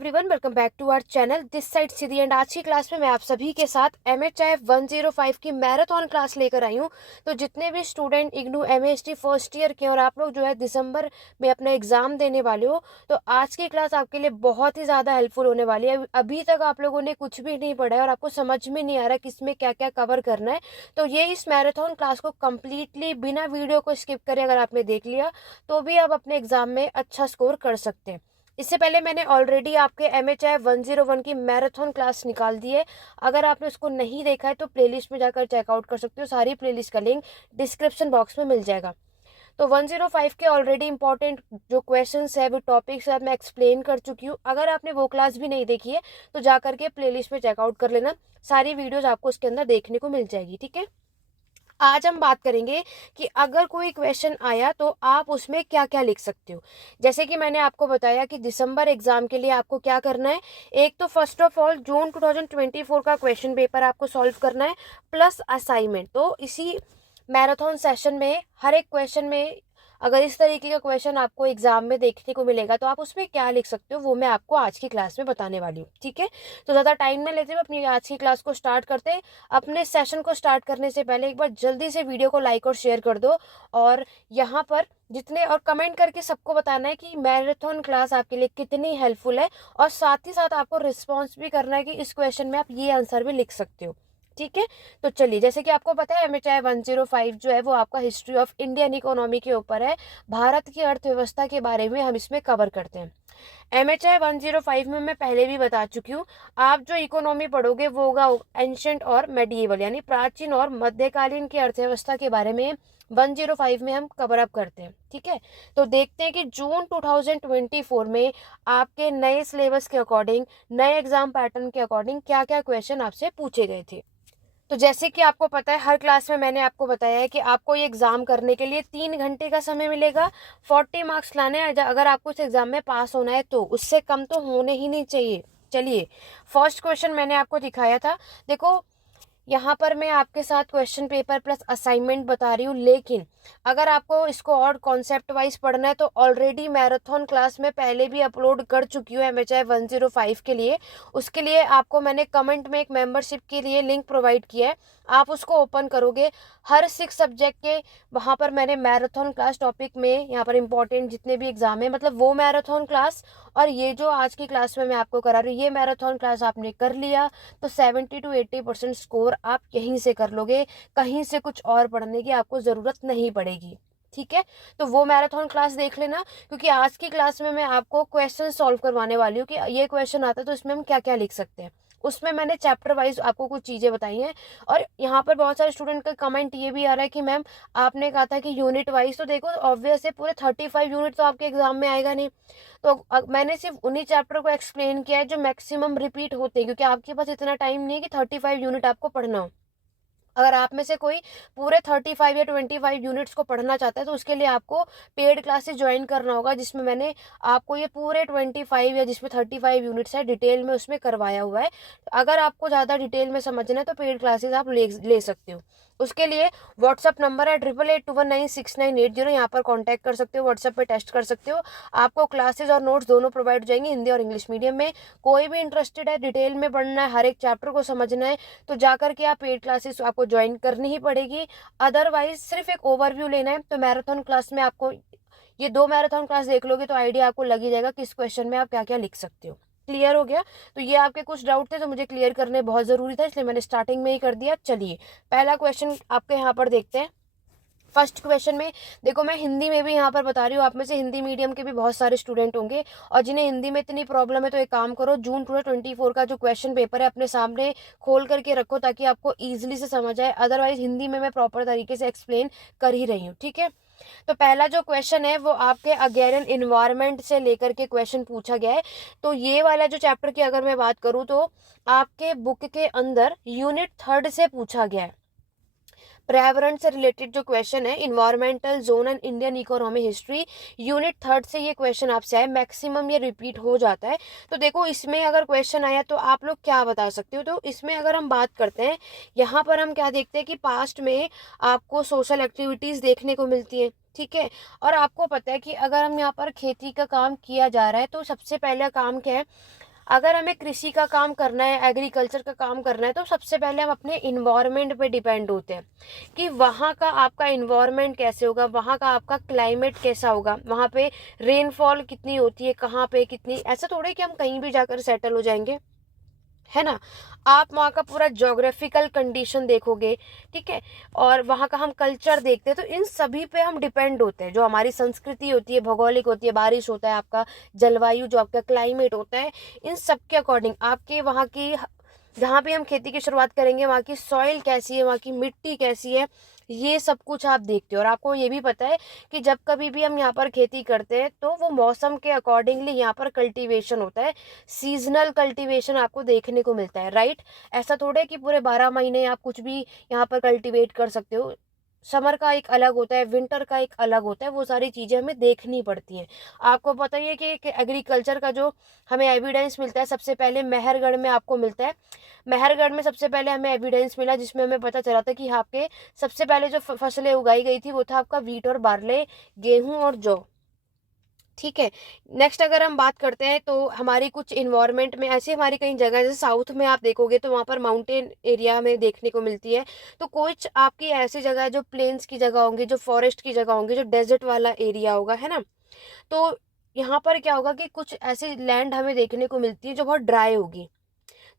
Everyone, welcome back to our channel this side Siddhi. And आज की class में मैं आप सभी के साथ MHIF 105 की मैराथन क्लास लेकर आई हूँ। तो जितने भी student IGNOU MHT first year के और आप लोग जो है दिसंबर में अपना एग्जाम देने वाले हो, तो आज की क्लास आपके लिए बहुत ही ज़्यादा हेल्पफुल होने वाली है। अभी तक आप लोगों ने कुछ भी नहीं पढ़ा है और आपको समझ में नहीं आ रहा कि इसमें क्या क्या कवर करना है, तो ये इस मैराथन क्लास को कम्प्लीटली बिना वीडियो को स्किप करे अगर आपने देख लिया तो भी आप अपने एग्जाम में अच्छा स्कोर कर सकते हैं। इससे पहले मैंने ऑलरेडी आपके MHIF 101 की मैराथन क्लास निकाल दी है। अगर आपने उसको नहीं देखा है तो प्लेलिस्ट में जाकर चेकआउट कर सकते हो। सारी प्लेलिस्ट का लिंक डिस्क्रिप्शन बॉक्स में मिल जाएगा। तो 105 के ऑलरेडी इंपॉर्टेंट जो क्वेश्चंस है, वो टॉपिक्स है, मैं एक्सप्लेन कर चुकी हूँ। अगर आपने वो क्लास भी नहीं देखी है तो जाकर के प्लेलिस्ट में चेकआउट कर लेना। सारी वीडियोज आपको उसके अंदर देखने को मिल जाएगी। ठीक है, आज हम बात करेंगे कि अगर कोई क्वेश्चन आया तो आप उसमें क्या क्या लिख सकते हो। जैसे कि मैंने आपको बताया कि दिसंबर एग्जाम के लिए आपको क्या करना है। एक तो फर्स्ट ऑफ ऑल जून 2024 का क्वेश्चन पेपर आपको सॉल्व करना है प्लस असाइनमेंट। तो इसी मैराथन सेशन में हर एक क्वेश्चन में अगर इस तरीके का क्वेश्चन आपको एग्जाम में देखने को मिलेगा तो आप उसमें क्या लिख सकते हो वो मैं आपको आज की क्लास में बताने वाली हूँ। ठीक है, तो ज़्यादा टाइम ना लेते हुए अपनी आज की क्लास को स्टार्ट करते हैं। अपने सेशन को स्टार्ट करने से पहले एक बार जल्दी से वीडियो को लाइक और शेयर कर दो, और यहाँ पर जितने और कमेंट करके सबको बताना है कि मैराथन क्लास आपके लिए कितनी हेल्पफुल है, और साथ ही साथ आपको रिस्पॉन्स भी करना है कि इस क्वेश्चन में आप ये आंसर भी लिख सकते हो। ठीक है, तो चलिए, जैसे कि आपको पता है MHI 105 जो है वो आपका हिस्ट्री ऑफ इंडियन इकोनॉमी के ऊपर है। भारत की अर्थव्यवस्था के बारे में हम इसमें कवर करते हैं। MHI 105 में मैं पहले भी बता चुकी हूँ। आप जो इकोनॉमी पढ़ोगे वो होगा एंशंट और मेडिएवल, यानी प्राचीन और मध्यकालीन की अर्थव्यवस्था के बारे में 105 में हम कवर अप करते हैं। ठीक है, तो देखते हैं कि जून 2024 में आपके नए सिलेबस के अकॉर्डिंग, नए एग्जाम पैटर्न के अकॉर्डिंग क्या क्या क्वेश्चन आपसे पूछे गए थे। तो जैसे कि आपको पता है, हर क्लास में मैंने आपको बताया है कि आपको ये एग्ज़ाम करने के लिए 3 घंटे का समय मिलेगा। 40 मार्क्स लाने हैं। अगर आपको इस एग्ज़ाम में पास होना है तो उससे कम तो होने ही नहीं चाहिए। चलिए, फर्स्ट क्वेश्चन मैंने आपको दिखाया था। देखो, यहाँ पर मैं आपके साथ क्वेश्चन पेपर प्लस असाइनमेंट बता रही हूँ, लेकिन अगर आपको इसको और कॉन्सेप्ट वाइज पढ़ना है तो ऑलरेडी मैराथन क्लास में पहले भी अपलोड कर चुकी हूँ MHI 105 के लिए। उसके लिए आपको मैंने कमेंट में एक मेंबरशिप के लिए लिंक प्रोवाइड किया है। आप उसको ओपन करोगे, हर 6 सब्जेक्ट के वहाँ पर मैंने मैराथन क्लास टॉपिक में यहाँ पर इंपॉर्टेंट जितने भी एग्जाम है, मतलब वो मैराथन क्लास और ये जो आज की क्लास में मैं आपको करा रही हूँ, ये मैराथन क्लास आपने कर लिया तो 70 to 80% स्कोर आप यहीं से कर लोगे। कहीं से कुछ और पढ़ने की आपको ज़रूरत नहीं पड़ेगी। ठीक है, तो वो मैराथन क्लास देख लेना, क्योंकि आज की क्लास में मैं आपको क्वेश्चन सॉल्व करवाने वाली हूँ कि ये क्वेश्चन आता है तो इसमें हम क्या क्या लिख सकते हैं। उसमें मैंने चैप्टर वाइज आपको कुछ चीज़ें बताई हैं। और यहाँ पर बहुत सारे स्टूडेंट का कमेंट ये भी आ रहा है कि मैम आपने कहा था कि यूनिट वाइज, तो देखो ऑब्वियस है पूरे 35 यूनिट तो आपके एग्जाम में आएगा नहीं। तो मैंने सिर्फ उन्हीं चैप्टर को एक्सप्लेन किया है जो मैक्सिमम रिपीट होते हैं, क्योंकि आपके पास इतना टाइम नहीं है कि 35 यूनिट आपको पढ़ना हो। अगर आप में से कोई पूरे 35 या 25 यूनिट्स को पढ़ना चाहता है तो उसके लिए आपको पेड क्लासेस ज्वाइन करना होगा, जिसमें मैंने आपको ये पूरे 25 या जिसमें 35 यूनिट्स है डिटेल में उसमें करवाया हुआ है। अगर आपको ज़्यादा डिटेल में समझना है तो पेड क्लासेस आप ले सकते हो। उसके लिए व्हाट्सअप नंबर है 88819698, यहाँ पर कॉन्टैक्ट कर सकते हो, व्हाट्सअप पे टेस्ट कर सकते हो। आपको क्लासेस और नोट्स दोनों प्रोवाइड हो जाएंगे, हिंदी और इंग्लिश मीडियम में। कोई भी इंटरेस्टेड है, डिटेल में पढ़ना है, हर एक चैप्टर को समझना है, तो जाकर के आप पेड क्लासेस आपको ज्वाइन करनी ही पड़ेगी। अदरवाइज सिर्फ एक ओवरव्यू लेना है तो मैराथन क्लास में आपको ये 2 मैराथन क्लास देख लोगे तो आइडिया आपको लग ही जाएगा कि इस क्वेश्चन में आप क्या क्या लिख सकते हो। क्लियर हो गया? तो ये आपके कुछ डाउट थे तो मुझे क्लियर करने बहुत ज़रूरी था, इसलिए मैंने स्टार्टिंग में ही कर दिया। चलिए, पहला क्वेश्चन आपके यहाँ पर देखते हैं। फर्स्ट क्वेश्चन में देखो, मैं हिंदी में भी यहाँ पर बता रही हूँ। आप में से हिंदी मीडियम के भी बहुत सारे स्टूडेंट होंगे और जिन्हें हिंदी में इतनी प्रॉब्लम है तो एक काम करो, जून 2024 का जो क्वेश्चन पेपर है अपने सामने खोल करके रखो ताकि आपको ईजिली से समझ आए। अदरवाइज हिंदी में मैं प्रॉपर तरीके से एक्सप्लेन कर ही रही हूँ। ठीक है, तो पहला जो क्वेश्चन है वो आपके अगेरन इन्वायरमेंट से लेकर के क्वेश्चन पूछा गया है। तो ये वाला जो चैप्टर की अगर मैं बात करूँ तो आपके बुक के अंदर यूनिट 3 से पूछा गया है। पर्यावरण से रिलेटेड जो क्वेश्चन है, environmental zone and Indian economy history, unit 3 से ये क्वेश्चन आपसे आए। मैक्सिमम ये रिपीट हो जाता है। तो देखो, इसमें अगर क्वेश्चन आया तो आप लोग क्या बता सकते हो। तो इसमें अगर हम बात करते हैं, यहाँ पर हम क्या देखते हैं कि पास्ट में आपको सोशल एक्टिविटीज़ देखने को मिलती है। ठीक है, और आपको पता है कि अगर हम यहाँ पर खेती का काम किया जा रहा है तो सबसे पहला काम क्या है, अगर हमें कृषि का काम करना है, एग्रीकल्चर का काम करना है, तो सबसे पहले हम अपने इन्वायरमेंट पे डिपेंड होते हैं कि वहाँ का आपका इन्वायरमेंट कैसे होगा, वहाँ का आपका क्लाइमेट कैसा होगा, वहाँ पे रेनफॉल कितनी होती है, कहाँ पे कितनी। ऐसा थोड़े कि हम कहीं भी जाकर सेटल हो जाएंगे, है ना। आप वहाँ का पूरा ज्योग्राफिकल कंडीशन देखोगे, ठीक है, और वहाँ का हम कल्चर देखते हैं, तो इन सभी पे हम डिपेंड होते हैं। जो हमारी संस्कृति होती है, भौगोलिक होती है, बारिश होता है, आपका जलवायु, जो आपका क्लाइमेट होता है, इन सब के अकॉर्डिंग आपके वहाँ की, जहाँ भी हम खेती की शुरुआत करेंगे, वहाँ की सॉइल कैसी है, वहाँ की मिट्टी कैसी है, ये सब कुछ आप देखते हो। और आपको ये भी पता है कि जब कभी भी हम यहाँ पर खेती करते हैं तो वो मौसम के अकॉर्डिंगली यहाँ पर कल्टीवेशन होता है, सीजनल कल्टीवेशन आपको देखने को मिलता है, राइट। ऐसा थोड़ा है कि पूरे 12 महीने आप कुछ भी यहाँ पर कल्टीवेट कर सकते हो। समर का एक अलग होता है, विंटर का एक अलग होता है, वो सारी चीज़ें हमें देखनी पड़ती हैं। आपको पता ही है कि एग्रीकल्चर का जो हमें एविडेंस मिलता है, सबसे पहले मेहरगढ़ में आपको मिलता है। मेहरगढ़ में सबसे पहले हमें एविडेंस मिला, जिसमें हमें पता चला था कि यहाँ पे सबसे पहले जो फसलें उगाई गई थी वो था आपका वीट और बार्ले, गेहूं और जौ, ठीक है। नेक्स्ट अगर हम बात करते हैं तो हमारी कुछ इन्वायरमेंट में ऐसी हमारी कई जगह, जैसे साउथ में आप देखोगे तो वहाँ पर माउंटेन एरिया में देखने को मिलती है। तो कुछ आपकी ऐसी जगह है जो प्लेन्स की जगह होंगी, जो फॉरेस्ट की जगह होंगी, जो डेजर्ट वाला एरिया होगा, है ना। तो यहाँ पर क्या होगा कि कुछ ऐसी लैंड हमें देखने को मिलती है जो बहुत ड्राई होगी।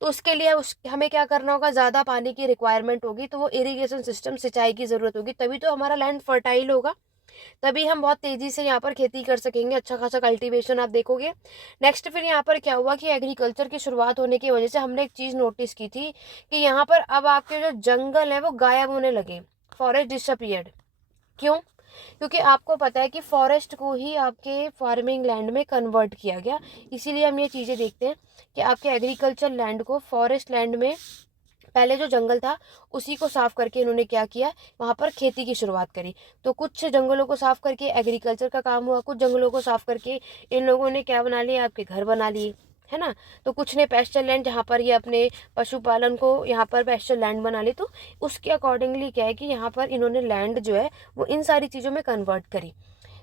तो उसके लिए हमें क्या करना होगा, ज़्यादा पानी की रिक्वायरमेंट होगी, तो वो इरिगेशन सिस्टम, सिंचाई की ज़रूरत होगी, तभी तो हमारा लैंड फर्टाइल होगा, तभी हम बहुत तेजी से यहाँ पर खेती कर सकेंगे, अच्छा खासा कल्टीवेशन आप देखोगे। नेक्स्ट फिर यहाँ पर क्या हुआ कि एग्रीकल्चर की शुरुआत होने की वजह से हमने एक चीज़ नोटिस की थी कि यहाँ पर अब आपके जो जंगल है वो गायब होने लगे, फॉरेस्ट डिसअपियर्ड। क्यों? क्योंकि आपको पता है कि फॉरेस्ट को ही आपके फार्मिंग लैंड में कन्वर्ट किया गया। इसीलिए हम ये चीज़ें देखते हैं कि आपके एग्रीकल्चर लैंड को फॉरेस्ट लैंड में, पहले जो जंगल था उसी को साफ करके इन्होंने क्या किया, वहाँ पर खेती की शुरुआत करी। तो कुछ जंगलों को साफ करके एग्रीकल्चर का काम हुआ, कुछ जंगलों को साफ करके इन लोगों ने क्या बना लिया, आपके घर बना लिए, है ना। तो कुछ ने पेस्चर लैंड, जहाँ पर ये अपने पशुपालन को यहाँ पर पेस्चर लैंड बना ली, तो उसके अकॉर्डिंगली क्या है कि यहाँ पर इन्होंने लैंड जो है वो इन सारी चीज़ों में कन्वर्ट करी।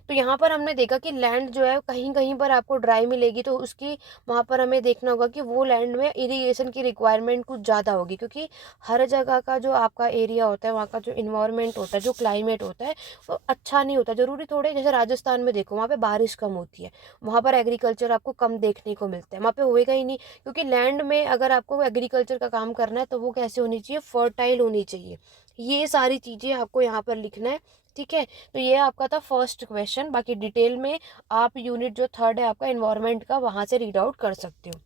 तो यहाँ पर हमने देखा कि लैंड जो है कहीं कहीं पर आपको ड्राई मिलेगी, तो उसकी वहाँ पर हमें देखना होगा कि वो लैंड में इरिगेशन की रिक्वायरमेंट कुछ ज़्यादा होगी, क्योंकि हर जगह का जो आपका एरिया होता है, वहाँ का जो इन्वायरमेंट होता है, जो क्लाइमेट होता है, वो अच्छा नहीं होता। ज़रूरी थोड़े, जैसे राजस्थान में देखो, वहाँ पर बारिश कम होती है, वहाँ पर एग्रीकल्चर आपको कम देखने को मिलता है, वहाँ पर होएगा ही नहीं, क्योंकि लैंड में अगर आपको एग्रीकल्चर का काम करना है तो वो कैसे होनी चाहिए, फर्टाइल होनी चाहिए। ये सारी चीज़ें आपको यहाँ पर लिखना है, ठीक है। तो ये आपका था फर्स्ट क्वेश्चन। बाकी डिटेल में आप यूनिट जो थर्ड है आपका इन्वायरमेंट का, वहाँ से रीड आउट कर सकते हो।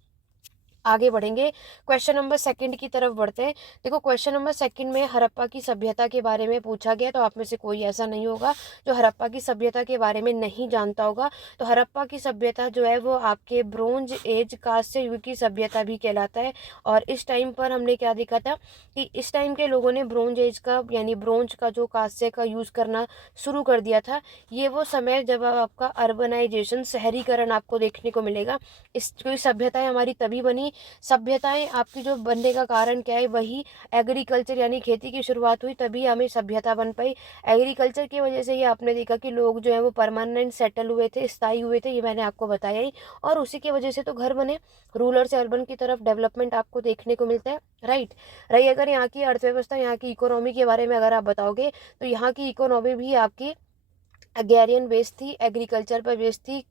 आगे बढ़ेंगे, क्वेश्चन नंबर सेकंड की तरफ बढ़ते हैं। देखो क्वेश्चन नंबर सेकंड में हड़प्पा की सभ्यता के बारे में पूछा गया, तो आप में से कोई ऐसा नहीं होगा जो हड़प्पा की सभ्यता के बारे में नहीं जानता होगा। तो हड़प्पा की सभ्यता जो है वो आपके ब्रोंज एज, कांस्य युग की सभ्यता भी कहलाता है। और इस टाइम पर हमने क्या देखा था कि इस टाइम के लोगों ने ब्रोंज एज का, यानी ब्रोंज का जो कांस्य का यूज़ करना शुरू कर दिया था। ये वो समय जब आपका अर्बनाइजेशन, शहरीकरण आपको देखने को मिलेगा। इस सभ्यताएं हमारी तभी बनी, सभ्यताएं आपकी जो बनने का कारण क्या है, वही एग्रीकल्चर यानी खेती की शुरुआत हुई, तभी हमें सभ्यता बन पाई। एग्रीकल्चर की वजह से ये आपने देखा कि लोग जो है वो परमानेंट सेटल हुए थे, स्थायी हुए थे, ये मैंने आपको बताया ही। और उसी की वजह से तो घर बने, रूरल से अर्बन की तरफ डेवलपमेंट आपको देखने को मिलता है, राइट। रही अगर यहाँ की अर्थव्यवस्था, यहाँ की इकोनॉमी के बारे में अगर आप बताओगे, तो यहाँ की इकोनॉमी भी आपकी एग्रेरियन बेस्ड थी, एग्रीकल्चर पर बेस्ड थी,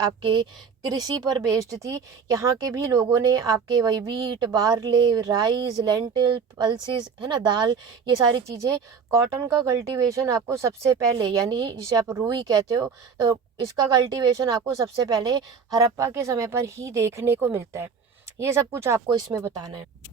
आपके कृषि पर बेस्ड थी। यहाँ के भी लोगों ने आपके वही wheat, barley, rice, lentil, pulses, है ना, दाल, ये सारी चीज़ें। कॉटन का कल्टीवेशन आपको सबसे पहले, यानी जिसे आप रुई कहते हो, तो इसका कल्टीवेशन आपको सबसे पहले हड़प्पा के समय पर ही देखने को मिलता है। ये सब कुछ आपको इसमें बताना है।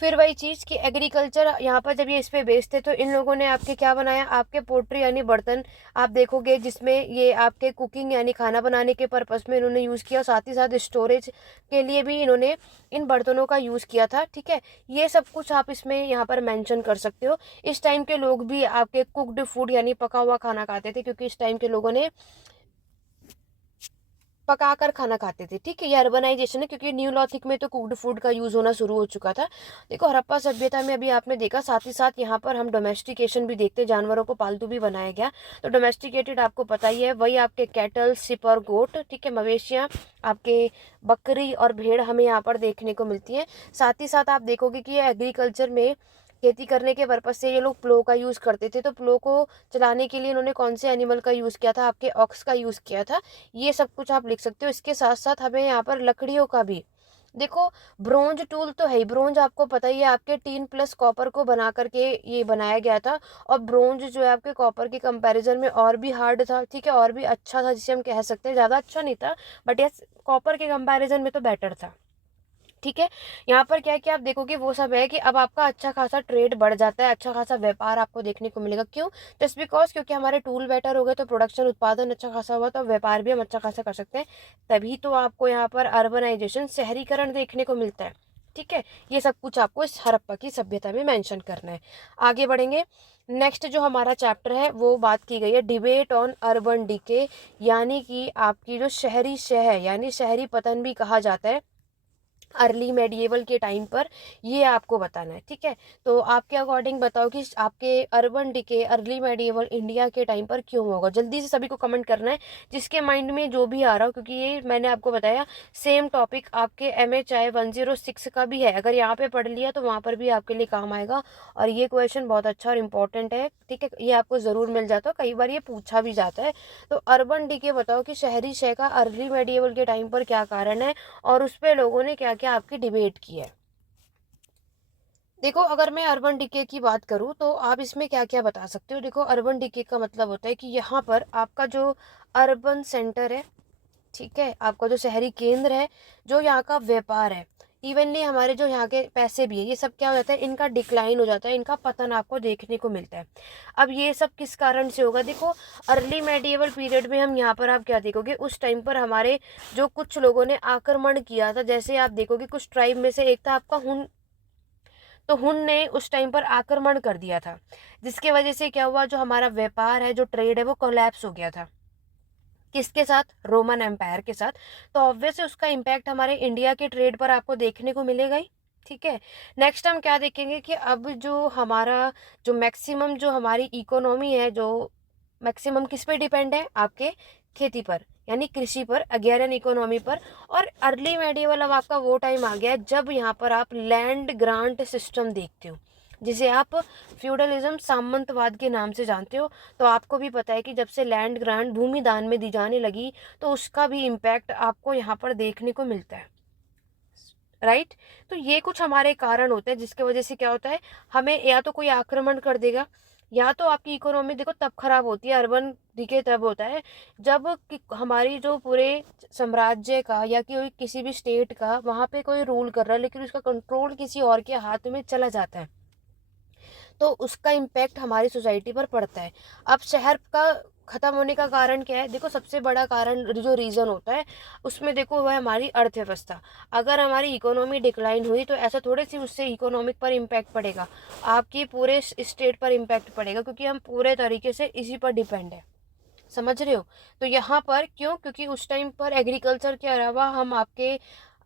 फिर वही चीज़ कि एग्रीकल्चर यहाँ पर जब ये इस पे बेस्ड थे, तो इन लोगों ने आपके क्या बनाया, आपके पोट्री यानी बर्तन आप देखोगे, जिसमें ये आपके कुकिंग यानी खाना बनाने के पर्पस में इन्होंने यूज़ किया, साथ ही साथ स्टोरेज के लिए भी इन्होंने इन बर्तनों का यूज़ किया था, ठीक है। ये सब कुछ आप इसमें यहाँ पर मेंशन कर सकते हो। इस टाइम के लोग भी आपके कुकड फूड यानी पका हुआ खाना खाते थे, क्योंकि इस टाइम के लोगों ने पका कर खाना खाते थे, ठीक है। ये अर्बनाइजेशन है, क्योंकि न्यूलिथिक में तो कुक्ड फूड का यूज़ होना शुरू हो चुका था। देखो हड़प्पा सभ्यता में अभी आपने देखा, साथ ही साथ यहाँ पर हम डोमेस्टिकेशन भी देखते हैं, जानवरों को पालतू भी बनाया गया। तो डोमेस्टिकेटेड आपको पता ही है, वही आपके कैटल, सिप और गोट, ठीक है, मवेशियाँ, आपके बकरी और भेड़ हमें यहाँ पर देखने को मिलती हैं। साथ ही साथ आप देखोगे कि ये एग्रीकल्चर में खेती करने के पर्पज से ये लोग प्लो का यूज़ करते थे। तो प्लो को चलाने के लिए इन्होंने कौन से एनिमल का यूज़ किया था? आपके ऑक्स का यूज़ किया था। ये सब कुछ आप लिख सकते हो। इसके साथ साथ हमें यहाँ पर लकड़ियों का भी, देखो ब्रोंज टूल तो है ही, ब्रोंज आपको पता ही है, आपके टीन प्लस कॉपर को बना करके ये बनाया गया था। और ब्रोंज जो है आपके कॉपर के कंपैरिजन में और भी हार्ड था, ठीक है, और भी अच्छा था, जिसे हम कह सकते हैं। ज़्यादा अच्छा नहीं था, बट यस कॉपर के कंपैरिजन में तो बेटर था, ठीक है। यहाँ पर क्या है कि आप देखोगे वो सब है कि अब आपका अच्छा खासा ट्रेड बढ़ जाता है, अच्छा खासा व्यापार आपको देखने को मिलेगा। क्यों? जस्ट बिकॉज क्योंकि हमारे टूल बेटर हो गए, तो प्रोडक्शन, उत्पादन अच्छा खासा हुआ, तो व्यापार भी हम अच्छा खासा कर सकते हैं। तभी तो आपको यहाँ पर अर्बनाइजेशन, शहरीकरण देखने को मिलता है, ठीक है। ये सब कुछ आपको इस हड़प्पा की सभ्यता में मेंशन करना है। आगे बढ़ेंगे। नेक्स्ट जो हमारा चैप्टर है वो बात की गई है डिबेट ऑन अर्बन डीके, यानी कि आपकी जो शहरी शह है, यानी शहरी पतन भी कहा जाता है, अर्ली मेडिएवल के टाइम पर, ये आपको बताना है, ठीक है। तो आपके अकॉर्डिंग बताओ कि आपके urban decay early medieval India के टाइम पर क्यों होगा। जल्दी से सभी को कमेंट करना है, जिसके माइंड में जो भी आ रहा हो, क्योंकि ये मैंने आपको बताया सेम टॉपिक आपके MHI 106 का भी है। अगर यहाँ पे पढ़ लिया तो वहाँ पर भी आपके लिए काम आएगा। और ये क्वेश्चन बहुत अच्छा और इम्पोर्टेंट है, ठीक है, ये आपको ज़रूर मिल जाता है, कई बार ये पूछा भी जाता है। तो अर्बन डीके बताओ कि शहरी शय का अर्ली मेडिएवल के टाइम पर क्या कारण है, और उस पर लोगों ने क्या क्या आपकी डिबेट की है। देखो अगर मैं अर्बन डीके की बात करूँ तो आप इसमें क्या क्या बता सकते हो। देखो अर्बन डीके का मतलब होता है कि यहाँ पर आपका जो अर्बन सेंटर है, ठीक है, आपका जो शहरी केंद्र है, जो यहाँ का व्यापार है, इवनली हमारे जो यहाँ के पैसे भी है, ये सब क्या हो जाता है, इनका डिक्लाइन हो जाता है, इनका पतन आपको देखने को मिलता है। अब ये सब किस कारण से होगा? देखो अर्ली मेडिएवल पीरियड में हम यहाँ पर आप क्या देखोगे, उस टाइम पर हमारे जो कुछ लोगों ने आक्रमण किया था, जैसे आप देखोगे कुछ ट्राइब में से एक था आपका हुन, तो हुन ने उस टाइम पर आक्रमण कर दिया था, जिसके वजह से क्या हुआ, जो हमारा व्यापार है, जो ट्रेड है, वो कोलैप्स हो गया था। किसके साथ? रोमन एम्पायर के साथ। तो ऑब्वियसली उसका इम्पैक्ट हमारे इंडिया के ट्रेड पर आपको देखने को मिलेगा ही, ठीक है। नेक्स्ट हम क्या देखेंगे कि अब जो हमारा जो मैक्सिमम जो हमारी इकोनॉमी है, जो मैक्सिमम किस पे डिपेंड है? आपके खेती पर, यानी कृषि पर, अग्रैरियन इकोनॉमी पर। और अर्ली मेडिएवल अब आपका वो टाइम आ गया है जब यहाँ पर आप लैंड ग्रांट सिस्टम देखते हो, जिसे आप फ्यूडलिज्म, सामंतवाद के नाम से जानते हो। तो आपको भी पता है कि जब से लैंड ग्रांट, भूमि दान में दी जाने लगी, तो उसका भी इम्पैक्ट आपको यहाँ पर देखने को मिलता है, राइट। तो ये कुछ हमारे कारण होते हैं, जिसके वजह से क्या होता है, हमें या तो कोई आक्रमण कर देगा, या तो आपकी इकोनॉमी देखो तब खराब होती है, अर्बन डीके तब होता है जब हमारी जो पूरे साम्राज्य का या कि किसी भी स्टेट का वहाँ पे कोई रूल कर रहा है, लेकिन उसका कंट्रोल किसी और के हाथ में चला जाता है, तो उसका इम्पैक्ट हमारी सोसाइटी पर पड़ता है। अब शहर का ख़त्म होने का कारण क्या है? देखो सबसे बड़ा कारण जो रीज़न होता है उसमें, देखो वह हमारी अर्थव्यवस्था। अगर हमारी इकोनॉमी डिक्लाइन हुई तो ऐसा थोड़ी सी उससे इकोनॉमिक पर इम्पैक्ट पड़ेगा, आपकी पूरे स्टेट पर इम्पैक्ट पड़ेगा, क्योंकि हम पूरे तरीके से इसी पर डिपेंड है, समझ रहे हो। तो यहाँ पर क्यों? क्योंकि उस टाइम पर एग्रीकल्चर के अलावा हम आपके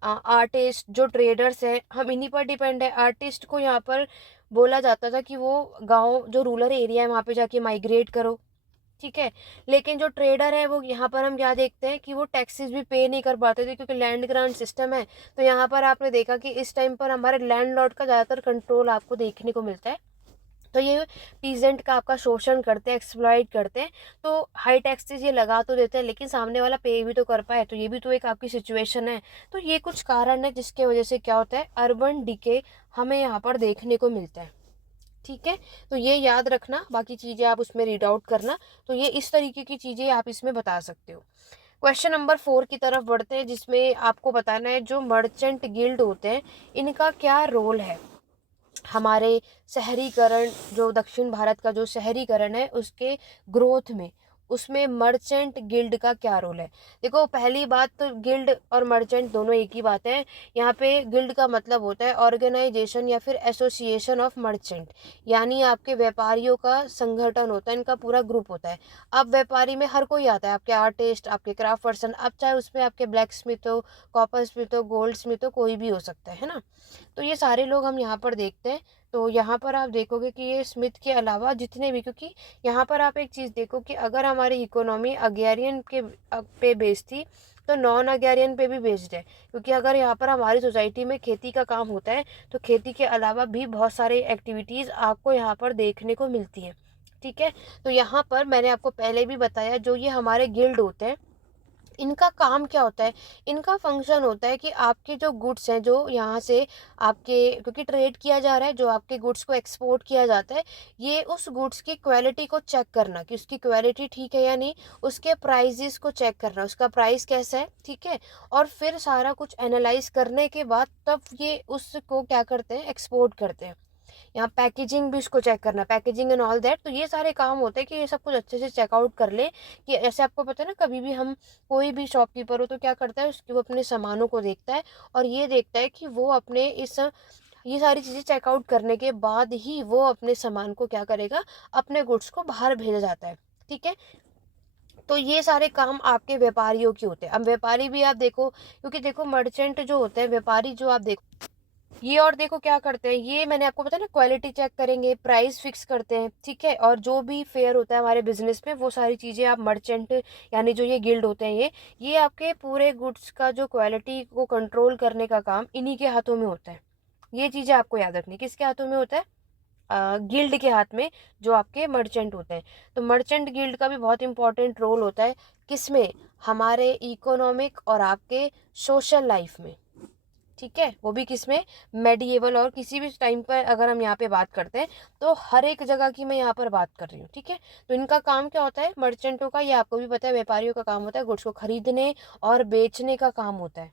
आर्टिस्ट, जो ट्रेडर्स हैं, हम इन्हीं पर डिपेंड है। आर्टिस्ट को यहाँ पर बोला जाता था कि वो गांव, जो रूरल एरिया है, वहाँ पे जाके माइग्रेट करो, ठीक है। लेकिन जो ट्रेडर है, वो यहाँ पर हम क्या देखते हैं कि वो टैक्सेस भी पे नहीं कर पाते थे, क्योंकि लैंड ग्रांट सिस्टम है। तो यहाँ पर आपने देखा कि इस टाइम पर हमारे लैंडलॉर्ड का ज़्यादातर कंट्रोल आपको देखने को मिलता है। तो ये पीजेंट का आपका शोषण करते हैं, एक्सप्लॉइट करते हैं। तो हाई टैक्सेस ये लगा तो देते हैं, लेकिन सामने वाला पे भी तो कर पाए, तो ये भी तो एक आपकी सिचुएशन है। तो ये कुछ कारण है जिसके वजह से क्या होता है, अर्बन डिके हमें यहाँ पर देखने को मिलता है, ठीक है। तो ये याद रखना, बाकी चीज़ें आप उसमें रीड आउट करना। तो ये इस तरीके की चीज़ें आप इसमें बता सकते हो। क्वेश्चन नंबर 4 की तरफ बढ़ते हैं, जिसमें आपको बताना है जो मर्चेंट गिल्ड होते हैं, इनका क्या रोल है हमारे शहरीकरण, जो दक्षिण भारत का जो शहरीकरण है उसके ग्रोथ में, उसमें मर्चेंट गिल्ड का क्या रोल है। देखो पहली बात तो गिल्ड और मर्चेंट दोनों एक ही बात है। यहाँ पे गिल्ड का मतलब होता है ऑर्गेनाइजेशन या फिर एसोसिएशन ऑफ मर्चेंट, यानी आपके व्यापारियों का संगठन होता है, इनका पूरा ग्रुप होता है। अब व्यापारी में हर कोई आता है, आपके आर्टिस्ट, आपके क्राफ्ट पर्सन, अब चाहे उसमें आपके ब्लैक स्मिथ हो, कॉपर स्मिथ हो, गोल्ड स्मिथ हो, कोई भी हो सकता है ना। तो ये सारे लोग हम यहाँ पर देखते हैं। तो यहाँ पर आप देखोगे कि ये स्मिथ के अलावा जितने भी, क्योंकि यहाँ पर आप एक चीज़ देखो कि अगर हमारी इकोनॉमी अग्रियन के पे बेस्ड थी तो नॉन अग्रियन पे भी बेस्ड है, क्योंकि अगर यहाँ पर हमारी सोसाइटी में खेती का काम होता है तो खेती के अलावा भी बहुत सारे एक्टिविटीज़ आपको यहाँ पर देखने को मिलती हैं। ठीक है, तो यहाँ पर मैंने आपको पहले भी बताया, जो ये हमारे गिल्ड होते हैं इनका काम क्या होता है। इनका फंक्शन होता है कि आपके जो गुड्स हैं, जो यहाँ से आपके, क्योंकि ट्रेड किया जा रहा है, जो आपके गुड्स को एक्सपोर्ट किया जाता है, ये उस गुड्स की क्वालिटी को चेक करना कि उसकी क्वालिटी ठीक है या नहीं, उसके प्राइजेस को चेक करना, उसका प्राइस कैसा है, ठीक है, और फिर सारा कुछ एनालाइज करने के बाद तब ये उसको क्या करते हैं, एक्सपोर्ट करते हैं। यहाँ पैकेजिंग भी उसको चेक करना, पैकेजिंग एंड ऑल दैट। तो ये सारे काम होते हैं कि ये सब कुछ अच्छे से चेकआउट कर ले, कि ऐसे आपको पता है ना, कभी भी हम कोई भी शॉपकीपर हो तो क्या करता है, उसकी वो अपने सामानों को देखता है और ये देखता है कि वो अपने ये सारी चीज़ें चेकआउट करने के बाद ही वो अपने सामान को क्या करेगा, अपने गुड्स को बाहर भेजा जाता है। ठीक है, तो ये सारे काम आपके व्यापारियों के होते हैं। अब व्यापारी भी आप देखो, क्योंकि देखो मर्चेंट जो होते हैं, व्यापारी जो आप देखो ये, और देखो क्या करते हैं, ये मैंने आपको बताया ना, क्वालिटी चेक करेंगे, प्राइस फिक्स करते हैं, ठीक है, और जो भी फेयर होता है हमारे बिजनेस में वो सारी चीज़ें आप मर्चेंट, यानी जो ये गिल्ड होते हैं, ये आपके पूरे गुड्स का जो क्वालिटी को कंट्रोल करने का काम इन्हीं के हाथों में होता है। ये चीज़ें आपको याद रखनी, किसके हाथों में होता है, गिल्ड के हाथ में, जो आपके मर्चेंट होते हैं। तो मर्चेंट गिल्ड का भी बहुत इंपॉर्टेंट रोल होता है, किसमें, हमारे इकोनॉमिक और आपके सोशल लाइफ में। ठीक है, वो भी किसमें, मेडिएवल और किसी भी टाइम पर अगर हम यहाँ पे बात करते हैं तो हर एक जगह की मैं यहाँ पर बात कर रही हूँ। ठीक है, तो इनका काम क्या होता है, मर्चेंटों का, ये आपको भी पता है, व्यापारियों का काम होता है गुड्स को खरीदने और बेचने का काम होता है।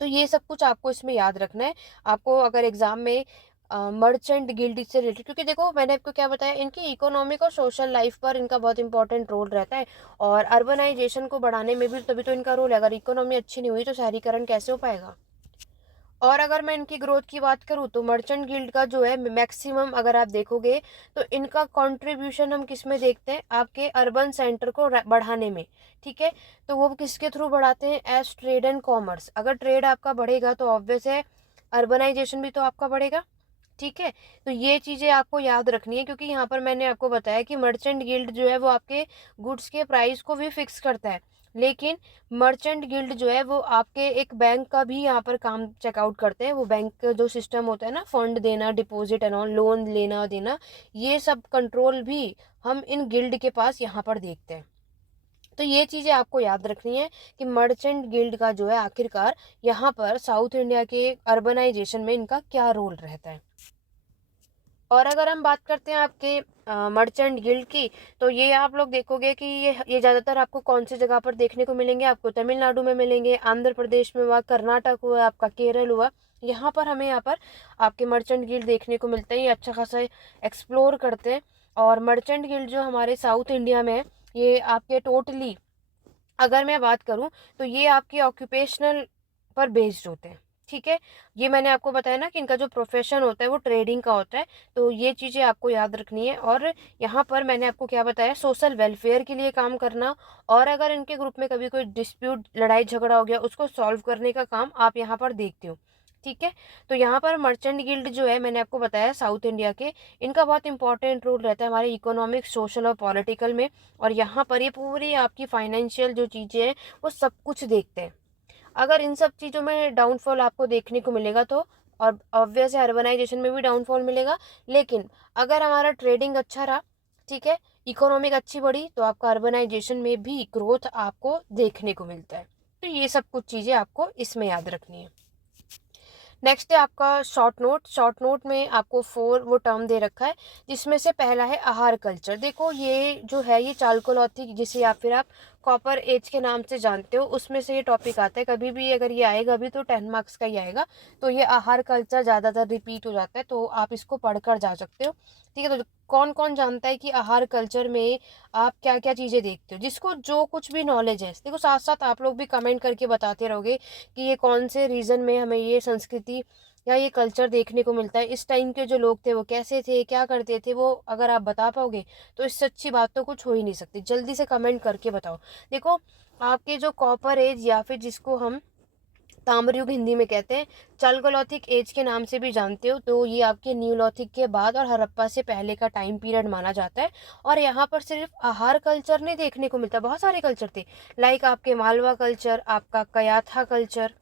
तो ये सब कुछ आपको इसमें याद रखना है। आपको अगर एग्जाम में मर्चेंट गिल्ड से रिलेटेड, क्योंकि देखो मैंने आपको क्या बताया, इनकी इकोनॉमिक और सोशल लाइफ पर इनका बहुत इंपॉर्टेंट रोल रहता है, और अर्बनाइजेशन को बढ़ाने में भी तभी तो इनका रोल है। अगर इकोनॉमी अच्छी नहीं हुई तो शहरीकरण कैसे हो पाएगा। और अगर मैं इनकी ग्रोथ की बात करूँ तो मर्चेंट गिल्ड का जो है मैक्सिमम अगर आप देखोगे तो इनका कंट्रीब्यूशन हम किस में देखते हैं, आपके अर्बन सेंटर को बढ़ाने में। ठीक है, तो वो किसके थ्रू बढ़ाते हैं, एज ट्रेड एंड कॉमर्स। अगर ट्रेड आपका बढ़ेगा तो ऑब्वियस है अर्बनाइजेशन भी तो आपका बढ़ेगा। ठीक है, तो ये चीज़ें आपको याद रखनी है, क्योंकि यहाँ पर मैंने आपको बताया कि मर्चेंट गिल्ड जो है वो आपके गुड्स के प्राइस को भी फिक्स करता है, लेकिन मर्चेंट गिल्ड जो है वो आपके एक बैंक का भी यहाँ पर काम चेकआउट करते हैं। वो बैंक का जो सिस्टम होता है ना, फंड देना, डिपॉजिट एंड ऑल, लोन लेना देना, ये सब कंट्रोल भी हम इन गिल्ड के पास यहाँ पर देखते हैं। तो ये चीज़ें आपको याद रखनी है कि मर्चेंट गिल्ड का जो है आखिरकार यहाँ पर साउथ इंडिया के अर्बनाइजेशन में इनका क्या रोल रहता है। और अगर हम बात करते हैं आपके मर्चेंट गिल्ड की, तो ये आप लोग देखोगे कि ये ज़्यादातर आपको कौन सी जगह पर देखने को मिलेंगे, आपको तमिलनाडु में मिलेंगे, आंध्र प्रदेश में हुआ, कर्नाटक हुआ, आपका केरल हुआ, यहाँ पर हमें यहाँ पर आपके मर्चेंट गिल्ड देखने को मिलते हैं। ये अच्छा खासा एक्सप्लोर करते हैं। और मर्चेंट गिल्ड जो हमारे साउथ इंडिया में है, ये आपके टोटली अगर मैं बात करूं तो ये आपके ऑक्यूपेशनल पर बेस्ड होते हैं। ठीक है, ये मैंने आपको बताया ना कि इनका जो प्रोफेशन होता है वो ट्रेडिंग का होता है, तो ये चीज़ें आपको याद रखनी है। और यहाँ पर मैंने आपको क्या बताया, सोशल वेलफेयर के लिए काम करना, और अगर इनके ग्रुप में कभी कोई डिस्प्यूट, लड़ाई झगड़ा हो गया, उसको सॉल्व करने का काम आप यहाँ पर देखते हो। ठीक है, तो यहाँ पर मर्चेंट गिल्ड जो है मैंने आपको बताया साउथ इंडिया के, इनका बहुत इंपॉर्टेंट रोल रहता है हमारे इकोनॉमिक, सोशल और पॉलिटिकल में। और यहाँ पर ये पूरी आपकी फाइनेंशियल जो चीज़ें हैं वो सब कुछ देखते हैं। अगर इन सब चीज़ों में डाउनफॉल आपको देखने को मिलेगा तो, और ऑब्वियस है अर्बनाइजेशन में भी डाउनफॉल मिलेगा, लेकिन अगर हमारा ट्रेडिंग अच्छा रहा, ठीक है, इकोनॉमिक अच्छी बढ़ी, तो आपका अर्बनाइजेशन में भी ग्रोथ आपको देखने को मिलता है। तो ये सब कुछ चीज़ें आपको इसमें याद रखनी है। नेक्स्ट है आपका शॉर्ट नोट। शॉर्ट नोट में आपको 4 वो टर्म दे रखा है, जिसमें से पहला है आहार कल्चर। देखो ये जो है ये चालकोलॉथी, जिसे या फिर आप कॉपर एज के नाम से जानते हो, उसमें से ये टॉपिक आता है। कभी भी अगर ये आएगा भी तो 10 मार्क्स का ही आएगा। तो ये आहार कल्चर ज़्यादातर रिपीट हो जाता है, तो आप इसको पढ़कर जा सकते हो। ठीक है, तो कौन कौन जानता है कि आहार कल्चर में आप क्या क्या चीज़ें देखते हो, जिसको जो कुछ भी नॉलेज है। देखो साथ साथ आप लोग भी कमेंट करके बताते रहोगे कि ये कौन से रीज़न में हमें ये संस्कृति या ये कल्चर देखने को मिलता है। इस टाइम के जो लोग थे वो कैसे थे, क्या करते थे, वो अगर आप बता पाओगे तो इससे अच्छी बात तो कुछ हो ही नहीं सकती। जल्दी से कमेंट करके बताओ। देखो आपके जो कॉपर एज या फिर जिसको हम ताम्रयुग हिंदी में कहते हैं, चालकोलिथिक एज के नाम से भी जानते हो, तो ये आपके न्यूलिथिक के बाद और हड़प्पा से पहले का टाइम पीरियड माना जाता है। और यहाँ पर सिर्फ आहार कल्चर नहीं देखने को मिलता, बहुत सारे कल्चर थे। लाइक आपके मालवा कल्चर, आपका कयाथा कल्चर,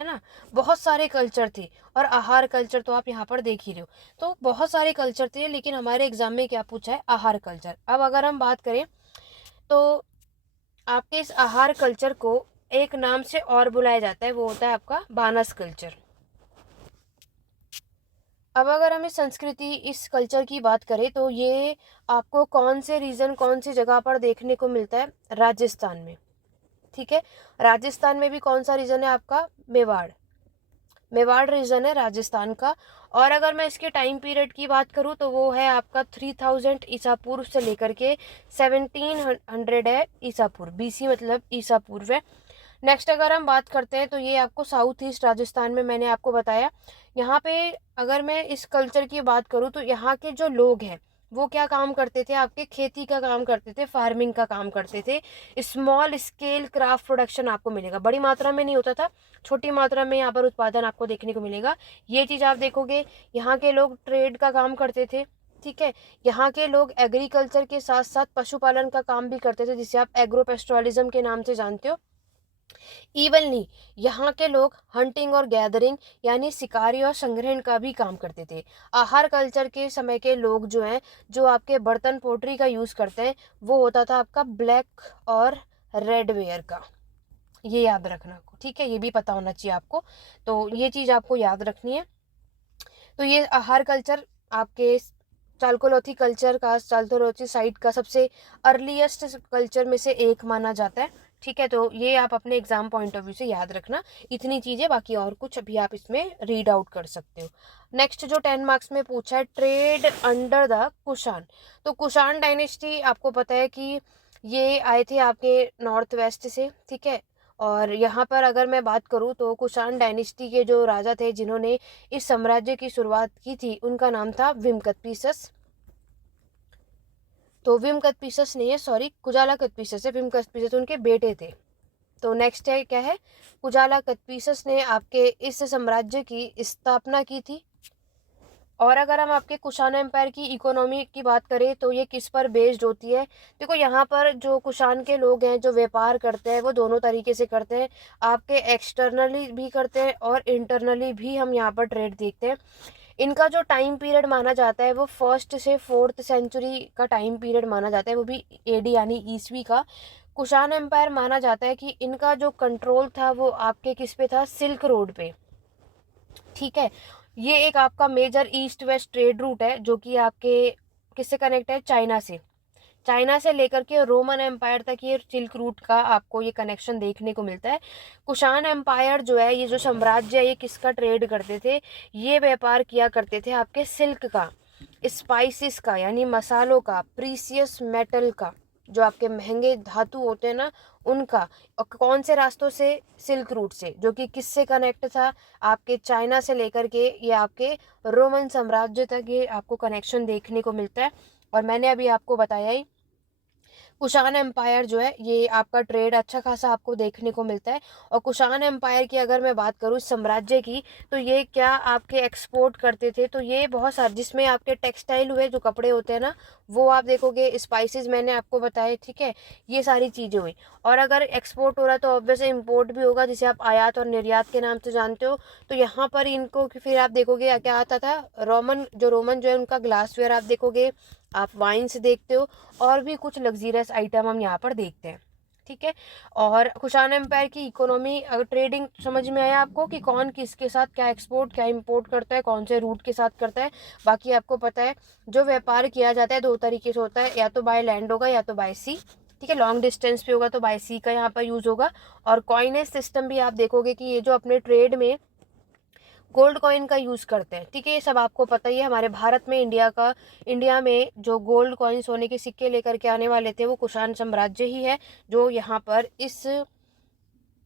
है ना, बहुत सारे कल्चर थे। और आहार कल्चर तो आप यहाँ पर देख ही रहे हो। तो बहुत सारे कल्चर थे, लेकिन हमारे एग्जाम में क्या पूछा है, आहार कल्चर। अब अगर हम बात करें तो आपके इस आहार कल्चर को एक नाम से और बुलाया जाता है, वो होता है आपका बानस कल्चर। अब अगर हम इस संस्कृति, इस कल्चर की बात करें तो ये आपको कौन से रीजन, कौन सी जगह पर देखने को मिलता है, राजस्थान में। ठीक है, राजस्थान में भी कौन सा रीजन है आपका, मेवाड़। मेवाड़ रीजन है राजस्थान का। और अगर मैं इसके टाइम पीरियड की बात करूँ तो वो है आपका 3000 ईसा पूर्व से लेकर के 1700 है ईसा पूर्व, बीसी मतलब ईसा पूर्व है। नेक्स्ट अगर हम बात करते हैं तो ये आपको साउथ ईस्ट राजस्थान में, मैंने आपको बताया। यहाँ पे अगर मैं इस कल्चर की बात करूँ तो यहाँ के जो लोग हैं वो क्या काम करते थे, आपके खेती का काम करते थे, फार्मिंग का काम करते थे। स्मॉल स्केल क्राफ्ट प्रोडक्शन आपको मिलेगा, बड़ी मात्रा में नहीं होता था, छोटी मात्रा में यहाँ पर उत्पादन आपको देखने को मिलेगा। ये चीज़ आप देखोगे। यहाँ के लोग ट्रेड का काम करते थे। ठीक है, यहाँ के लोग एग्रीकल्चर के साथ साथ पशुपालन का काम भी करते थे, जिसे आप एग्रो पेस्टोरलिज्म के नाम से जानते हो। इवन नहीं, यहाँ के लोग हंटिंग और गैदरिंग यानी शिकारी और संग्रहण का भी काम करते थे। आहार कल्चर के समय के लोग जो हैं, जो आपके बर्तन पोट्री का यूज़ करते हैं, वो होता था आपका ब्लैक और रेड वेयर का। ये याद रखना, ठीक है, ये भी पता होना चाहिए आपको। तो ये चीज़ आपको याद रखनी है। तो ये आहार कल्चर आपके चालकोलिथिक कल्चर का, चालकोलिथिक साइट का सबसे अर्लीस्ट कल्चर में से एक माना जाता है। ठीक है, तो ये आप अपने एग्जाम पॉइंट ऑफ व्यू से याद रखना, इतनी चीज़ें। बाकी और कुछ अभी आप इसमें रीड आउट कर सकते हो। नेक्स्ट जो 10 मार्क्स में पूछा है, ट्रेड अंडर द कुषाण। तो कुषाण डायनेस्टी आपको पता है कि ये आए थे आपके नॉर्थ वेस्ट से। ठीक है, और यहाँ पर अगर मैं बात करूँ तो कुषाण डायनेस्टी के जो राजा थे जिन्होंने इस साम्राज्य की शुरुआत की थी, उनका नाम था विमकतपीसस। तो विमकतपीसस नहीं है, सॉरी, कुजाला कतपीसस है। विमकतपीसस उनके बेटे थे। तो नेक्स्ट है क्या है, कुजाला कतपीसस ने आपके इस साम्राज्य की स्थापना की थी। और अगर हम आपके कुषाण एम्पायर की इकोनॉमी की बात करें तो ये किस पर बेस्ड होती है। देखो यहाँ पर जो कुषाण के लोग हैं जो व्यापार करते हैं वो दोनों तरीके से करते हैं। आपके एक्सटर्नली भी करते हैं और इंटरनली भी हम यहाँ पर ट्रेड देखते हैं। इनका जो टाइम पीरियड माना जाता है वो 1st से 4th सेंचुरी का टाइम पीरियड माना जाता है, वो भी एडी यानी ईस्वी का। कुषाण एम्पायर माना जाता है कि इनका जो कंट्रोल था वो आपके किस पे था, सिल्क रोड पे। ठीक है, ये एक आपका major east west trade route है जो कि आपके किससे कनेक्ट है, चाइना से। चाइना से लेकर के रोमन एम्पायर तक ये सिल्क रूट का आपको ये कनेक्शन देखने को मिलता है। कुषाण एम्पायर जो है, ये जो साम्राज्य है, ये किसका ट्रेड करते थे, ये व्यापार किया करते थे आपके सिल्क का, स्पाइसेस का यानी मसालों का, प्रीसियस मेटल का, जो आपके महंगे धातु होते हैं ना, उनका। और कौन से रास्तों से, सिल्क रूट से, जो कि किससे कनेक्ट था, आपके चाइना से लेकर के ये आपके रोमन साम्राज्य तक ये आपको कनेक्शन देखने को मिलता है। और मैंने अभी आपको बताया ही, कुषाण एम्पायर जो है ये आपका ट्रेड अच्छा खासा आपको देखने को मिलता है। और कुषाण एम्पायर की अगर मैं बात करूँ साम्राज्य की, तो ये क्या आपके एक्सपोर्ट करते थे, तो ये बहुत सारे, जिसमें आपके टेक्सटाइल हुए, जो कपड़े होते हैं ना, वो आप देखोगे, स्पाइसेस मैंने आपको बताए। ठीक है, ये सारी चीज़ें हुई। और अगर एक्सपोर्ट हो रहा है तो ऑब्वियस इम्पोर्ट भी होगा, जिसे आप आयात और निर्यात के नाम से जानते हो। तो यहाँ पर इनको फिर आप देखोगे क्या आता था, रोमन जो है उनका ग्लासवेयर आप देखोगे, आप वाइन्स देखते हो, और भी कुछ लग्जीरियस आइटम हम यहाँ पर देखते हैं। ठीक है, और कुषाण एम्पायर की इकोनॉमी, अगर ट्रेडिंग समझ में आया आपको कि कौन किसके साथ क्या एक्सपोर्ट क्या इंपोर्ट करता है, कौन से रूट के साथ करता है। बाकी आपको पता है जो व्यापार किया जाता है 2 तरीके से होता है, या तो बाय लैंड होगा या तो बाय सी। ठीक है, लॉन्ग डिस्टेंस पे होगा तो बाय सी का यहाँ पर यूज़ होगा। और कॉइनेज सिस्टम भी आप देखोगे कि ये जो अपने ट्रेड में गोल्ड कॉइन का यूज़ करते हैं। ठीक है, ये सब आपको पता ही है। हमारे भारत में इंडिया में जो गोल्ड कॉइन सोने के सिक्के लेकर के आने वाले थे वो कुषाण साम्राज्य ही है, जो यहाँ पर इस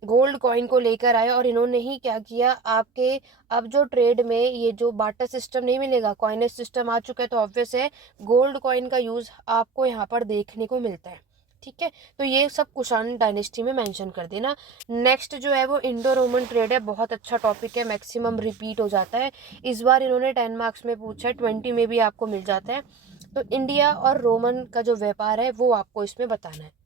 गोल्ड कॉइन को लेकर आए। और इन्होंने ही क्या किया, आपके अब जो ट्रेड में ये जो बाटर सिस्टम नहीं मिलेगा, कॉइनेज सिस्टम आ चुका है, तो ऑब्वियस है गोल्ड कॉइन का यूज़ आपको यहाँ पर देखने को मिलता है। ठीक है, तो ये सब कुषाण डायनेस्टी में मेंशन कर देना। नेक्स्ट जो है वो इंडो रोमन ट्रेड है। बहुत अच्छा टॉपिक है, मैक्सिमम रिपीट हो जाता है। इस बार इन्होंने 10 मार्क्स में पूछा है, 20 में भी आपको मिल जाता है। तो इंडिया और रोमन का जो व्यापार है वो आपको इसमें बताना है।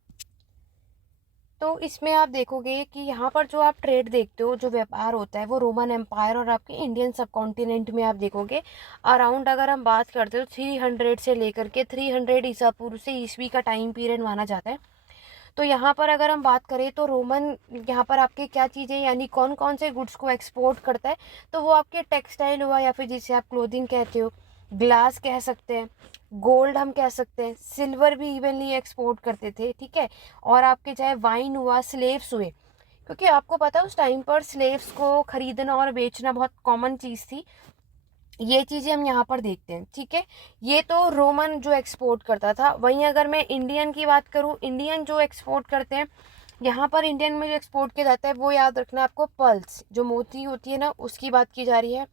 तो इसमें आप देखोगे कि यहाँ पर जो आप ट्रेड देखते हो, जो व्यापार होता है वो रोमन एम्पायर और आपके इंडियन सब कॉन्टिनेंट में आप देखोगे अराउंड, अगर हम बात करते हो 300 से लेकर के 300 ईसा पूर्व से ईस्वी का टाइम पीरियड माना जाता है। तो यहाँ पर अगर हम बात करें तो रोमन यहाँ पर आपके क्या चीज़ें यानी कौन कौन से गुड्स को एक्सपोर्ट करता है, तो वो आपके टेक्सटाइल हुआ, या फिर जिसे आप क्लोथिंग कहते हो, ग्लास कह सकते हैं, गोल्ड हम कह सकते हैं, सिल्वर भी इवनली एक्सपोर्ट करते थे। ठीक है, और आपके चाहे वाइन हुआ, स्लेव्स हुए, क्योंकि आपको पता है उस टाइम पर स्लेव्स को खरीदना और बेचना बहुत कॉमन चीज़ थी। ये चीज़ें हम यहाँ पर देखते हैं। ठीक है, ये तो रोमन जो एक्सपोर्ट करता था। वहीं अगर मैं इंडियन की बात करूँ, इंडियन जो एक्सपोर्ट करते हैं, यहाँ पर इंडियन में जो एक्सपोर्ट किया जाता है वो याद रखना आपको, पर्ल्स जो मोती होती है ना, उसकी बात की जा रही है।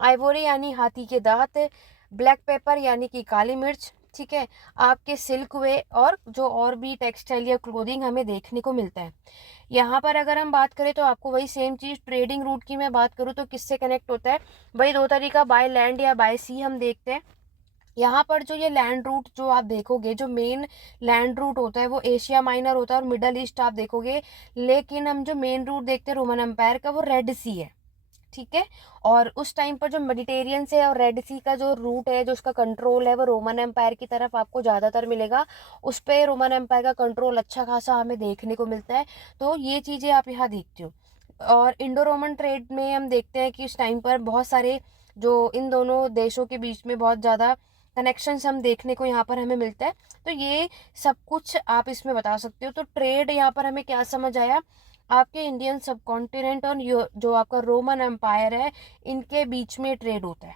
आइवोरी यानी हाथी के दांत, ब्लैक पेपर यानी कि काली मिर्च। ठीक है, आपके सिल्क हुए, और जो और भी टेक्सटाइल या क्लोथिंग हमें देखने को मिलता है। यहाँ पर अगर हम बात करें तो आपको वही सेम चीज़, ट्रेडिंग रूट की मैं बात करूँ तो किससे कनेक्ट होता है, वही दो तरीका, बाय लैंड या बाय सी हम देखते हैं। यहाँ पर जो ये लैंड रूट जो आप देखोगे, जो मेन लैंड रूट होता है वो एशिया माइनर होता है और मिडल ईस्ट आप देखोगे। लेकिन हम जो मेन रूट देखते हैं रोमन एम्पायर का, वो रेड सी है। ठीक है, और उस टाइम पर जो मेडिटेरियन से और रेड सी का जो रूट है, जो उसका कंट्रोल है, वो रोमन एम्पायर की तरफ आपको ज़्यादातर मिलेगा। उस पर रोमन एम्पायर का कंट्रोल अच्छा खासा हमें देखने को मिलता है। तो ये चीज़ें आप यहाँ देखते हो। और इंडो रोमन ट्रेड में हम देखते हैं कि उस टाइम पर बहुत सारे जो इन दोनों देशों के बीच में बहुत ज़्यादा कनेक्शंस हम देखने को यहाँ पर हमें मिलता है। तो ये सब कुछ आप इसमें बता सकते हो। तो ट्रेड यहाँ पर हमें क्या समझ आया, आपके इंडियन सब कॉन्टिनेंट और जो आपका रोमन एम्पायर है, इनके बीच में ट्रेड होता है।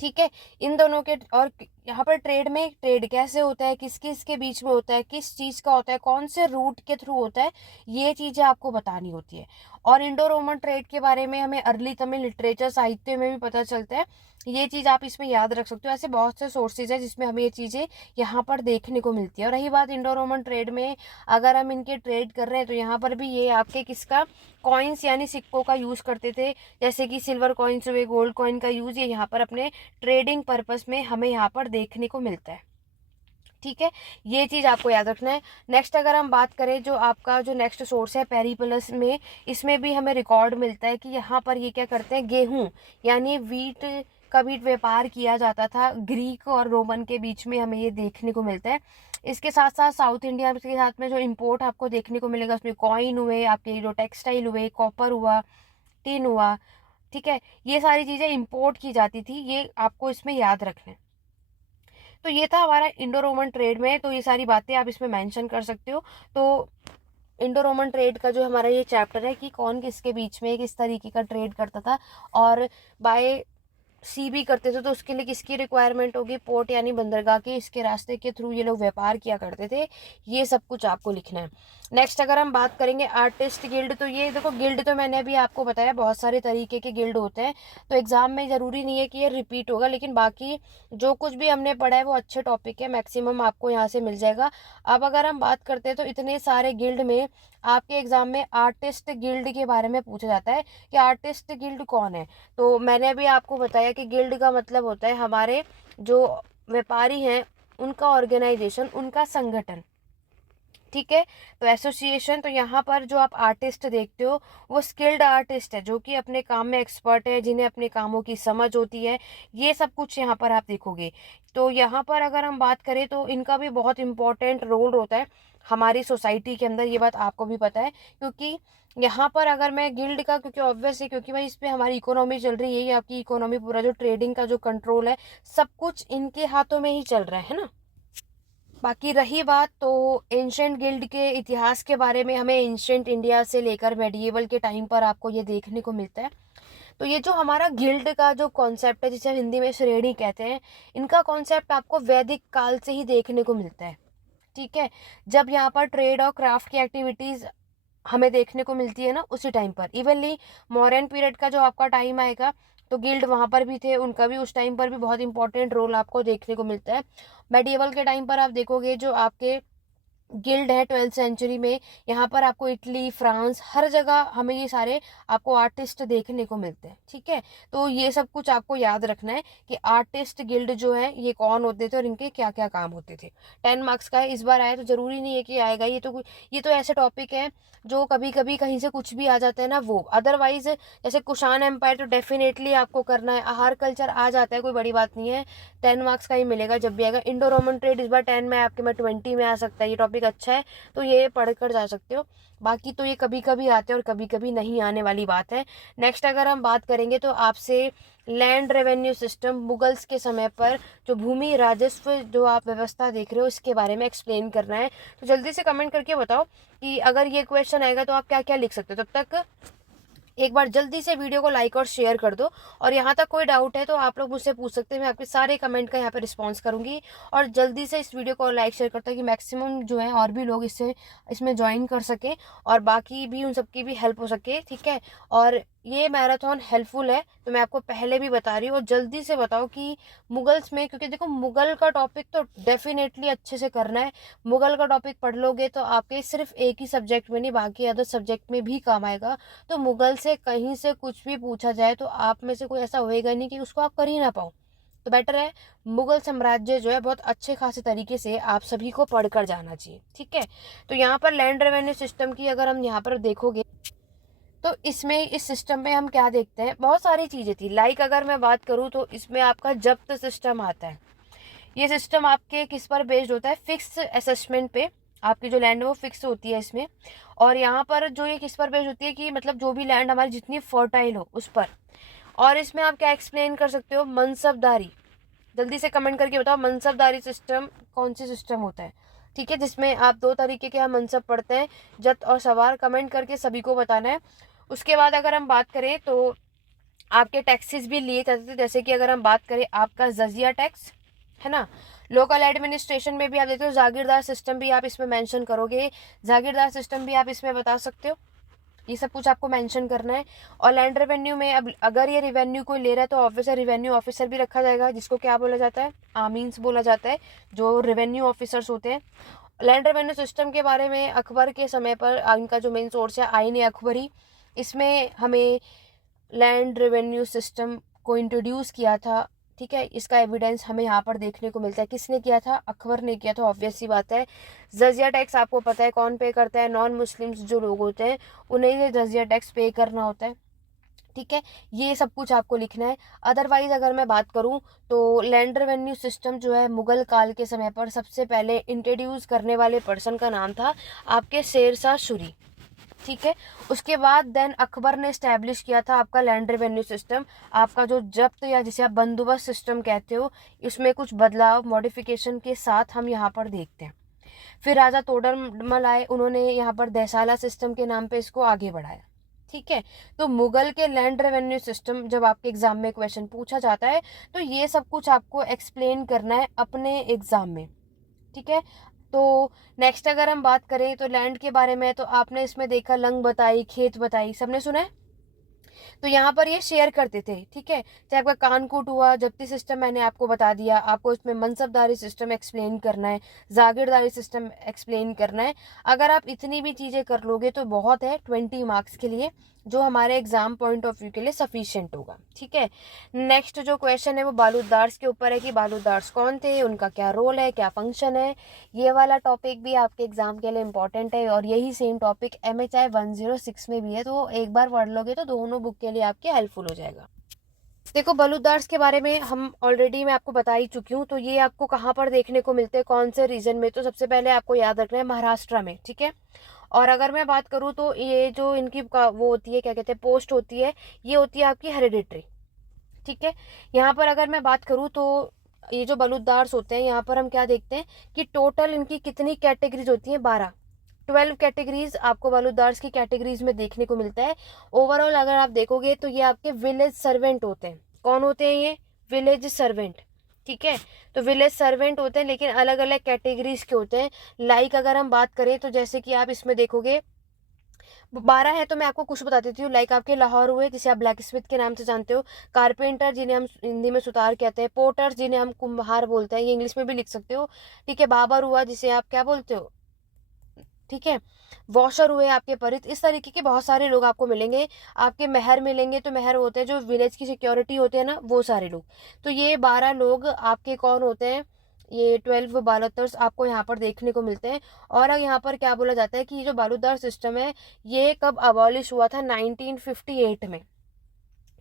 ठीक है, इन दोनों के, और यहाँ पर ट्रेड में ट्रेड कैसे होता है, किस किस के बीच में होता है, किस चीज़ का होता है, कौन से रूट के थ्रू होता है, ये चीज़ें आपको बतानी होती है। और इंडो रोमन ट्रेड के बारे में हमें अर्ली तमिल लिटरेचर साहित्य में भी पता चलता है। ये चीज़ आप इसमें याद रख सकते हो। ऐसे बहुत से सोर्सेज है जिसमें हमें ये चीज़ें यहाँ पर देखने को मिलती है। और रही बात इंडो रोमन ट्रेड में, अगर हम इनके ट्रेड कर रहे हैं तो यहाँ पर भी ये आपके किसका, कॉइन्स यानी सिक्कों का यूज़ करते थे। जैसे कि सिल्वर कॉइन्स हुए, गोल्ड कॉइन का यूज़ ये यहाँ पर अपने ट्रेडिंग पर्पस में हमें यहाँ पर देखने को मिलता है। ठीक है, ये चीज़ आपको याद रखना है। नेक्स्ट अगर हम बात करें, जो आपका जो नेक्स्ट सोर्स है पेरिप्लस में, इसमें भी हमें रिकॉर्ड मिलता है कि यहाँ पर ये क्या करते हैं, गेहूँ यानी वीट का भी व्यापार किया जाता था ग्रीक और रोमन के बीच में, हमें ये देखने को मिलता है। इसके साथ साथ साउथ इंडिया के साथ में जो इम्पोर्ट आपको देखने को मिलेगा, उसमें कॉइन हुए, आपके जो टेक्सटाइल हुए, कॉपर हुआ, टिन हुआ। ठीक है, ये सारी चीज़ें इंपोर्ट की जाती थी, ये आपको इसमें याद रखना है। तो ये था हमारा इंडो रोमन ट्रेड में। तो ये सारी बातें आप इसमें मेंशन कर सकते हो। तो इंडो रोमन ट्रेड का जो हमारा ये चैप्टर है कि कौन किसके बीच में किस तरीके का ट्रेड करता था, और बाय सी भी करते थे, तो उसके लिए किसकी रिक्वायरमेंट होगी, पोर्ट यानी बंदरगाह की, इसके रास्ते के थ्रू ये लोग व्यापार किया करते थे। ये सब कुछ आपको लिखना है। नेक्स्ट अगर हम बात करेंगे आर्टिस्ट गिल्ड, तो ये देखो, गिल्ड तो मैंने अभी आपको बताया बहुत सारे तरीके के गिल्ड होते हैं। तो एग्जाम में ज़रूरी नहीं है कि ये रिपीट होगा, लेकिन बाकी जो कुछ भी हमने पढ़ा है वो अच्छे टॉपिक है, मैक्सिमम आपको यहाँ से मिल जाएगा। अब अगर हम बात करते हैं तो इतने सारे गिल्ड में आपके एग्जाम में आर्टिस्ट गिल्ड के बारे में पूछा जाता है कि आर्टिस्ट गिल्ड कौन है। तो मैंने अभी आपको बताया कि गिल्ड का मतलब होता है हमारे जो व्यापारी हैं उनका ऑर्गेनाइजेशन, उनका संगठन। ठीक है, तो एसोसिएशन। तो यहाँ पर जो आप आर्टिस्ट देखते हो वो स्किल्ड आर्टिस्ट है, जो कि अपने काम में एक्सपर्ट है, जिन्हें अपने कामों की समझ होती है। ये सब कुछ यहाँ पर आप देखोगे। तो यहाँ पर अगर हम बात करें तो इनका भी बहुत इंपॉर्टेंट रोल होता है हमारी सोसाइटी के अंदर, ये बात आपको भी पता है। क्योंकि यहाँ पर अगर मैं गिल्ड का, क्योंकि ऑब्वियस है, क्योंकि भाई इस पर हमारी इकोनॉमी चल रही है, ये आपकी इकोनॉमी, पूरा जो ट्रेडिंग का जो कंट्रोल है, सब कुछ इनके हाथों में ही चल रहा है ना। बाकी रही बात तो एंशंट गिल्ड के इतिहास के बारे में, हमें एंशंट इंडिया से लेकर मेडिएवल के टाइम पर आपको ये देखने को मिलता है। तो ये जो हमारा गिल्ड का जो कॉन्सेप्ट है, जिसे हम हिंदी में श्रेणी कहते हैं, इनका कॉन्सेप्ट आपको वैदिक काल से ही देखने को मिलता है। ठीक है, जब यहाँ पर ट्रेड और क्राफ्ट की एक्टिविटीज़ हमें देखने को मिलती है ना, उसी टाइम पर इवनली मॉडर्न पीरियड का जो आपका टाइम आएगा, तो गिल्ड वहाँ पर भी थे, उनका भी उस टाइम पर भी बहुत इंपॉर्टेंट रोल आपको देखने को मिलता है। मेडिएवल के टाइम पर आप देखोगे जो आपके गिल्ड है 12th सेंचुरी में, यहाँ पर आपको इटली, फ्रांस, हर जगह हमें ये सारे आपको आर्टिस्ट देखने को मिलते हैं। ठीक है, तो ये सब कुछ आपको याद रखना है कि आर्टिस्ट गिल्ड जो है ये कौन होते थे और इनके क्या क्या काम होते थे। 10 मार्क्स का है, इस बार आया तो ज़रूरी नहीं है कि आएगा, ये तो ऐसे टॉपिक है जो कभी कभी कहीं से कुछ भी आ जाता है ना, वो अदरवाइज जैसे कुषाण एम्पायर तो डेफिनेटली आपको करना है, आहार कल्चर आ जाता है, कोई बड़ी बात नहीं है, 10 मार्क्स का ही मिलेगा जब भी आएगा। इंडो रोमन ट्रेड इस बार 10 में आपके में 20 में आ सकता है, ये टॉपिक अच्छा है तो ये पढ़ कर जा सकते हो। बाकी तो ये कभी कभी आते हैं और कभी कभी नहीं आने वाली बात है। नेक्स्ट अगर हम बात करेंगे तो आपसे लैंड रेवेन्यू सिस्टम मुगल्स के समय पर जो भूमि राजस्व जो आप व्यवस्था देख रहे हो, इसके बारे में एक्सप्लेन करना है। तो जल्दी से कमेंट करके बताओ कि अगर ये क्वेश्चन आएगा तो आप क्या क्या लिख सकते हो। तब तक एक बार जल्दी से वीडियो को लाइक और शेयर कर दो, और यहाँ तक कोई डाउट है तो आप लोग मुझसे पूछ सकते हैं, मैं आपके सारे कमेंट का यहाँ पे रिस्पॉन्स करूँगी। और जल्दी से इस वीडियो को लाइक शेयर करता है कि मैक्सिमम जो है और भी लोग इसमें ज्वाइन कर सकें और बाकी भी उन सबकी भी हेल्प हो सके। ठीक है, और ये मैराथन हेल्पफुल है तो मैं आपको पहले भी बता रही हूँ। और जल्दी से बताओ कि मुगल्स में, क्योंकि देखो मुगल का टॉपिक तो डेफिनेटली अच्छे से करना है। मुगल का टॉपिक पढ़ लोगे तो आपके सिर्फ एक ही सब्जेक्ट में नहीं, बाकी अदर सब्जेक्ट में भी काम आएगा। तो मुगल से कहीं से कुछ भी पूछा जाए तो आप में से कोई ऐसा होएगा नहीं कि उसको आप कर ही ना पाओ। तो बेटर है मुगल साम्राज्य जो है बहुत अच्छे खासे तरीके से आप सभी को पढ़कर जाना चाहिए। ठीक है, तो यहाँ पर लैंड रेवेन्यू सिस्टम की अगर हम यहाँ पर देखोगे तो इसमें इस सिस्टम में हम क्या देखते हैं, बहुत सारी चीज़ें थी। लाइक अगर मैं बात करूँ तो इसमें आपका जब्त सिस्टम आता है। ये सिस्टम आपके किस पर बेस्ड होता है, फिक्स असेसमेंट पे। आपकी जो लैंड है वो फिक्स होती है इसमें। और यहाँ पर जो ये किस पर बेस्ड होती है कि मतलब जो भी लैंड हमारी जितनी फर्टाइल हो उस पर। और इसमें आप क्या एक्सप्लेन कर सकते हो, मनसबदारी। जल्दी से कमेंट करके बताओ मनसबदारी सिस्टम कौन सी सिस्टम होता है। ठीक है, जिसमें आप दो तरीके के हम मनसब पढ़ते हैं, जत और सवार। कमेंट करके सभी को बताना है। उसके बाद अगर हम बात करें तो आपके टैक्सेस भी लिए जाते थे, जैसे कि अगर हम बात करें आपका जजिया टैक्स है ना। लोकल एडमिनिस्ट्रेशन में भी आप देखते हो जागीरदार सिस्टम भी आप इसमें मेंशन करोगे, जागीरदार सिस्टम भी आप इसमें बता सकते हो। ये सब कुछ आपको मेंशन करना है। और लैंड रेवेन्यू में अब अगर ये रेवेन्यू कोई ले रहा है तो ऑब्वियसली रेवेन्यू ऑफिसर भी रखा जाएगा, जिसको क्या बोला जाता है, आमीन्स बोला जाता है, जो रेवेन्यू ऑफिसर्स होते हैं। लैंड रेवेन्यू सिस्टम के बारे में अकबर के समय पर इनका जो मेन सोर्स है आईन अकबरी, इसमें हमें लैंड रेवेन्यू सिस्टम को इंट्रोड्यूस किया था। ठीक है, इसका एविडेंस हमें यहाँ पर देखने को मिलता है। किसने किया था, अकबर ने किया था, ऑब्वियस सी बात है। जजिया टैक्स आपको पता है कौन पे करता है, नॉन मुस्लिम्स जो लोग होते हैं उन्हें ये जजिया टैक्स पे करना होता है। ठीक है, ये सब कुछ आपको लिखना है। अदरवाइज अगर मैं बात करूं तो लैंड रेवेन्यू सिस्टम जो है मुगल काल के समय पर सबसे पहले इंट्रोड्यूस करने वाले पर्सन का नाम था आपके शेरशाह सूरी। ठीक है, उसके बाद देन अकबर ने स्टैब्लिश किया था आपका लैंड रेवेन्यू सिस्टम। आपका जो जब्त या जिसे आप बंदोबस्त सिस्टम कहते हो, इसमें कुछ बदलाव मॉडिफिकेशन के साथ हम यहाँ पर देखते हैं। फिर राजा तोडरमल आए, उन्होंने यहाँ पर देसाला सिस्टम के नाम पे इसको आगे बढ़ाया। ठीक है, तो मुगल के लैंड रेवेन्यू सिस्टम जब आपके एग्जाम में क्वेश्चन पूछा जाता है तो ये सब कुछ आपको एक्सप्लेन करना है अपने एग्जाम में। ठीक है, तो नेक्स्ट अगर हम बात करें तो लैंड के बारे में, तो आपने इसमें देखा लंग बताई, खेत बताई, सबने सुना है। तो यहाँ पर ये शेयर करते थे। ठीक है, चाहे आपका कानकूट हुआ, जब्ती सिस्टम मैंने आपको बता दिया, आपको इसमें मनसबदारी सिस्टम एक्सप्लेन करना है, जागीरदारी सिस्टम एक्सप्लेन करना है। अगर आप इतनी भी चीज़ें कर लोगे तो बहुत है 20 मार्क्स के लिए, जो हमारे एग्जाम पॉइंट ऑफ व्यू के लिए सफिशिएंट होगा। ठीक है, नेक्स्ट जो क्वेश्चन है वो बालूदार्स के ऊपर है कि बालूदार्स कौन थे, उनका क्या रोल है, क्या फंक्शन है। ये वाला टॉपिक भी आपके एग्जाम के लिए इंपॉर्टेंट है और यही सेम टॉपिक MHI 106 में भी है, तो एक बार पढ़ लोगे तो दोनों बुक के लिए आपके हेल्पफुल हो जाएगा। देखो बलूदार्स के बारे में हम ऑलरेडी मैं आपको बता ही चुकी हूँ। तो ये आपको कहाँ पर देखने को मिलते हैं, कौन से रीजन में, तो सबसे पहले आपको याद रखना है महाराष्ट्र में। ठीक है, और अगर मैं बात करूँ तो ये जो इनकी वो होती है, क्या कहते हैं, पोस्ट होती है, ये होती है आपकी हेरिडिटरी। ठीक है, यहाँ पर अगर मैं बात करूँ तो ये जो बलूदार्स होते हैं, यहाँ पर हम क्या देखते हैं कि टोटल इनकी कितनी कैटेगरीज होती हैं, 12। 12 कैटेगरीज आपको बालूदार्स की कैटेगरीज में देखने को मिलता है। ओवरऑल अगर आप देखोगे तो ये आपके विलेज सर्वेंट होते हैं। कौन होते हैं ये? Village servant. ठीक है, तो विलेज सर्वेंट होते हैं लेकिन अलग अलग कैटेगरीज के होते हैं। लाइक अगर हम बात करें तो जैसे कि आप इसमें देखोगे 12 है, तो मैं आपको कुछ बता देती हूँ। लाइक आपके लाहौर हुए, जिसे आप ब्लैक स्मिथ के नाम से जानते हो। कारपेंटर, जिन्हें हम हिंदी में सुतार कहते हैं। पोर्टर, जिन्हें हम कुम्हार बोलते हैं, ये इंग्लिश में भी लिख सकते हो। ठीक है, बाबर हुआ, जिसे आप क्या बोलते हो? ठीक है, वॉशर हुए आपके परित। इस तरीके के बहुत सारे लोग आपको मिलेंगे। आपके मेहर मिलेंगे, तो मेहर होते हैं जो विलेज की सिक्योरिटी होते हैं ना, वो सारे लोग। तो ये 12 लोग आपके कौन होते हैं? ये 12 बालूदार्स आपको यहाँ पर देखने को मिलते हैं। और अब यहाँ पर क्या बोला जाता है कि ये जो बालूदार सिस्टम है ये कब अबॉलिश हुआ था? 1958 में।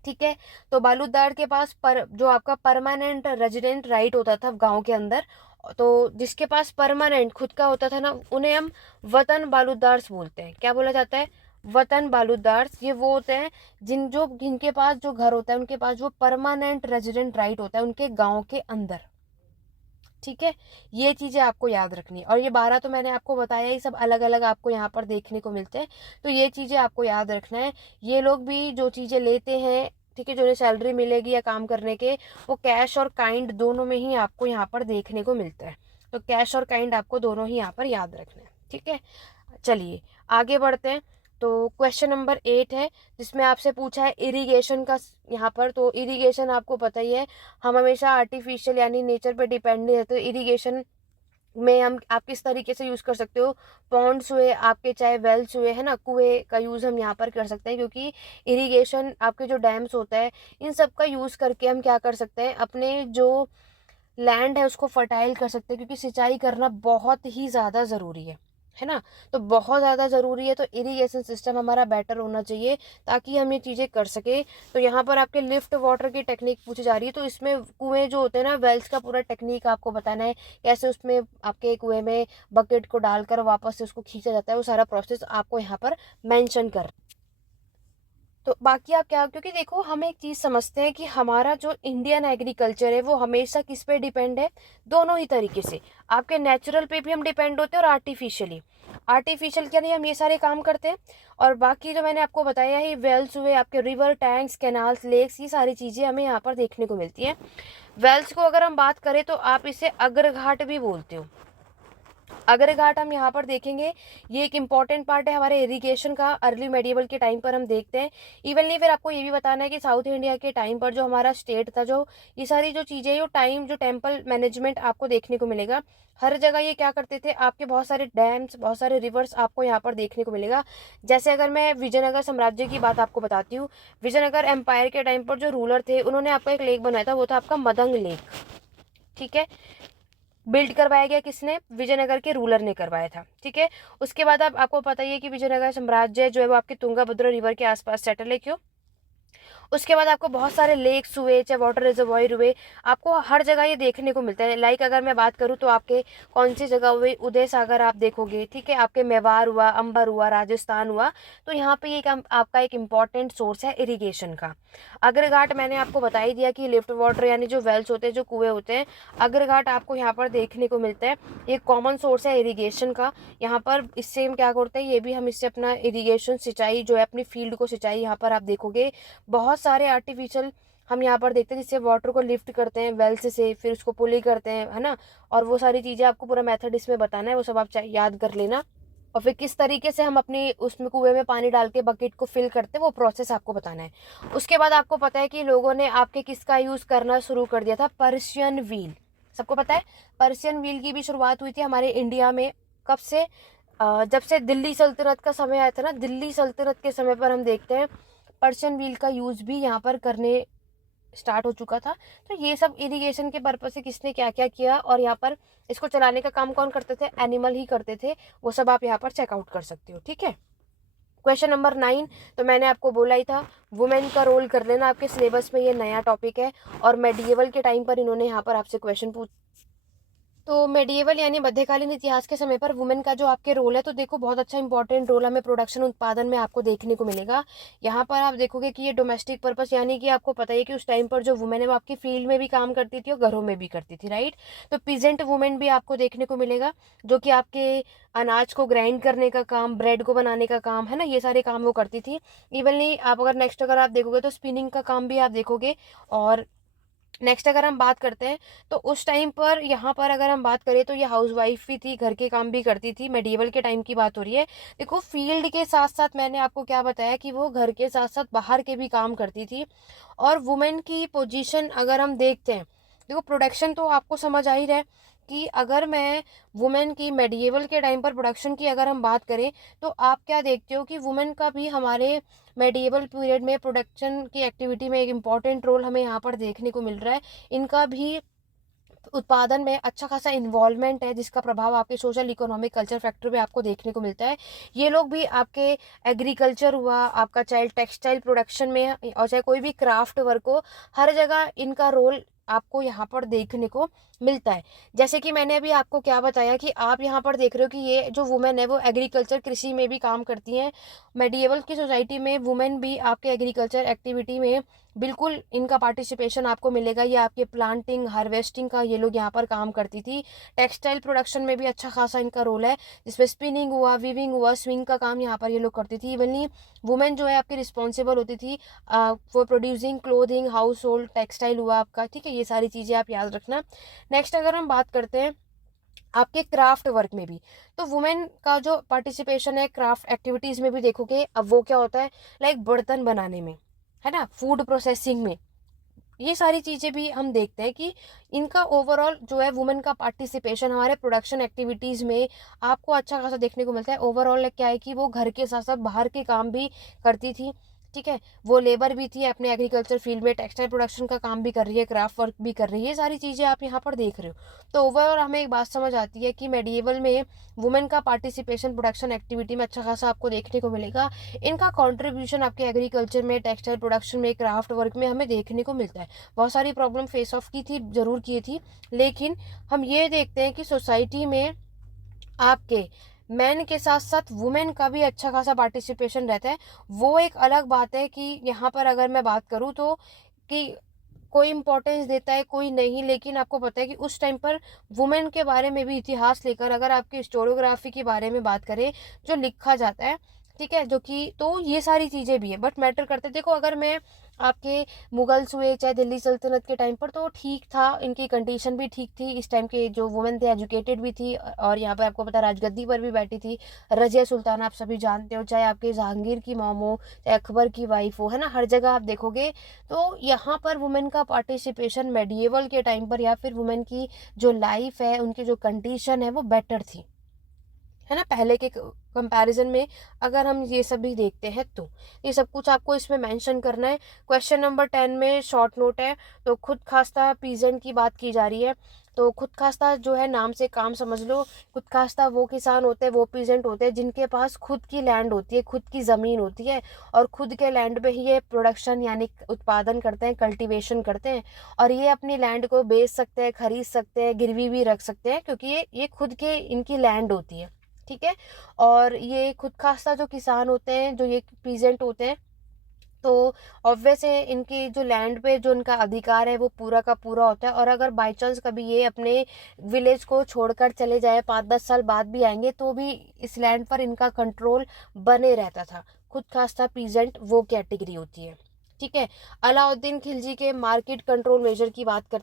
ठीक है, तो बालूदार के पास जो आपका परमानेंट रेजिडेंट राइट होता था गांव के अंदर, तो जिसके पास परमानेंट खुद का होता था ना, उन्हें हम वतन बालूदार्स बोलते हैं। क्या बोला जाता है? वतन बालूदार्स। ये वो होते हैं जिनके पास जो घर होता है, उनके पास जो परमानेंट रेजिडेंट राइट होता है उनके गाँव के अंदर। ठीक है, ये चीजें आपको याद रखनी है। और ये 12 तो मैंने आपको बताया ही, सब अलग अलग आपको यहाँ पर देखने को मिलते हैं। तो ये चीजें आपको याद रखना है। ये लोग भी जो चीजें लेते हैं, ठीक है, जो उन्हें सैलरी मिलेगी या काम करने के, वो कैश और काइंड दोनों में ही आपको यहाँ पर देखने को मिलता है। तो कैश और काइंड आपको दोनों ही यहाँ पर याद रखना है। ठीक है, चलिए आगे बढ़ते हैं। तो क्वेश्चन नंबर 8 है, जिसमें आपसे पूछा है इरिगेशन का। यहाँ पर तो इरिगेशन आपको पता ही है, हम हमेशा आर्टिफिशियल यानी नेचर पे डिपेंड नहीं रहते। इरिगेशन में हम आप किस तरीके से यूज़ कर सकते हो? पॉन्ड्स हुए आपके, चाहे वेल्स हुए, है ना, कुएं का यूज़ हम यहाँ पर कर सकते हैं। क्योंकि इरिगेशन आपके जो डैम्स होता है, इन सब का यूज़ करके हम क्या कर सकते हैं? अपने जो लैंड है उसको फर्टाइल कर सकते हैं। क्योंकि सिंचाई करना बहुत ही ज़्यादा ज़रूरी है ना, तो बहुत ज़्यादा ज़रूरी है। तो इरिगेशन सिस्टम हमारा बेटर होना चाहिए ताकि हम ये चीज़ें कर सके। तो यहाँ पर आपके लिफ्ट वाटर की टेक्निक पूछी जा रही है। तो इसमें कुएं जो होते हैं ना, वेल्स का पूरा टेक्निक आपको बताना है, कैसे उसमें आपके कुएं में बकेट को डालकर वापस से उसको खींचा जाता है। वो सारा प्रोसेस आपको यहाँ पर मेंशन कर। तो बाकी आप क्या, क्योंकि देखो हम एक चीज़ समझते हैं कि हमारा जो इंडियन एग्रीकल्चर है वो हमेशा किस पे डिपेंड है? दोनों ही तरीके से। आपके नेचुरल पे भी हम डिपेंड होते हैं और आर्टिफिशियली। आर्टिफिशियल क्या नहीं, हम ये सारे काम करते हैं। और बाकी जो मैंने आपको बताया ही, वेल्स हुए आपके, रिवर, टैंक्स, कैनाल्स, लेक्स, ये सारी चीज़ें हमें यहाँ पर देखने को मिलती हैं। वेल्स को अगर हम बात करें तो आप इसे अग्रघाट भी बोलते हो। अग्रघाट हम यहाँ पर देखेंगे, ये एक इम्पॉर्टेंट पार्ट है हमारे इरिगेशन का। अर्ली मेडिवल के टाइम पर हम देखते हैं। इवन नहीं, फिर आपको ये भी बताना है कि साउथ इंडिया के टाइम पर जो हमारा स्टेट था, जो ये सारी जो चीज़ें, जो टाइम, जो टेम्पल मैनेजमेंट आपको देखने को मिलेगा। हर जगह ये क्या करते थे, आपके बहुत सारे डैम्स, बहुत सारे रिवर्स आपको यहाँ पर देखने को मिलेगा। जैसे अगर मैं विजयनगर साम्राज्य की बात आपको बताती हूँ, विजयनगर एम्पायर के टाइम पर जो रूलर थे, उन्होंने आपका एक लेक बनाया था, वो था आपका मदंग लेक। ठीक है, बिल्ड करवाया गया किसने? विजयनगर के रूलर ने करवाया था। ठीक है, उसके बाद आपको पता ही है कि विजयनगर साम्राज्य जो है वो आपके तुंगाभद्रा रिवर के आसपास सेटल है। क्यों? उसके बाद आपको बहुत सारे लेक्स हुए, चाहे वाटर रिजर्वॉयर हुए, आपको हर जगह ये देखने को मिलता है। लाइक अगर मैं बात करूँ तो आपके कौन सी जगह हुई, उदय सागर आप देखोगे। ठीक है, आपके मेवाड़ हुआ, अंबर हुआ, राजस्थान हुआ। तो यहाँ पे ये आपका एक इम्पॉर्टेंट सोर्स है इरिगेशन का। अग्रघाट मैंने आपको बता ही दिया कि लिफ्ट वाटर यानी जो वेल्स होते हैं, जो कुएं होते हैं, अग्रघाट आपको यहाँ पर देखने को मिलता है। ये कॉमन सोर्स है इरिगेशन का। यहाँ पर इससे हम क्या करते हैं, ये भी हम इससे अपना इरिगेशन, सिंचाई जो है अपनी फील्ड को सिंचाई, यहाँ पर आप देखोगे बहुत सारे आर्टिफिशियल हम यहाँ पर देखते हैं, जिससे वाटर को लिफ्ट करते हैं वेल्स से, फिर उसको पुली करते हैं, है ना। और वो सारी चीज़ें आपको पूरा मेथड इसमें बताना है, वो सब आप याद कर लेना। और फिर किस तरीके से हम अपनी उसमें कुएं में पानी डाल के बकेट को फिल करते हैं, वो प्रोसेस आपको बताना है। उसके बाद आपको पता है कि लोगों ने आपके किसका यूज़ करना शुरू कर दिया था? Persian wheel. सबको पता है पर्शियन व्हील की भी शुरुआत हुई थी हमारे इंडिया में। कब से? जब से दिल्ली सल्तनत का समय आया था ना, दिल्ली सल्तनत के समय पर हम देखते हैं पर्शियन व्हील का यूज़ भी यहाँ पर करने स्टार्ट हो चुका था। तो ये सब इरिगेशन के पर्पज से किसने क्या क्या किया, और यहाँ पर इसको चलाने का काम कौन करते थे? एनिमल ही करते थे। वो सब आप यहाँ पर चेकआउट कर सकते हो। ठीक है, क्वेश्चन नंबर 9, तो मैंने आपको बोला ही था वुमेन का रोल कर लेना, आपके सिलेबस में ये नया टॉपिक है। और मेडिएवल के टाइम पर इन्होंने यहाँ पर आपसे क्वेश्चन तो मेडिएवल यानी मध्यकालीन इतिहास के समय पर वुमेन का जो आपके रोल है, तो देखो बहुत अच्छा इंपॉर्टेंट रोल हमें प्रोडक्शन उत्पादन में आपको देखने को मिलेगा। यहाँ पर आप देखोगे कि ये डोमेस्टिक पर्पस यानी कि आपको पता ही है कि उस टाइम पर जो वुमेन है वो आपकी फील्ड में भी काम करती थी और घरों में भी करती थी, राइट। तो पीजेंट वुमेन भी आपको देखने को मिलेगा, जो कि आपके अनाज को ग्राइंड करने का काम, ब्रेड को बनाने का काम है ना, ये सारे काम वो करती थी। इवनली आप अगर नेक्स्ट अगर आप देखोगे तो स्पिनिंग का काम भी आप देखोगे। और नेक्स्ट अगर हम बात करते हैं तो उस टाइम पर यहाँ पर अगर हम बात करें तो ये हाउस वाइफ भी थी, घर के काम भी करती थी। मेडिएवल के टाइम की बात हो रही है। देखो फील्ड के साथ साथ मैंने आपको क्या बताया कि वो घर के साथ साथ बाहर के भी काम करती थी। और वुमेन की पोजीशन अगर हम देखते हैं, देखो प्रोडक्शन तो आपको समझ आ ही रहा है कि अगर मैं वुमेन की मेडिएवल के टाइम पर प्रोडक्शन की अगर हम बात करें, तो आप क्या देखते हो कि वुमेन का भी हमारे मेडिएवल पीरियड में प्रोडक्शन की एक्टिविटी में एक इम्पॉर्टेंट रोल हमें यहाँ पर देखने को मिल रहा है। इनका भी उत्पादन में अच्छा खासा इन्वॉल्वमेंट है, जिसका प्रभाव आपके सोशल, इकोनॉमिक, कल्चर फैक्टर पे आपको देखने को मिलता है। ये लोग भी आपके एग्रीकल्चर हुआ, आपका चाहे टेक्सटाइल प्रोडक्शन में और चाहे कोई भी क्राफ्ट वर्क हो, हर जगह इनका रोल आपको यहाँ पर देखने को मिलता है। जैसे कि मैंने अभी आपको क्या बताया कि आप यहाँ पर देख रहे हो कि ये जो वुमेन है वो एग्रीकल्चर, कृषि में भी काम करती हैं। मेडिएवल की सोसाइटी में वुमेन भी आपके एग्रीकल्चर एक्टिविटी में बिल्कुल इनका पार्टिसिपेशन आपको मिलेगा। ये आपके प्लांटिंग, हार्वेस्टिंग का ये लोग यहाँ पर काम करती थी। टेक्सटाइल प्रोडक्शन में भी अच्छा खासा इनका रोल है, जिसमें स्पिनिंग हुआ, वीविंग हुआ, स्विंग का काम यहाँ पर ये लोग करती थी। इवनली वुमेन जो है आपकी रिस्पॉन्सिबल होती थी for producing clothing, house hold, textile हुआ आपका, ठीक है। ये सारी चीज़ें आप याद रखना। नेक्स्ट अगर हम बात करते हैं आपके क्राफ्ट वर्क में भी, तो वुमेन का जो पार्टिसिपेशन है क्राफ्ट एक्टिविटीज़ में भी देखोगे। अब वो क्या होता है, लाइक बर्तन बनाने में, है ना, फूड प्रोसेसिंग में, ये सारी चीज़ें भी हम देखते हैं कि इनका ओवरऑल जो है वुमेन का पार्टिसिपेशन हमारे प्रोडक्शन एक्टिविटीज़ में आपको अच्छा खासा देखने को मिलता है। ओवरऑल क्या है कि वो घर के साथ साथ बाहर के काम भी करती थी, ठीक है। वो लेबर भी थी अपने एग्रीकल्चर फील्ड में, टेक्सटाइल प्रोडक्शन का काम भी कर रही है, क्राफ्ट वर्क भी कर रही है, ये सारी चीज़ें आप यहाँ पर देख रहे हो। तो ओवरऑल हमें एक बात समझ आती है कि मेडिएवल में वुमेन का पार्टिसिपेशन प्रोडक्शन एक्टिविटी में अच्छा खासा आपको देखने को मिलेगा। इनका कॉन्ट्रीब्यूशन आपके एग्रीकल्चर में, टेक्सटाइल प्रोडक्शन में, क्राफ्ट वर्क में हमें देखने को मिलता है। बहुत सारी प्रॉब्लम फेस ऑफ की थी, ज़रूर की थी, लेकिन हम ये देखते हैं कि सोसाइटी में आपके मैन के साथ साथ वुमेन का भी अच्छा खासा पार्टिसिपेशन रहता है। वो एक अलग बात है कि यहाँ पर अगर मैं बात करूँ तो कि कोई इम्पोर्टेंस देता है, कोई नहीं, लेकिन आपको पता है कि उस टाइम पर वुमेन के बारे में भी इतिहास लेकर अगर आपकी हिस्टोरियोग्राफी के बारे में बात करें जो लिखा जाता है, ठीक है, जो कि तो ये सारी चीज़ें भी है बट मैटर करते हैं। देखो अगर मैं आपके मुगल्स हुए चाहे दिल्ली सल्तनत के टाइम पर, तो ठीक था, इनकी कंडीशन भी ठीक थी। इस टाइम के जो वुमेन थे एजुकेटेड भी थी और यहाँ पर आपको पता राजगद्दी पर भी बैठी थी। रजिया सुल्तान आप सभी जानते हो, चाहे आपके जहांगीर की मॉम हो, चाहे अकबर की वाइफ हो, है ना, हर जगह आप देखोगे तो यहाँ पर वुमेन का पार्टिसिपेशन मेडिएवल के टाइम पर या फिर वुमेन की जो लाइफ है, उनकी जो कंडीशन है वो बेटर थी, है ना, पहले के कंपैरिजन में। अगर हम ये सब भी देखते हैं तो ये सब कुछ आपको इसमें मेंशन करना है। क्वेश्चन नंबर 10 में शॉर्ट नोट है, तो खुद खास्ता पीजेंट की बात की जा रही है। तो खुद खास्ता जो है नाम से काम समझ लो। खुद खास्ता वो किसान होते हैं, वो पीजेंट होते हैं जिनके पास खुद की लैंड होती है, खुद की ज़मीन होती है, और खुद के लैंड पे ही ये प्रोडक्शन यानी उत्पादन करते हैं, कल्टीवेशन करते हैं। और ये अपनी लैंड को बेच सकते हैं, खरीद सकते हैं, गिरवी भी रख सकते हैं, क्योंकि ये खुद के इनकी लैंड होती है, ठीक है। और ये खुद खास्ता जो किसान होते हैं, जो ये पीजेंट होते हैं, तो ऑब्वियस है इनकी जो लैंड पे जो इनका अधिकार है वो पूरा का पूरा होता है। और अगर बाई चांस कभी ये अपने विलेज को छोड़कर चले जाए, 5-10 साल बाद भी आएंगे, तो भी इस लैंड पर इनका कंट्रोल बने रहता था। खुद खास्ता पीजेंट वो कैटेगरी होती है, ठीक है। अलाउद्दीन खिलजी के मार्केट कंट्रोल मेजर की बात कर,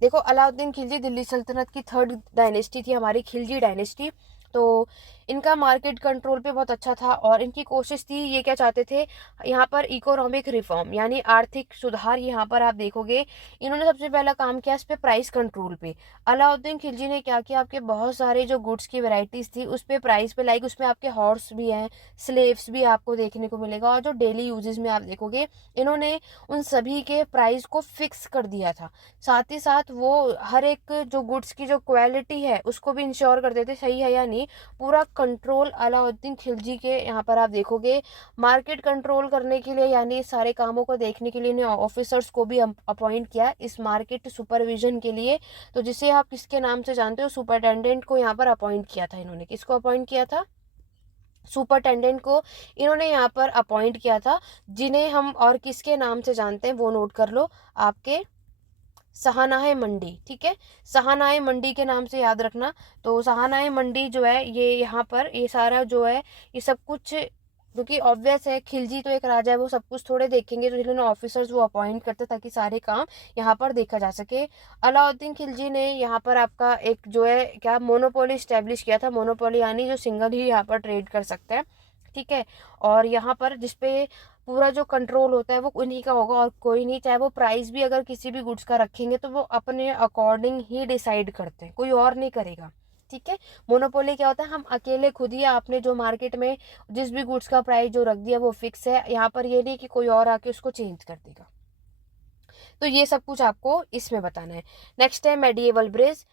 देखो अलाउद्दीन खिलजी दिल्ली सल्तनत की थर्ड डायनेस्टी थी, हमारी खिलजी डायनेस्टी। तो इनका मार्केट कंट्रोल पे बहुत अच्छा था और इनकी कोशिश थी, ये क्या चाहते थे, यहाँ पर इकोनॉमिक रिफॉर्म यानी आर्थिक सुधार। यहाँ पर आप देखोगे इन्होंने सबसे पहला काम किया इस पे प्राइस कंट्रोल पे। अलाउद्दीन खिलजी ने क्या किया, आपके बहुत सारे जो गुड्स की वैरायटीज थी उस पे प्राइस पे, लाइक उसमें आपके हॉर्स भी हैं, स्लेव्स भी आपको देखने को मिलेगा, और जो डेली यूजेस में आप देखोगे इन्होंने उन सभी के प्राइस को फिक्स कर दिया था। साथ ही साथ वो हर एक जो गुड्स की जो क्वालिटी है उसको भी इंश्योर करते थे, सही है या नहीं, पूरा कंट्रोल अलाउद्दीन खिलजी के यहाँ पर आप देखोगे मार्केट कंट्रोल करने के लिए, यानी सारे कामों को देखने के लिए इन्हें ऑफिसर्स को भी अपॉइंट किया इस मार्केट सुपरविजन के लिए। तो जिसे आप किसके नाम से जानते हो, सुपरिटेंडेंट को यहाँ पर अपॉइंट किया था इन्होंने। किसको अपॉइंट किया था? सुपरटेंडेंट को इन्होंने यहाँ पर अपॉइंट किया था, जिन्हें हम और किसके नाम से जानते हैं वो नोट कर लो, आपके सहानाए मंडी। ठीक है, सहानाए मंडी के नाम से याद रखना। तो सहानाए मंडी जो है ये यहाँ पर ये सारा जो है ये सब कुछ, क्योंकि ऑब्वियस है खिलजी तो एक राजा है, वो सब कुछ थोड़े देखेंगे, तो इन्होंने ऑफिसर्स वो अपॉइंट करते ताकि सारे काम यहाँ पर देखा जा सके। अलाउद्दीन खिलजी ने यहाँ पर आपका एक जो है क्या मोनोपोली स्टैब्लिश किया था, मोनोपोली यानी जो सिंगल ही यहाँ पर ट्रेड कर सकता है। ठीक है, और यहाँ पर जिसपे पूरा जो कंट्रोल होता है वो उन्हीं का होगा और कोई नहीं। चाहे वो प्राइस भी अगर किसी भी गुड्स का रखेंगे तो वो अपने अकॉर्डिंग ही डिसाइड करते हैं, कोई और नहीं करेगा। ठीक है, मोनोपोली क्या होता है, हम अकेले खुद ही, आपने जो मार्केट में जिस भी गुड्स का प्राइस जो रख दिया वो फिक्स है, यहाँ पर ये नहीं कि कोई और आके उसको चेंज कर देगा। तो ये सब कुछ आपको इसमें बताना है। नेक्स्ट है मेडिएवल ब्रिज।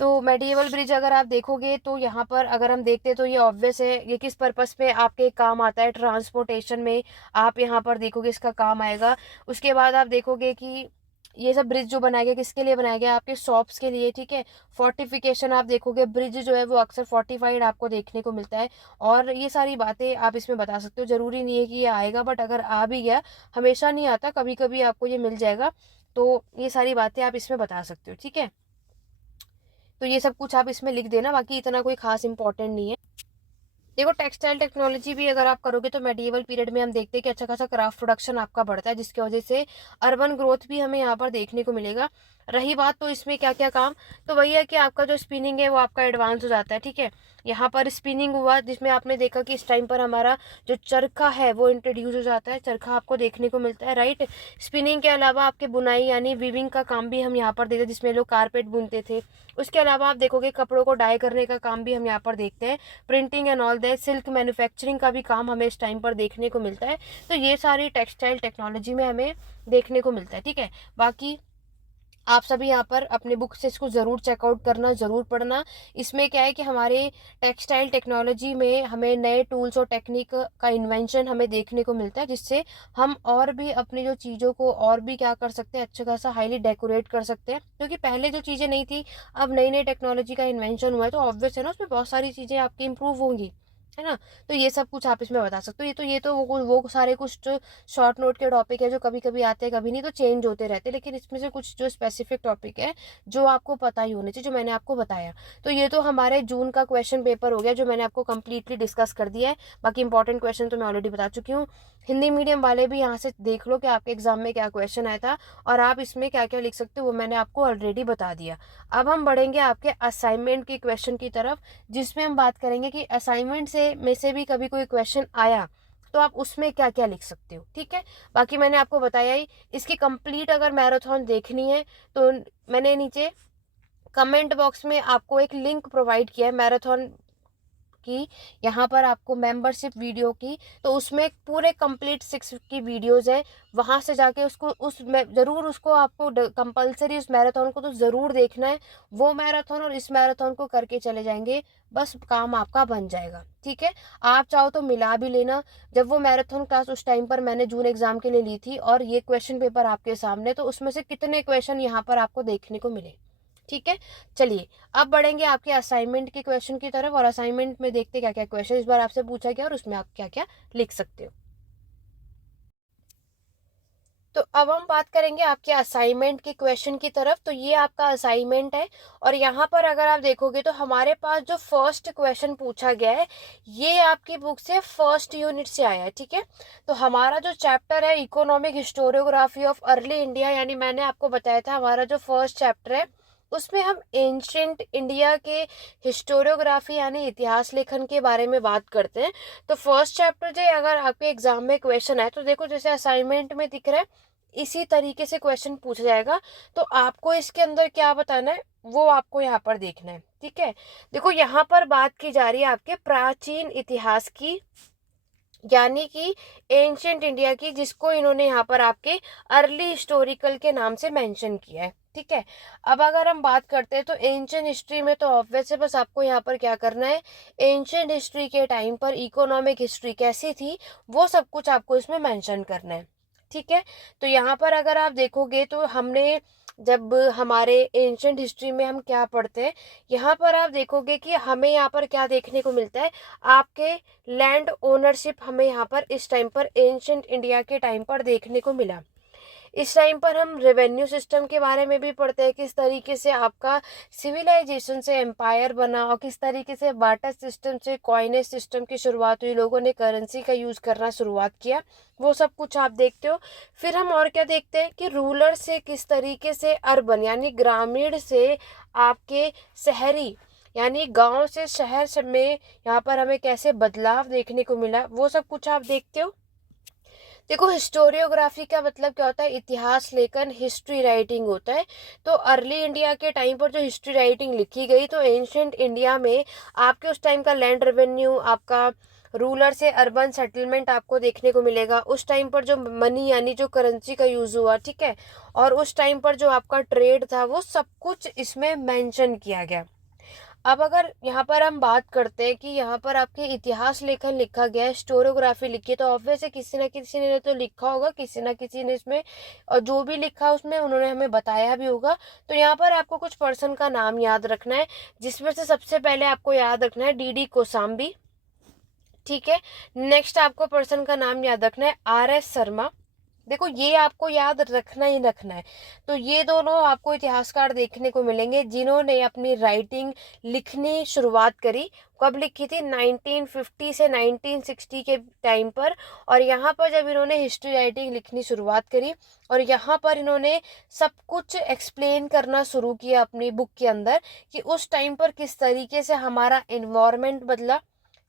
तो मेडिएवल ब्रिज अगर आप देखोगे तो यहाँ पर अगर हम देखते हैं तो ये ऑब्वियस है, ये किस पर्पस पे आपके काम आता है, ट्रांसपोर्टेशन में आप यहाँ पर देखोगे इसका काम आएगा। उसके बाद आप देखोगे कि ये सब ब्रिज जो बनाया गया किसके लिए बनाया गया, आपके शॉप्स के लिए। ठीक है, फोर्टिफिकेशन आप देखोगे, ब्रिज जो है वो अक्सर फोर्टिफाइड आपको देखने को मिलता है। और ये सारी बातें आप इसमें बता सकते हो, जरूरी नहीं है कि ये आएगा, बट अगर आ भी गया, हमेशा नहीं आता, कभी कभी आपको ये मिल जाएगा। तो ये सारी बातें आप इसमें बता सकते हो। ठीक है, तो ये सब कुछ आप इसमें लिख देना, बाकी इतना कोई खास इंपॉर्टेंट नहीं है। देखो टेक्सटाइल टेक्नोलॉजी भी अगर आप करोगे तो मेडिएवल पीरियड में हम देखते हैं कि अच्छा खासा क्राफ्ट प्रोडक्शन आपका बढ़ता है, जिसकी वजह से अर्बन ग्रोथ भी हमें यहाँ पर देखने को मिलेगा। रही बात तो इसमें क्या क्या काम, तो वही है कि आपका जो स्पिनिंग है वो आपका एडवांस हो जाता है। ठीक है, यहाँ पर स्पिनिंग हुआ जिसमें आपने देखा कि इस टाइम पर हमारा जो चरखा है वो इंट्रोड्यूस हो जाता है, चरखा आपको देखने को मिलता है। राइट, स्पिनिंग के अलावा आपके बुनाई यानी वीविंग का काम भी हम यहाँ पर देखते हैं, जिसमें लोग कारपेट बुनते थे। उसके अलावा आप देखोगे कपड़ों को डाई करने का काम भी हम यहाँ पर देखते हैं, printing and all that, silk manufacturing का भी काम हमें इस टाइम पर देखने को मिलता है। तो ये सारी टेक्सटाइल टेक्नोलॉजी में हमें देखने को मिलता है। ठीक है, बाकी आप सभी यहाँ पर अपने बुक से इसको ज़रूर चेकआउट करना, ज़रूर पढ़ना। इसमें क्या है कि हमारे टेक्सटाइल टेक्नोलॉजी में हमें नए टूल्स और टेक्निक का इन्वेंशन हमें देखने को मिलता है, जिससे हम और भी अपनी जो चीज़ों को और भी क्या कर सकते हैं, अच्छा खासा हाईली डेकोरेट कर सकते हैं। क्योंकि पहले जो चीज़ें नहीं थी, अब नई नई टेक्नोलॉजी का इन्वेंशन हुआ है, तो ऑब्वियस है ना उसमें बहुत सारी चीज़ें आपकी इंप्रूव होंगी, है ना। तो ये सब कुछ आप इसमें बता सकते हो। ये तो वो सारे कुछ जो शॉर्ट नोट के टॉपिक है जो कभी कभी आते हैं कभी नहीं, तो चेंज होते रहते हैं, लेकिन इसमें से कुछ जो स्पेसिफिक टॉपिक है जो आपको पता ही होने चाहिए, जो मैंने आपको बताया। तो ये तो हमारे जून का क्वेश्चन पेपर हो गया जो मैंने आपको कंप्लीटली डिस्कस कर दिया है। बाकी इंपॉर्टेंट क्वेश्चन तो मैं ऑलरेडी बता चुकी हूँ। हिंदी मीडियम वाले भी यहाँ से देख लो कि आपके एग्जाम में क्या क्वेश्चन आया था और आप इसमें क्या क्या लिख सकते हो, वो मैंने आपको ऑलरेडी बता दिया। अब हम बढ़ेंगे आपके असाइनमेंट के क्वेश्चन की तरफ, जिसमें हम बात करेंगे कि असाइनमेंट में से भी कभी कोई क्वेश्चन आया तो आप उसमें क्या क्या लिख सकते हो। ठीक है, बाकी मैंने आपको बताया ही। इसकी कंप्लीट अगर मैराथन देखनी है तो मैंने नीचे कमेंट बॉक्स में आपको एक लिंक प्रोवाइड किया है मैराथन की, यहाँ पर आपको मेंबरशिप वीडियो की, तो उसमें पूरे कंप्लीट 6 की वीडियोस है। वहाँ से जाके उसको ज़रूर उसको आपको कंपलसरी उस मैराथन को तो ज़रूर देखना है। वो मैराथन और इस मैराथन को करके चले जाएंगे, बस काम आपका बन जाएगा। ठीक है, आप चाहो तो मिला भी लेना। जब वो मैराथन क्लास उस टाइम पर मैंने जून एग्जाम के लिए ली थी और ये क्वेश्चन पेपर आपके सामने, तो उसमें से कितने क्वेश्चन यहाँ पर आपको देखने को मिले। ठीक है, चलिए अब बढ़ेंगे आपके असाइनमेंट के क्वेश्चन की तरफ, और असाइनमेंट में देखते क्या क्या क्वेश्चन इस बार आपसे पूछा गया और उसमें आप क्या क्या लिख सकते हो। तो अब हम बात करेंगे आपके असाइनमेंट के क्वेश्चन की तरफ। तो ये आपका असाइनमेंट है और यहाँ पर अगर आप देखोगे तो हमारे पास जो फर्स्ट क्वेश्चन पूछा गया है ये आपकी बुक से फर्स्ट यूनिट से आया है। ठीक है, तो हमारा जो चैप्टर है economic historiography of early India, यानी मैंने आपको बताया था हमारा जो फर्स्ट चैप्टर है उसमें हम एंशियंट इंडिया के हिस्टोरियोग्राफी यानी इतिहास लेखन के बारे में बात करते हैं। तो फर्स्ट चैप्टर जो अगर आपके एग्जाम में क्वेश्चन है तो देखो जैसे असाइनमेंट में दिख रहा है इसी तरीके से क्वेश्चन पूछा जाएगा। तो आपको इसके अंदर क्या बताना है वो आपको यहाँ पर देखना है। ठीक है, देखो यहाँ पर बात की जा रही है आपके प्राचीन इतिहास की, यानी कि एंशियंट इंडिया की, जिसको इन्होंने यहाँ पर आपके अर्ली हिस्टोरिकल के नाम से मेंशन किया है। ठीक है, अब अगर हम बात करते हैं तो एंशियंट हिस्ट्री में तो ऑब्वियस है, बस आपको यहाँ पर क्या करना है, एंशियंट हिस्ट्री के टाइम पर इकोनॉमिक हिस्ट्री कैसी थी वो सब कुछ आपको इसमें मेंशन करना है। ठीक है, तो यहाँ पर अगर आप देखोगे तो हमने जब हमारे एंशियंट हिस्ट्री में हम क्या पढ़ते हैं, यहाँ पर आप देखोगे कि हमें यहाँ पर क्या देखने को मिलता है, आपके लैंड ओनरशिप हमें यहाँ पर इस टाइम पर एंशियंट इंडिया के टाइम पर देखने को मिला। इस टाइम पर हम रेवेन्यू सिस्टम के बारे में भी पढ़ते हैं, किस तरीके से आपका सिविलाइजेशन से एम्पायर बना और किस तरीके से बार्टर सिस्टम से कॉइनेज सिस्टम की शुरुआत हुई, लोगों ने करेंसी का यूज़ करना शुरुआत किया, वो सब कुछ आप देखते हो। फिर हम और क्या देखते हैं कि रूरल से किस तरीके से अर्बन यानी ग्रामीण से आपके शहरी यानी गांव से शहर में यहाँ पर हमें कैसे बदलाव देखने को मिला, वो सब कुछ आप देखते हो। देखो, हिस्टोरियोग्राफी का मतलब क्या होता है, इतिहास लेखन, हिस्ट्री राइटिंग होता है। तो अर्ली इंडिया के टाइम पर जो हिस्ट्री राइटिंग लिखी गई, तो एंशियंट इंडिया में आपके उस टाइम का लैंड रेवेन्यू, आपका रूरल से अर्बन सेटलमेंट आपको देखने को मिलेगा। उस टाइम पर जो मनी यानी जो करेंसी का यूज हुआ, ठीक है, और उस टाइम पर जो आपका ट्रेड था, वो सब कुछ इसमें मेंशन किया गया। अब अगर यहाँ पर हम बात करते हैं कि यहाँ पर आपके इतिहास लेखन लिखा गया है, स्टोरियोग्राफी लिखी है, तो ऑब्वियस है किसी ना किसी ने तो लिखा होगा, किसी ना किसी ने इसमें, और जो भी लिखा उसमें उन्होंने हमें बताया भी होगा। तो यहाँ पर आपको कुछ पर्सन का नाम याद रखना है, जिसमें से सबसे पहले आपको याद रखना है डीडी कोसाम्बी। ठीक है, नेक्स्ट आपको पर्सन का नाम याद रखना है RS शर्मा। देखो, ये आपको याद रखना ही रखना है। तो ये दोनों आपको इतिहासकार देखने को मिलेंगे जिन्होंने अपनी राइटिंग लिखनी शुरुआत करी। कब लिखी थी? 1950 से 1960 के टाइम पर। और यहाँ पर जब इन्होंने हिस्ट्री राइटिंग लिखनी शुरुआत करी और यहाँ पर इन्होंने सब कुछ एक्सप्लेन करना शुरू किया अपनी बुक के अंदर कि उस टाइम पर किस तरीके से हमारा इन्वायरमेंट बदला,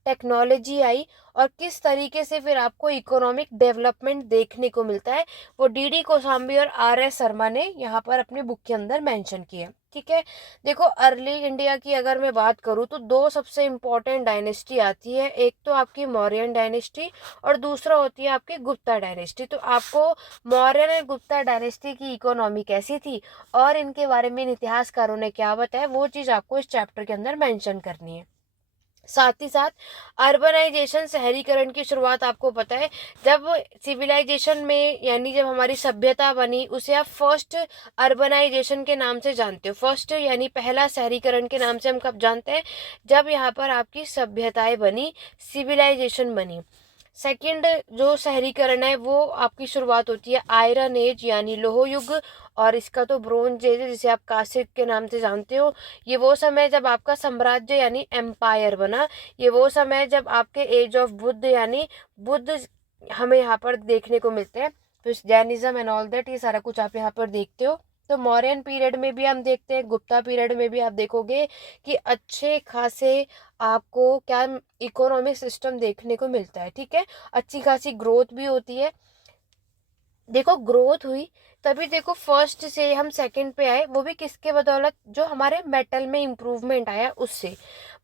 टेक्नोलॉजी आई और किस तरीके से फिर आपको इकोनॉमिक डेवलपमेंट देखने को मिलता है, वो डीडी कोसाम्बी और RS शर्मा ने यहाँ पर अपनी बुक के अंदर मेंशन किया। ठीक है, देखो, अर्ली इंडिया की अगर मैं बात करूँ तो दो सबसे इम्पोर्टेंट डायनेस्टी आती है, एक तो आपकी मौर्यन डायनेस्टी और दूसरा होती है आपकी गुप्ता डायनेस्टी। तो आपको मौर्यन और गुप्ता डायनेस्टी की इकोनॉमी कैसी थी और इनके बारे में इन इतिहासकारों ने क्या बताया, वो चीज़ आपको इस चैप्टर के अंदर मैंशन करनी है। साथ ही साथ अर्बनाइजेशन, शहरीकरण की शुरुआत आपको पता है, जब सिविलाइजेशन में यानी जब हमारी सभ्यता बनी, उसे आप फर्स्ट अर्बनाइजेशन के नाम से जानते हो। फर्स्ट यानी पहला शहरीकरण के नाम से हम कब जानते हैं? जब यहाँ पर आपकी सभ्यताएं बनी, सिविलाइजेशन बनी। सेकंड जो शहरीकरण है वो आपकी शुरुआत होती है आयरन एज यानी लोह युग, और इसका तो ब्रोंज एज है जिसे आप कांस्य के नाम से जानते हो। ये वो समय जब आपका साम्राज्य यानी एम्पायर बना। ये वो समय जब आपके एज ऑफ बुद्ध यानी बुद्ध हमें यहाँ पर देखने को मिलते हैं। तो जैनिज्म एंड ऑल दैट, ये सारा कुछ आप यहाँ पर देखते हो। तो मौर्यन पीरियड में भी हम देखते हैं, गुप्ता पीरियड में भी आप देखोगे कि अच्छे खासे आपको क्या इकोनॉमिक सिस्टम देखने को मिलता है। ठीक है, अच्छी खासी ग्रोथ भी होती है। देखो, ग्रोथ हुई तभी देखो फर्स्ट से हम सेकंड पे आए, वो भी किसके बदौलत? जो हमारे मेटल में इम्प्रूवमेंट आया उससे।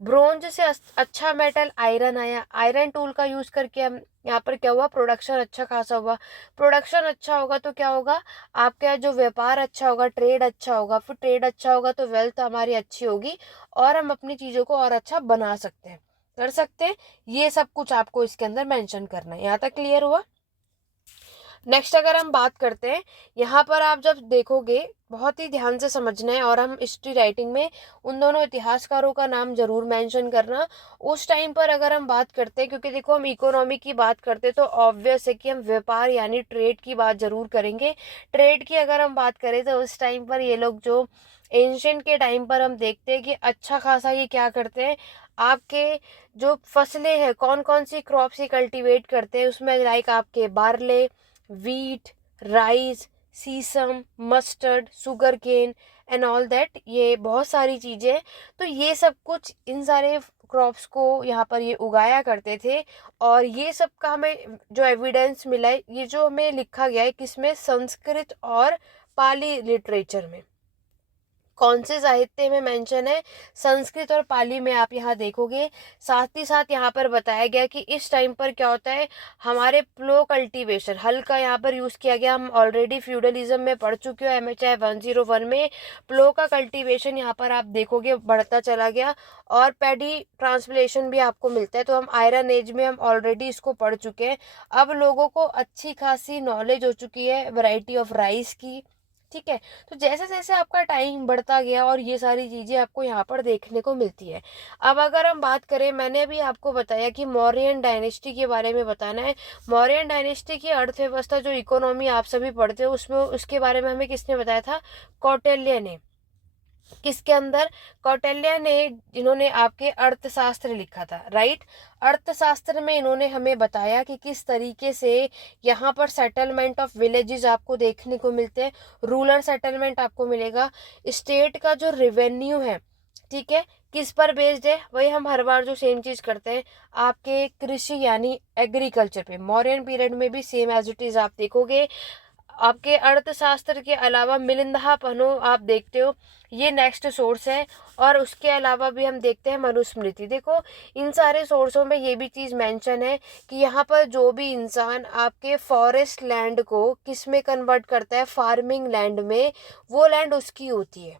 ब्रोंज से अच्छा मेटल आयरन आया, आयरन टूल का यूज करके हम यहाँ पर क्या हुआ, प्रोडक्शन अच्छा खासा हुआ। प्रोडक्शन अच्छा होगा तो क्या होगा, आपका जो व्यापार अच्छा होगा, ट्रेड अच्छा होगा। फिर ट्रेड अच्छा होगा तो वेल्थ हमारी अच्छी होगी और हम अपनी चीजों को और अच्छा बना सकते हैं, कर सकते हैं। ये सब कुछ आपको इसके अंदर मेंशन करना है। यहाँ तक क्लियर हुआ? नेक्स्ट अगर हम बात करते हैं, यहाँ पर आप जब देखोगे बहुत ही ध्यान से समझना है, और हम हिस्ट्री राइटिंग में उन दोनों इतिहासकारों का नाम जरूर मेंशन करना। उस टाइम पर अगर हम बात करते हैं, क्योंकि देखो हम इकोनॉमी की बात करते हैं तो ऑब्वियस है कि हम व्यापार यानी ट्रेड की बात जरूर करेंगे। ट्रेड की अगर हम बात करें तो उस टाइम पर ये लोग जो एंशियंट के टाइम पर हम देखते हैं कि अच्छा खासा ये क्या करते हैं, आपके जो फसलें हैं, कौन कौन सी क्रॉप्स ये कल्टीवेट करते हैं, उसमें लाइक आपके barley, wheat, rice, sesame, mustard, sugar cane and all that, ये बहुत सारी चीज़ें। तो ये सब कुछ, इन सारे क्रॉप्स को यहाँ पर ये उगाया करते थे। और ये सब का हमें जो एविडेंस मिला है, ये जो हमें लिखा गया है किसमें? संस्कृत और पाली लिटरेचर में। कौन से साहित्य में मेंशन है, संस्कृत और पाली में आप यहाँ देखोगे। साथ ही साथ यहाँ पर बताया गया कि इस टाइम पर क्या होता है, हमारे प्लो कल्टीवेशन, हल का यहाँ पर यूज़ किया गया। हम ऑलरेडी फ्यूडलिज्म में पढ़ चुके हो, MHI 101 में प्लो का कल्टीवेशन यहाँ पर आप देखोगे बढ़ता चला गया। और पैडी ट्रांसप्लेशन भी आपको मिलता है। तो हम आयरन एज में हम ऑलरेडी इसको पढ़ चुके हैं। अब लोगों को अच्छी खासी नॉलेज हो चुकी है वैरायटी ऑफ राइस की, ठीक है। तो जैसे जैसे आपका टाइम बढ़ता गया और ये सारी चीज़ें आपको यहाँ पर देखने को मिलती है। अब अगर हम बात करें, मैंने अभी आपको बताया कि मौर्यन डायनेस्टी के बारे में बताना है। मौर्यन डायनेस्टी की अर्थव्यवस्था, जो इकोनॉमी आप सभी पढ़ते हो, उसमें उसके बारे में हमें किसने बताया था, कौटिल्य ने। किसके अंदर, कौटिल्य ने, जिन्होंने आपके अर्थशास्त्र लिखा था, राइट। अर्थशास्त्र में इन्होंने हमें बताया कि किस तरीके से यहाँ पर सेटलमेंट ऑफ विलेजेस आपको देखने को मिलते हैं, रूरल सेटलमेंट आपको मिलेगा। स्टेट का जो रेवेन्यू है, ठीक है, किस पर बेस्ड है, वही हम हर बार जो सेम चीज करते हैं, आपके कृषि यानी एग्रीकल्चर पे। मौर्यन पीरियड में भी सेम एज इट इज आप देखोगे। आपके अर्थशास्त्र के अलावा मिलिंदा पन्नो आप देखते हो, ये नेक्स्ट सोर्स है। और उसके अलावा भी हम देखते हैं मनुस्मृति। देखो, इन सारे सोर्सों में ये भी चीज़ मेंशन है कि यहाँ पर जो भी इंसान आपके फॉरेस्ट लैंड को किस में कन्वर्ट करता है, फार्मिंग लैंड में, वो लैंड उसकी होती है,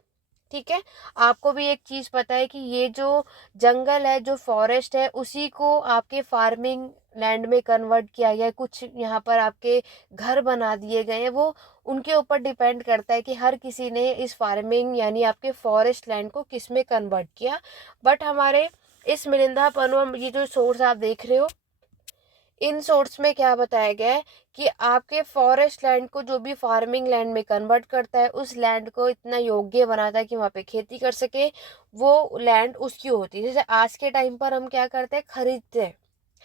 ठीक है। आपको भी एक चीज़ पता है कि ये जो जंगल है, जो फॉरेस्ट है, उसी को आपके फार्मिंग लैंड में कन्वर्ट किया गया है। कुछ यहाँ पर आपके घर बना दिए गए हैं, वो उनके ऊपर डिपेंड करता है कि हर किसी ने इस फार्मिंग यानी आपके फॉरेस्ट लैंड को किस में कन्वर्ट किया। बट हमारे इस मिलिंदा पन्नो, ये जो सोर्स आप देख रहे हो, इन सोर्स में क्या बताया गया है कि आपके फॉरेस्ट लैंड को जो भी फार्मिंग लैंड में कन्वर्ट करता है, उस लैंड को इतना योग्य बनाता है कि वहाँ पे खेती कर सके, वो लैंड उसकी होती है। जैसे आज के टाइम पर हम क्या करते हैं, खरीदते हैं,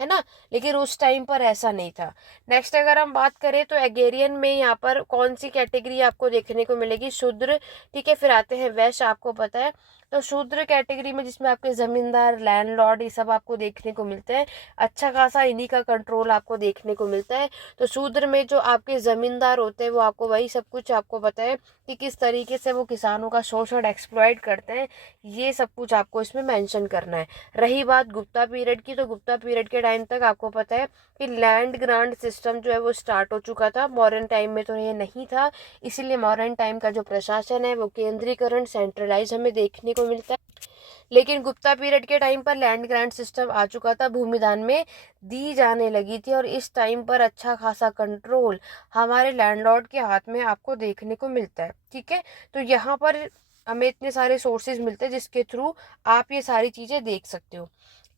है ना, लेकिन उस टाइम पर ऐसा नहीं था। नेक्स्ट अगर हम बात करें तो एगेरियन में यहाँ पर कौन सी कैटेगरी आपको देखने को मिलेगी, शूद्र, ठीक है। फिर आते हैं वैश्य, आपको पता है। तो शूद्र कैटेगरी में जिसमें आपके जमींदार, लैंडलॉर्ड, ये सब आपको देखने को मिलते हैं। अच्छा खासा इन्हीं का कंट्रोल आपको देखने को मिलता है। तो शूद्र में जो आपके जमींदार होते हैं, वो आपको वही सब कुछ आपको पता है कि किस तरीके से वो किसानों का शोषण, एक्सप्लॉइट करते हैं। ये सब कुछ आपको इसमें मेंशन करना है। रही बात गुप्ता पीरियड की, तो गुप्ता पीरियड के टाइम तक आपको पता है कि लैंड ग्रांट सिस्टम जो है वो स्टार्ट हो चुका था। मॉडर्न टाइम में तो ये नहीं था, इसीलिए मॉडर्न टाइम का जो प्रशासन है वो केंद्रीकरण, सेंट्रलाइज हमें देखने को मिलता है। लेकिन गुप्ता पीरियड के टाइम पर लैंड ग्रांट सिस्टम आ चुका था, भूमिदान में दी जाने लगी थी। और इस टाइम पर अच्छा खासा कंट्रोल हमारे लैंडलॉर्ड के हाथ में आपको देखने को मिलता है, ठीक है। तो यहाँ पर हमें इतने सारे सोर्सेज मिलते हैं जिसके थ्रू आप ये सारी चीज़ें देख सकते हो।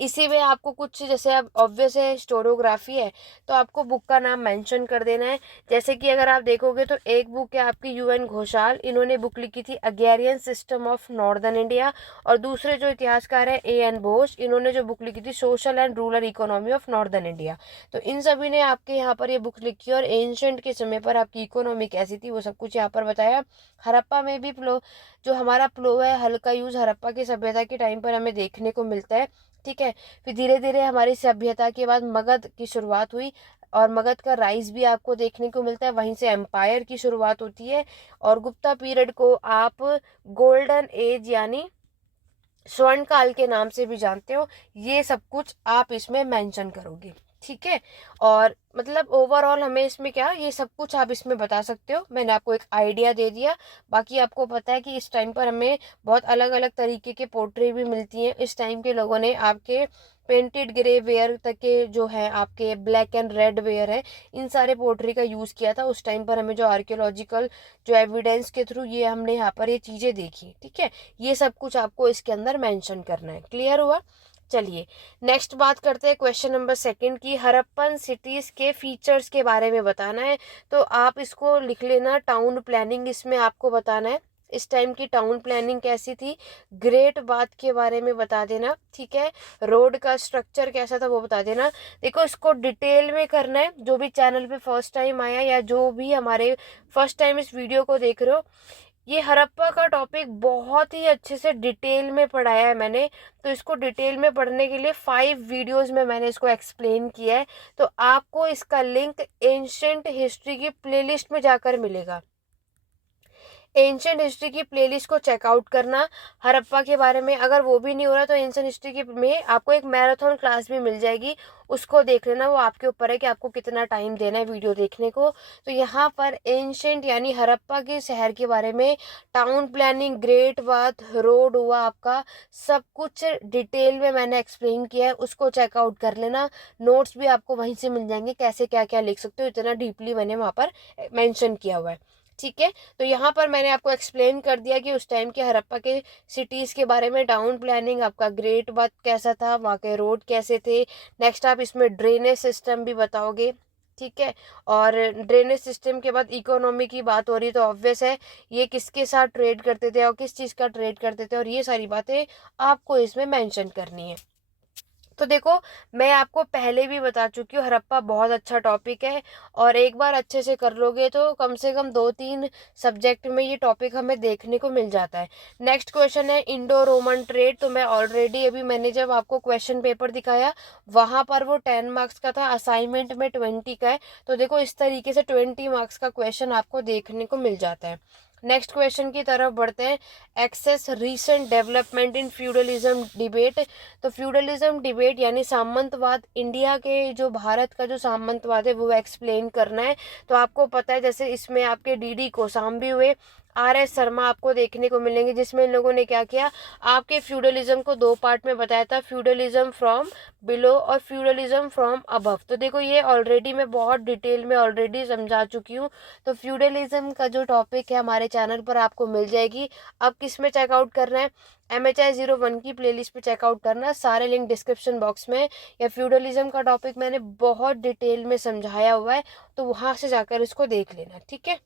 इसी में आपको कुछ, जैसे अब ऑब्वियस है हिस्टोरियोग्राफी है, तो आपको बुक का नाम मेंशन कर देना है। जैसे कि अगर आप देखोगे तो एक बुक है आपकी UN घोषाल, इन्होंने बुक लिखी थी agrarian system of northern India. और दूसरे जो इतिहासकार है AN बोस, इन्होंने जो बुक लिखी थी social and rural economy of northern India. तो इन सभी ने आपके यहाँ पर ये बुक लिखी और एंशंट के समय पर आपकी इकोनॉमी कैसी थी वो सब कुछ यहाँ पर बताया। हड़प्पा में भी प्लो, जो हमारा प्लो है, हल का यूज हड़प्पा की सभ्यता के टाइम पर हमें देखने को मिलता है, ठीक है। फिर धीरे धीरे हमारी सभ्यता के बाद मगध की शुरुआत हुई, और मगध का राइज भी आपको देखने को मिलता है, वहीं से एम्पायर की शुरुआत होती है। और गुप्ता पीरियड को आप गोल्डन एज यानी स्वर्ण काल के नाम से भी जानते हो। ये सब कुछ आप इसमें मेंशन करोगे, ठीक है। और मतलब ओवरऑल हमें इसमें क्या, ये सब कुछ आप इसमें बता सकते हो। मैंने आपको एक आइडिया दे दिया। बाकी आपको पता है कि इस टाइम पर हमें बहुत अलग अलग तरीके के पोर्ट्री भी मिलती हैं। इस टाइम के लोगों ने आपके पेंटेड ग्रे वेयर तक के जो है, आपके ब्लैक एंड रेड वेयर है, इन सारे पोर्ट्री का यूज़ किया था उस टाइम पर। हमें जो आर्कियोलॉजिकल जो एविडेंस के थ्रू ये हमने यहाँ पर ये चीज़ें देखी, ठीक है। ये सब कुछ आपको इसके अंदर मेंशन करना है। क्लियर हुआ? चलिए नेक्स्ट बात करते हैं क्वेश्चन नंबर 2 की। हड़प्पन सिटीज के फीचर्स के बारे में बताना है, तो आप इसको लिख लेना, टाउन प्लानिंग इसमें आपको बताना है। इस टाइम की टाउन प्लानिंग कैसी थी, ग्रेट बात के बारे में बता देना, ठीक है। रोड का स्ट्रक्चर कैसा था वो बता देना। देखो, इसको डिटेल में करना है। जो भी चैनल पे फर्स्ट टाइम आया या जो भी हमारे फर्स्ट टाइम इस वीडियो को देख रहे हो, ये हड़प्पा का टॉपिक बहुत ही अच्छे से डिटेल में पढ़ाया है मैंने। तो इसको डिटेल में पढ़ने के लिए 5 वीडियोस में मैंने इसको एक्सप्लेन किया है। तो आपको इसका लिंक एंशिएंट हिस्ट्री की प्लेलिस्ट में जाकर मिलेगा। एंशियंट हिस्ट्री की प्लेलिस्ट को चेकआउट करना, हड़प्पा के बारे में। अगर वो भी नहीं हो रहा तो एंशियंट हिस्ट्री की में आपको एक मैराथन क्लास भी मिल जाएगी, उसको देख लेना। वो आपके ऊपर है कि आपको कितना टाइम देना है वीडियो देखने को। तो यहाँ पर एंशियंट यानी हड़प्पा के शहर के बारे में, town planning, great bath road हुआ आपका, सब कुछ डिटेल में मैंने एक्सप्लेन किया है, उसको चेकआउट कर लेना। नोट्स भी आपको वहीं से मिल जाएंगे, कैसे क्या क्या लिख सकते हो, इतना डीपली मैंने वहाँ पर मेंशन किया हुआ है। ठीक है, तो यहाँ पर मैंने आपको एक्सप्लेन कर दिया कि उस टाइम के हड़प्पा के सिटीज़ के बारे में, टाउन प्लानिंग, आपका ग्रेट बाथ कैसा था, वहाँ के रोड कैसे थे। नेक्स्ट आप इसमें ड्रेनेज सिस्टम भी बताओगे। ठीक है, और ड्रेनेज सिस्टम के बाद इकोनॉमी की बात हो रही तो ऑब्वियस है ये किसके साथ ट्रेड करते थे और किस चीज़ का ट्रेड करते थे, और ये सारी बातें आपको इसमें मेंशन करनी है। तो देखो, मैं आपको पहले भी बता चुकी हूँ, हड़प्पा बहुत अच्छा टॉपिक है, और एक बार अच्छे से कर लोगे तो कम से कम 2-3 सब्जेक्ट में ये टॉपिक हमें देखने को मिल जाता है। नेक्स्ट क्वेश्चन है इंडो रोमन ट्रेड। तो मैं ऑलरेडी अभी मैंने जब आपको क्वेश्चन पेपर दिखाया वहाँ पर वो 10 मार्क्स का था, असाइनमेंट में 20 का है। तो देखो इस तरीके से 20 मार्क्स का क्वेश्चन आपको देखने को मिल जाता है। नेक्स्ट क्वेश्चन की तरफ बढ़ते हैं। Access recent development in feudalism debate. तो फ्यूडलिज्म डिबेट यानी सामंतवाद, इंडिया के जो भारत का जो सामंतवाद है वो एक्सप्लेन करना है। तो आपको पता है जैसे इसमें आपके डीडी कोसाम्बी हुए, आर.एस. शर्मा आपको देखने को मिलेंगे, जिसमें इन लोगों ने क्या किया, आपके फ्यूडलिज्म को 2 पार्ट में बताया था, फ्यूडलिज्म फ्रॉम बिलो और फ्यूडलिज्म फ्रॉम अबव। तो देखो ये ऑलरेडी मैं बहुत डिटेल में ऑलरेडी समझा चुकी हूँ। तो फ्यूडलिज्म का जो टॉपिक है हमारे चैनल पर आपको मिल जाएगी। अब किस में चेकआउट करना है, MHI01 की प्लेलिस्ट पे चेकआउट करना, सारे लिंक डिस्क्रिप्शन बॉक्स में। या फ्यूडलिज्म का टॉपिक मैंने बहुत डिटेल में समझाया हुआ है, तो वहाँ से जाकर इसको देख लेना। ठीक है,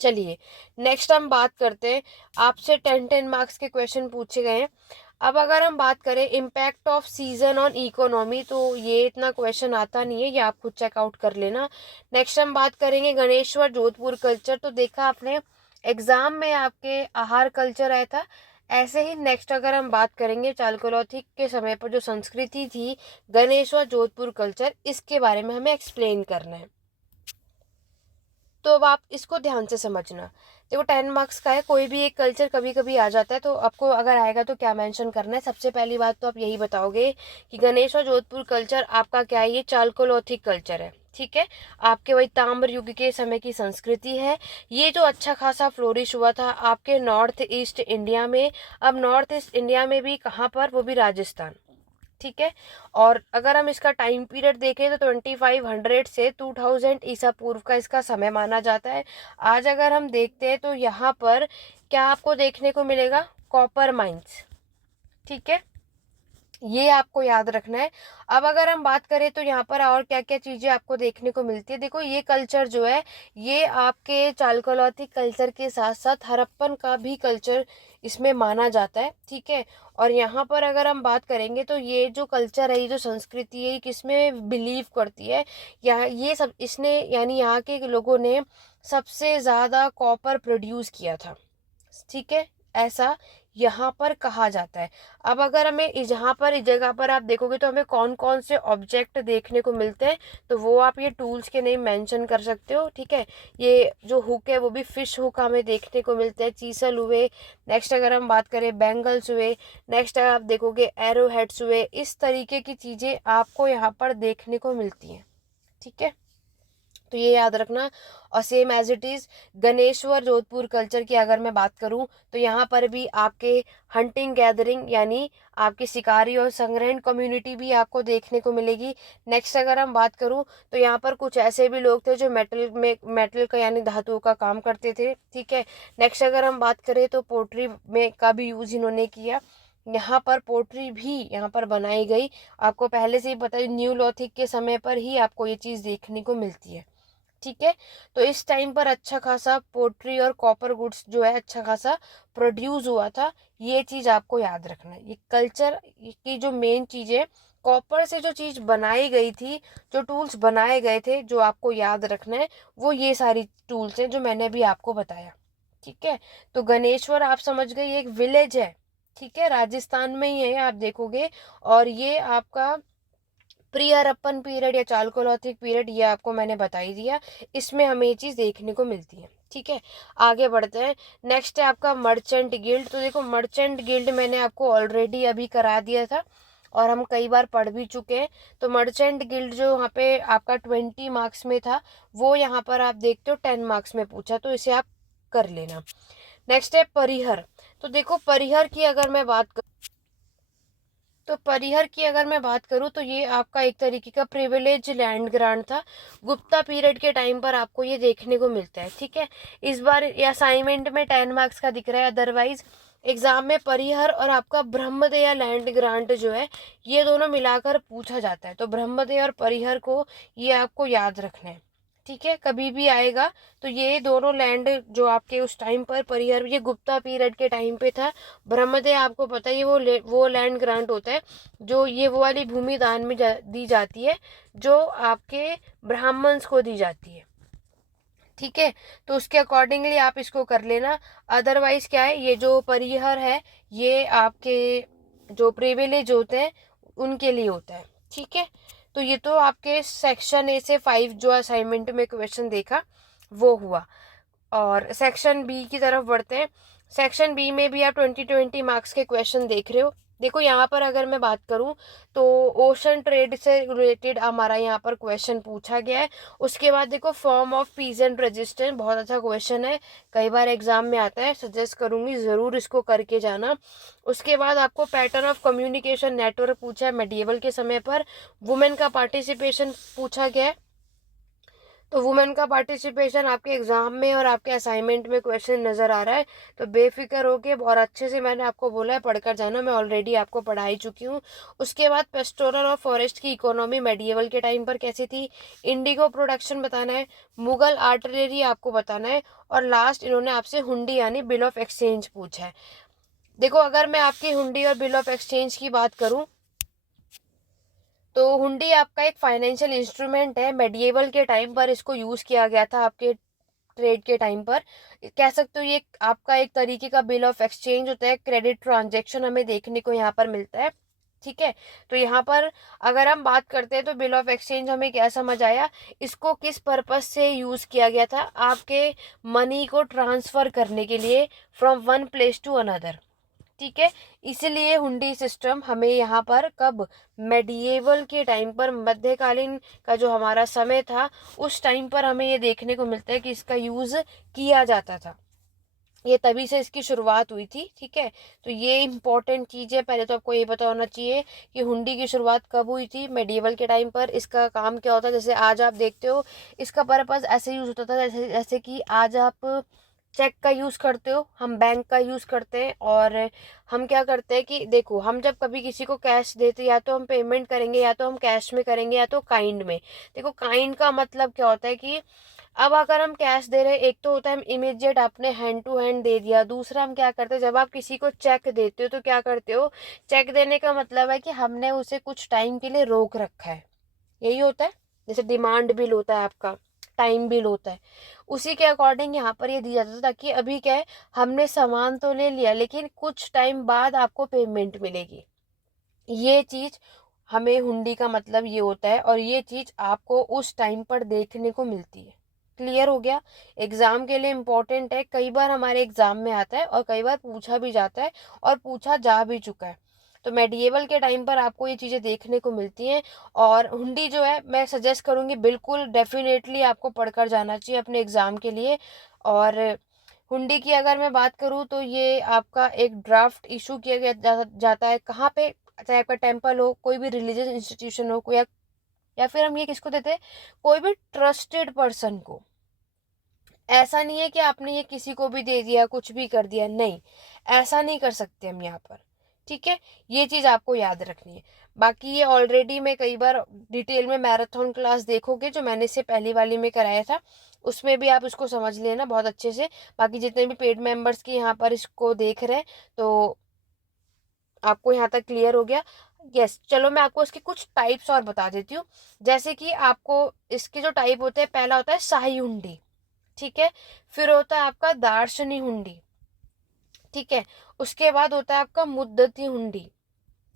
चलिए नेक्स्ट हम बात करते हैं। आपसे 10-10 मार्क्स के क्वेश्चन पूछे गए हैं। अब अगर हम बात करें impact off season on economy, तो ये इतना क्वेश्चन आता नहीं है, ये आप खुद चेकआउट कर लेना। नेक्स्ट हम बात करेंगे गणेश्वर जोधपुर कल्चर। तो देखा आपने एग्जाम में आपके आहार कल्चर आया था, ऐसे ही नेक्स्ट अगर हम बात करेंगे चालकोलौथिक के समय पर जो संस्कृति थी, गणेश्वर जोधपुर कल्चर, इसके बारे में हमें एक्सप्लेन करना है। तो अब आप इसको ध्यान से समझना। देखो 10 मार्क्स का है, कोई भी एक कल्चर कभी कभी आ जाता है, तो आपको अगर आएगा तो क्या मेंशन करना है। सबसे पहली बात तो आप यही बताओगे कि गणेश और जोधपुर कल्चर आपका क्या है, ये चालकोलौथिक कल्चर है। ठीक है, आपके वही ताम्र युग के समय की संस्कृति है। ये जो अच्छा खासा फ्लोरिश हुआ था आपके नॉर्थ ईस्ट इंडिया में। अब नॉर्थ ईस्ट इंडिया में भी कहाँ पर, वो भी राजस्थान। ठीक है, और अगर हम इसका टाइम पीरियड देखें तो 2500 से 2000 ईसा पूर्व का इसका समय माना जाता है। आज अगर हम देखते हैं तो यहाँ पर क्या आपको देखने को मिलेगा, कॉपर माइंस। ठीक है, ये आपको याद रखना है। अब अगर हम बात करें तो यहाँ पर और क्या क्या चीज़ें आपको देखने को मिलती है। देखो ये कल्चर जो है ये आपके चालकोलौथिक कल्चर के साथ साथ हड़प्पन का भी कल्चर इसमें माना जाता है। ठीक है, और यहाँ पर अगर हम बात करेंगे तो ये जो कल्चर है, ये जो संस्कृति है, ये किसमें बिलीव करती है, या ये सब इसने यानी यहाँ के लोगों ने सबसे ज़्यादा कॉपर प्रोड्यूस किया था। ठीक है, ऐसा यहाँ पर कहा जाता है। अब अगर हमें यहाँ पर इस जगह पर आप देखोगे तो हमें कौन कौन से ऑब्जेक्ट देखने को मिलते हैं, तो वो आप ये टूल्स के नेम मेंशन कर सकते हो। ठीक है, ये जो हुक है वो भी फिश हुक हमें देखने को मिलते हैं, चीसल हुए। नेक्स्ट अगर हम बात करें बैंगल्स हुए। नेक्स्ट आप देखोगे एरो हेड्स हुए। इस तरीके की चीज़ें आपको यहाँ पर देखने को मिलती हैं। ठीक है, तो ये याद रखना। और same as it is Ganeshwar Jodhpur culture की अगर मैं बात करूं तो यहाँ पर भी आपके हंटिंग गैदरिंग यानी आपकी शिकारी और संग्रहण कम्युनिटी भी आपको देखने को मिलेगी। नेक्स्ट अगर हम बात करूं तो यहाँ पर कुछ ऐसे भी लोग थे जो मेटल का यानी धातुओं का काम करते थे। ठीक है, नेक्स्ट अगर हम बात करें तो पोट्री में का भी यूज इन्होंने किया। यहाँ पर पोट्री भी यहाँ पर बनाई गई। आपको पहले से ही पता है न्यूलोथिक के समय पर ही आपको ये चीज़ देखने को मिलती है। ठीक है, तो इस टाइम पर अच्छा खासा पोट्री और कॉपर गुड्स जो है अच्छा खासा प्रोड्यूस हुआ था। ये चीज़ आपको याद रखना है। ये कल्चर की जो मेन चीज़ है, कॉपर से जो चीज़ बनाई गई थी, जो टूल्स बनाए गए थे, जो आपको याद रखना है वो ये सारी टूल्स हैं जो मैंने अभी आपको बताया। ठीक है, तो गणेश्वर आप समझ गए, ये एक विलेज है। ठीक है, राजस्थान में ही है आप देखोगे, और ये आपका प्री हड़प्पन पीरियड या चालकोलिथिक पीरियड, ये आपको मैंने बता ही दिया। इसमें हमें ये चीज़ देखने को मिलती है। ठीक है, आगे बढ़ते हैं। नेक्स्ट है आपका मर्चेंट गिल्ड। तो देखो मर्चेंट गिल्ड मैंने आपको ऑलरेडी अभी करा दिया था और हम कई बार पढ़ भी चुके हैं। तो मर्चेंट गिल्ड जो यहाँ पे आपका 20 मार्क्स में था, वो यहाँ पर आप देखते हो 10 मार्क्स में पूछा, तो इसे आप कर लेना। नेक्स्ट है परिहर। तो देखो परिहर की अगर मैं बात करूँ, तो परिहर की अगर मैं बात करूं तो ये आपका एक तरीके का प्रिविलेज लैंड ग्रांट था। गुप्ता पीरियड के टाइम पर आपको ये देखने को मिलता है। ठीक है, इस बार असाइनमेंट में 10 मार्क्स का दिख रहा है, अदरवाइज एग्जाम में परिहर और आपका ब्रह्मदया लैंड ग्रांट जो है, ये दोनों मिलाकर पूछा जाता है। तो ब्रह्मदया और परिहर को ये आपको याद रखना है। ठीक है, कभी भी आएगा तो ये दोनों लैंड जो आपके उस टाइम पर, परिहर ये गुप्ता पीरियड के टाइम पे था, ब्रह्मदय आपको पता है वो लैंड ग्रांट होता है जो ये वो वाली भूमि दान में दी जाती है जो आपके ब्राह्मण्स को दी जाती है। ठीक है, तो उसके अकॉर्डिंगली आप इसको कर लेना। अदरवाइज क्या है, ये जो परिहर है ये आपके जो प्रिविलेज होते हैं उनके लिए होता है। ठीक है, तो ये तो आपके सेक्शन ए से 5 जो असाइनमेंट में क्वेश्चन देखा वो हुआ। और सेक्शन बी की तरफ बढ़ते हैं। सेक्शन बी में भी आप 20 मार्क्स के क्वेश्चन देख रहे हो। देखो यहाँ पर अगर मैं बात करूँ तो ओशन ट्रेड से रिलेटेड हमारा यहाँ पर क्वेश्चन पूछा गया है। उसके बाद देखो form of peace and resistance, बहुत अच्छा क्वेश्चन है, कई बार एग्जाम में आता है, सजेस्ट करूंगी ज़रूर इसको करके जाना। उसके बाद आपको पैटर्न ऑफ कम्युनिकेशन नेटवर्क पूछा है मेडिएवल के समय पर। वुमेन का पार्टिसिपेशन पूछा गया है। तो वुमेन का पार्टिसिपेशन आपके एग्जाम में और आपके असाइनमेंट में क्वेश्चन नज़र आ रहा है, तो बेफिक्र होके और अच्छे से मैंने आपको बोला है पढ़कर जाना, मैं ऑलरेडी आपको पढ़ा ही चुकी हूँ। उसके बाद पेस्टोरल और फॉरेस्ट की इकोनॉमी मेडिएवल के टाइम पर कैसी थी, इंडिगो प्रोडक्शन बताना है, मुगल आर्टिलरी आपको बताना है, और लास्ट इन्होंने आपसे हुंडी यानी बिल ऑफ एक्सचेंज पूछा है। देखो अगर मैं आपकी हुंडी और बिल ऑफ एक्सचेंज की बात करूँ तो हुंडी आपका एक फाइनेंशियल इंस्ट्रूमेंट है। मेडिएवल के टाइम पर इसको यूज़ किया गया था आपके ट्रेड के टाइम पर। कह सकते हो ये आपका एक तरीके का बिल ऑफ एक्सचेंज होता है, क्रेडिट ट्रांजैक्शन हमें देखने को यहाँ पर मिलता है। ठीक है, तो यहाँ पर अगर हम बात करते हैं तो बिल ऑफ एक्सचेंज हमें क्या समझ आया, इसको किस पर्पस से यूज़ किया गया था, आपके मनी को ट्रांसफ़र करने के लिए from one place to another. ठीक है, इसलिए हुंडी सिस्टम हमें यहाँ पर कब, मेडिएवल के टाइम पर, मध्यकालीन का जो हमारा समय था उस टाइम पर हमें ये देखने को मिलता है कि इसका यूज़ किया जाता था। ये तभी से इसकी शुरुआत हुई थी। ठीक है, तो ये इंपॉर्टेंट चीज़ है, पहले तो आपको ये पता होना चाहिए कि हुंडी की शुरुआत कब हुई थी, मेडिएवल के टाइम पर। इसका काम क्या होता है, जैसे आज आप देखते हो इसका पर्पस ऐसे यूज़ होता था, जैसे जैसे कि आज आप चेक का यूज़ करते हो, हम बैंक का यूज़ करते हैं। और हम क्या करते हैं कि देखो हम जब कभी किसी को कैश देते, या तो हम पेमेंट करेंगे, या तो हम कैश में करेंगे, या तो काइंड में। देखो काइंड का मतलब क्या होता है कि अब अगर हम कैश दे रहे हैं, एक तो होता है हम इमीडिएट आपने हैंड टू हैंड दे दिया, दूसरा हम क्या करते हैं जब आप किसी को चेक देते हो तो क्या करते हो, चेक देने का मतलब है कि हमने उसे कुछ टाइम के लिए रोक रखा है, यही होता है। जैसे डिमांड बिल होता है आपका, टाइम बिल होता है, उसी के अकॉर्डिंग यहाँ पर ये दिया जाता है, ताकि अभी क्या है, हमने सामान तो ले लिया लेकिन कुछ टाइम बाद आपको पेमेंट मिलेगी। ये चीज़ हमें हुंडी का मतलब ये होता है, और ये चीज़ आपको उस टाइम पर देखने को मिलती है। क्लियर हो गया, एग्जाम के लिए इम्पोर्टेंट है, कई बार हमारे एग्जाम में आता है और कई बार पूछा भी जाता है और पूछा जा भी चुका है। तो मेडिएवल के टाइम पर आपको ये चीज़ें देखने को मिलती हैं। और हुंडी जो है मैं सजेस्ट करूँगी, बिल्कुल डेफिनेटली आपको पढ़कर जाना चाहिए अपने एग्ज़ाम के लिए। और हुंडी की अगर मैं बात करूँ तो ये आपका एक ड्राफ्ट इशू किया गया जाता है, कहाँ पे, चाहे आपका टेम्पल हो, कोई भी रिलीजियस इंस्टीट्यूशन हो, कोई या फिर हम ये किसको देते हैं, कोई भी ट्रस्टेड पर्सन को। ऐसा नहीं है कि आपने ये किसी को भी दे दिया, कुछ भी कर दिया, नहीं, ऐसा नहीं कर सकते हम यहाँ पर। ठीक है, ये चीज़ आपको याद रखनी है। बाकी ये ऑलरेडी मैं कई बार डिटेल में मैराथन क्लास देखोगे जो मैंने इससे पहली वाली में कराया था, उसमें भी आप इसको समझ लेना बहुत अच्छे से। बाकी जितने भी पेड मेंबर्स की यहाँ पर इसको देख रहे हैं तो आपको यहाँ तक क्लियर हो गया। यस, चलो मैं आपको इसके कुछ टाइप्स और बता देती हूँ। जैसे कि आपको इसके जो टाइप होते हैं, पहला होता है शाही हुंडी। ठीक है, फिर होता है आपका दार्शनी हुंडी। ठीक है, उसके बाद होता है आपका मुद्दती हुंडी।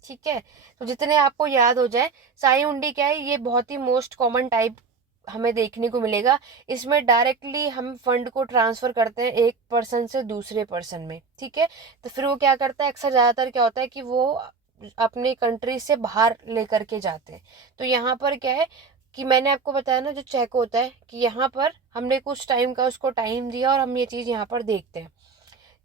ठीक है, तो जितने आपको याद हो जाए। साई हुंडी क्या है, ये बहुत ही मोस्ट कॉमन टाइप हमें देखने को मिलेगा। इसमें डायरेक्टली हम फंड को ट्रांसफर करते हैं एक पर्सन से दूसरे पर्सन में, ठीक है। तो फिर वो क्या करता है, अक्सर ज़्यादातर क्या होता है कि वो अपने कंट्री से बाहर लेकर के जाते हैं। तो यहाँ पर क्या है कि मैंने आपको बताया ना, जो चेक होता है कि यहाँ पर हमने कुछ टाइम का उसको टाइम दिया और हम ये चीज़ यहाँ पर देखते हैं।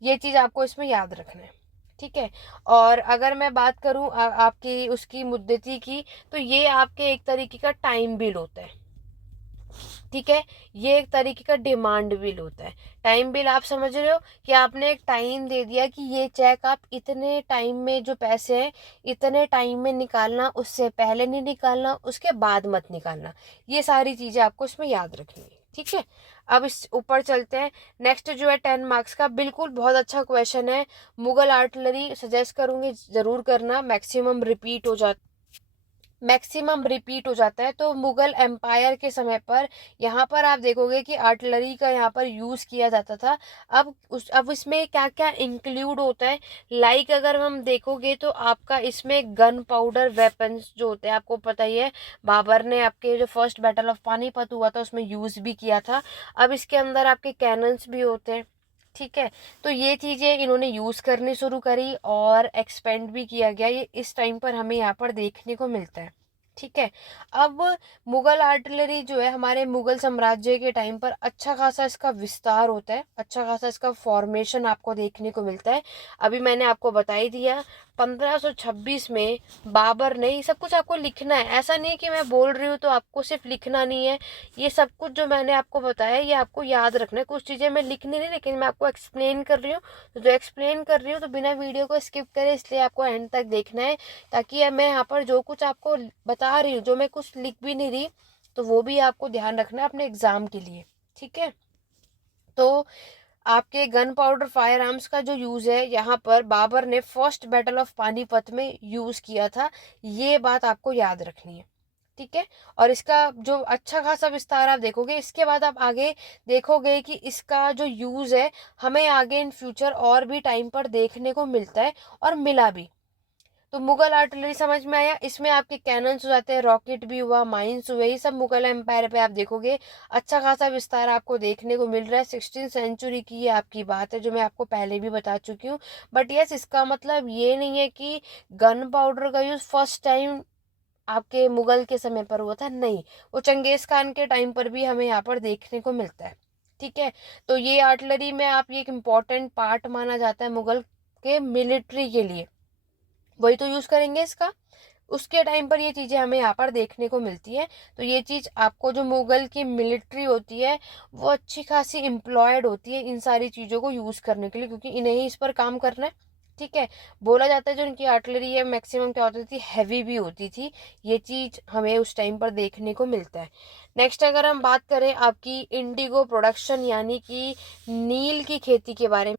ये चीज़ आपको इसमें याद रखना है, ठीक है। और अगर मैं बात करूँ आपकी उसकी मुद्दती की, तो ये आपके एक तरीके का टाइम बिल होता है, ठीक है। ये एक तरीके का डिमांड बिल होता है। टाइम बिल आप समझ रहे हो कि आपने एक टाइम दे दिया कि ये चेक आप इतने टाइम में, जो पैसे हैं इतने टाइम में निकालना, उससे पहले नहीं निकालना, उसके बाद मत निकालना। ये सारी चीज़ें आपको इसमें याद रखनी है, ठीक है। अब इस ऊपर चलते हैं। नेक्स्ट जो है 10 मार्क्स का, बिल्कुल बहुत अच्छा क्वेश्चन है। मुगल आर्टिलरी सजेस्ट करूंगी जरूर करना, मैक्सिमम रिपीट हो जाता है। तो मुगल एम्पायर के समय पर यहाँ पर आप देखोगे कि आर्टिलरी का यहाँ पर यूज़ किया जाता था। अब इसमें क्या क्या इंक्लूड होता है, लाइक अगर हम देखोगे तो आपका इसमें गन पाउडर वेपन्स जो होते हैं, आपको पता ही है बाबर ने आपके जो फर्स्ट बैटल ऑफ पानीपत हुआ था उसमें यूज़ भी किया था। अब इसके अंदर आपके कैनन्स भी होते हैं, ठीक है। तो ये चीज़ें इन्होंने यूज़ करनी शुरू करी और एक्सपेंड भी किया गया। ये इस टाइम पर हमें यहाँ पर देखने को मिलता है, ठीक है। अब मुगल आर्टिलरी जो है हमारे मुगल साम्राज्य के टाइम पर अच्छा खासा इसका विस्तार होता है, अच्छा खासा इसका फॉर्मेशन आपको देखने को मिलता है। अभी मैंने आपको बता ही दिया 1526 में बाबर ने, ये सब कुछ आपको लिखना है, ऐसा नहीं कि मैं बोल रही हूँ तो आपको सिर्फ लिखना नहीं है। ये सब कुछ जो मैंने आपको बताया ये आपको याद रखना है। कुछ चीज़ें मैं लिखनी नहीं, लेकिन मैं आपको एक्सप्लेन कर रही हूँ। तो जो एक्सप्लेन कर रही हूँ तो बिना वीडियो को स्किप करे, इसलिए आपको एंड तक देखना है, ताकि मैं यहाँ पर जो कुछ आपको बता रही हूँ, जो मैं कुछ लिख भी नहीं रही, तो वो भी आपको ध्यान रखना है अपने एग्जाम के लिए, ठीक है। तो आपके गन पाउडर फायर आर्म्स का जो यूज़ है यहाँ पर बाबर ने फर्स्ट बैटल ऑफ पानीपत में यूज़ किया था, ये बात आपको याद रखनी है, ठीक है। और इसका जो अच्छा खासा विस्तार आप देखोगे, इसके बाद आप आगे देखोगे कि इसका जो यूज़ है हमें आगे इन फ्यूचर और भी टाइम पर देखने को मिलता है और मिला भी। तो मुगल आर्टिलरी समझ में आया। इसमें आपके कैनन्स हो जाते हैं, रॉकेट भी हुआ, माइंस हुए, ये सब मुगल एम्पायर पे आप देखोगे अच्छा खासा विस्तार आपको देखने को मिल रहा है। 16th सेंचुरी की ये आपकी बात है, जो मैं आपको पहले भी बता चुकी हूँ। बट यस, इसका मतलब ये नहीं है कि गन पाउडर का यूज़ फर्स्ट टाइम आपके मुगल के समय पर हुआ था, नहीं। वो चंगेज खान के टाइम पर भी हमें यहाँ पर देखने को मिलता है, ठीक है। तो ये आर्टिलरी में आप ये एक इम्पॉर्टेंट पार्ट माना जाता है मुगल के मिलिट्री के लिए, वही तो यूज़ करेंगे इसका। उसके टाइम पर ये चीज़ें हमें यहाँ पर देखने को मिलती है। तो ये चीज़ आपको, जो मुगल की मिलिट्री होती है वो अच्छी खासी एम्प्लॉयड होती है इन सारी चीज़ों को यूज़ करने के लिए, क्योंकि इन्हें ही इस पर काम करना है, ठीक है। बोला जाता है जो इनकी आर्टिलरी है मैक्सिमम क्या होती थी, हैवी भी होती थी। ये चीज़ हमें उस टाइम पर देखने को मिलता है। नेक्स्ट अगर हम बात करें आपकी इंडिगो प्रोडक्शन, यानी कि नील की खेती के बारे में,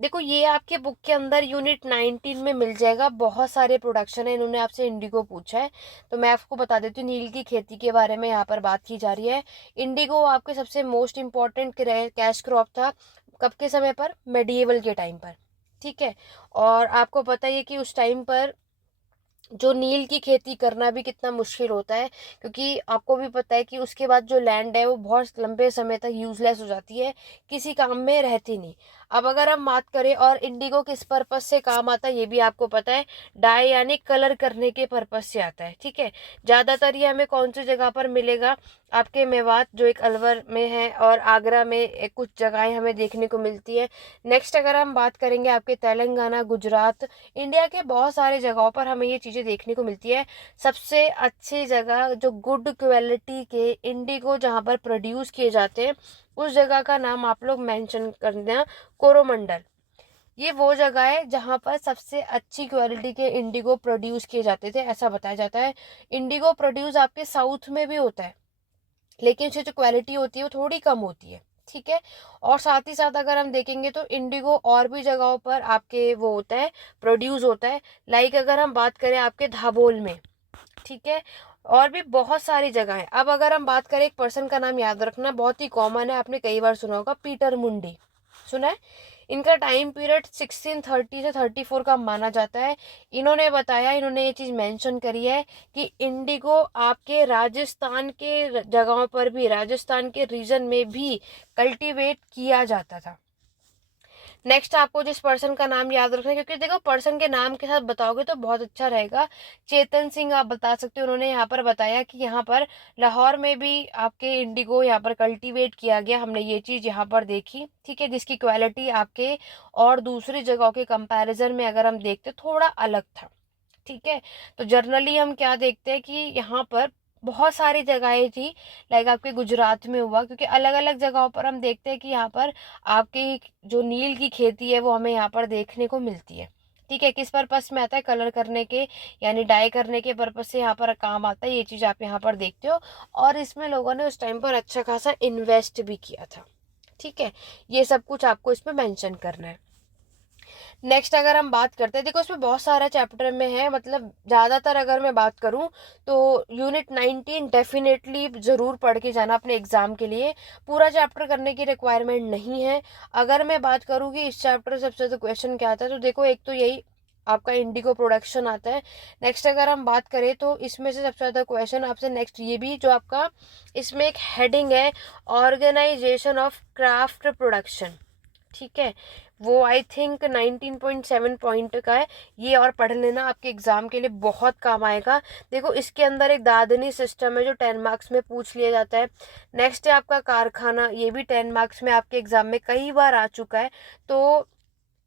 देखो ये आपके बुक के अंदर यूनिट 19 में मिल जाएगा। बहुत सारे प्रोडक्शन है, इन्होंने आपसे इंडिगो पूछा है तो मैं आपको बता देती हूँ। नील की खेती के बारे में यहाँ पर बात की जा रही है। इंडिगो आपके सबसे मोस्ट इम्पॉर्टेंट कैश क्रॉप था, कब के समय पर, मेडिएवल के टाइम पर, ठीक है। और आपको पता ही है कि उस टाइम पर जो नील की खेती करना भी कितना मुश्किल होता है, क्योंकि आपको भी पता है कि उसके बाद जो लैंड है वो बहुत लंबे समय तक यूजलेस हो जाती है, किसी काम में रहती नहीं। अब अगर हम बात करें और इंडिगो किस पर्पज से काम आता है ये भी आपको पता है, डाई यानी कलर करने के पर्पज से आता है, ठीक है। ज़्यादातर ये हमें कौन सी जगह पर मिलेगा, आपके मेवात जो एक अलवर में है और आगरा में कुछ जगहें हमें देखने को मिलती है। नेक्स्ट अगर हम बात करेंगे आपके तेलंगाना, गुजरात, इंडिया के बहुत सारे जगहों पर हमें ये चीज़ें देखने को मिलती है। सबसे अच्छी जगह जो गुड क्वालिटी के इंडिगो जहाँ पर प्रोड्यूस किए जाते हैं, उस जगह का नाम आप लोग मेंशन कर देना, कोरोमंडल। ये वो जगह है जहाँ पर सबसे अच्छी क्वालिटी के इंडिगो प्रोड्यूस किए जाते थे, ऐसा बताया जाता है। इंडिगो प्रोड्यूस आपके साउथ में भी होता है, लेकिन उसकी जो क्वालिटी होती है वो थोड़ी कम होती है, ठीक है। और साथ ही साथ अगर हम देखेंगे तो इंडिगो और भी जगहों पर आपके वो होता है, प्रोड्यूस होता है। लाइक अगर हम बात करें आपके धाबोल में, ठीक है, और भी बहुत सारी जगह है। अब अगर हम बात करें, एक पर्सन का नाम याद रखना, बहुत ही कॉमन है, आपने कई बार सुना होगा, पीटर मुंडी, सुना है। इनका टाइम पीरियड 1630 से 34 का माना जाता है। इन्होंने बताया, इन्होंने ये चीज़ मेंशन करी है कि इंडिगो आपके राजस्थान के जगहों पर भी, राजस्थान के रीजन में भी कल्टीवेट किया जाता था। नेक्स्ट आपको जिस पर्सन का नाम याद रखना है, क्योंकि देखो पर्सन के नाम के साथ बताओगे तो बहुत अच्छा रहेगा। चेतन सिंह आप बता सकते हो। उन्होंने यहाँ पर बताया कि यहाँ पर लाहौर में भी आपके इंडिगो यहाँ पर कल्टीवेट किया गया, हमने ये चीज़ यहाँ पर देखी, ठीक है, जिसकी क्वालिटी आपके और दूसरी जगहों के कंपैरिजन में अगर हम देखते थोड़ा अलग था, ठीक है। तो जर्नली हम क्या देखते हैं कि यहाँ पर बहुत सारी जगहें थी, लाइक आपके गुजरात में हुआ, क्योंकि अलग अलग जगहों पर हम देखते हैं कि यहाँ पर आपकी जो नील की खेती है वो हमें यहाँ पर देखने को मिलती है, ठीक है। किस पर्पस में आता है? कलर करने के, यानी डाई करने के पर्पस से यहाँ पर काम आता है। ये चीज़ आप यहाँ पर देखते हो, और इसमें लोगों ने उस टाइम पर अच्छा खासा इन्वेस्ट भी किया था, ठीक है। ये सब कुछ आपको इसमें मेंशन करना है। नेक्स्ट अगर हम बात करते हैं, देखो इसमें बहुत सारा चैप्टर में है, मतलब ज़्यादातर अगर मैं बात करूं तो यूनिट 19 डेफिनेटली ज़रूर पढ़ के जाना अपने एग्ज़ाम के लिए। पूरा चैप्टर करने की रिक्वायरमेंट नहीं है। अगर मैं बात करूँ कि इस चैप्टर से सबसे ज़्यादा क्वेश्चन क्या आता है, तो देखो एक तो यही आपका इंडिगो प्रोडक्शन आता है। नेक्स्ट अगर हम बात करें तो इसमें से सबसे ज़्यादा क्वेश्चन आपसे नेक्स्ट ये भी जो आपका इसमें एक हेडिंग है, ऑर्गेनाइजेशन ऑफ क्राफ्ट प्रोडक्शन, ठीक है, वो आई थिंक 19.7 पॉइंट का है। ये और पढ़ लेना, आपके एग्जाम के लिए बहुत काम आएगा। देखो इसके अंदर एक दादनी सिस्टम है जो 10 मार्क्स में पूछ लिया जाता है। नेक्स्ट है आपका कारखाना, ये भी 10 मार्क्स में आपके एग्जाम में कई बार आ चुका है। तो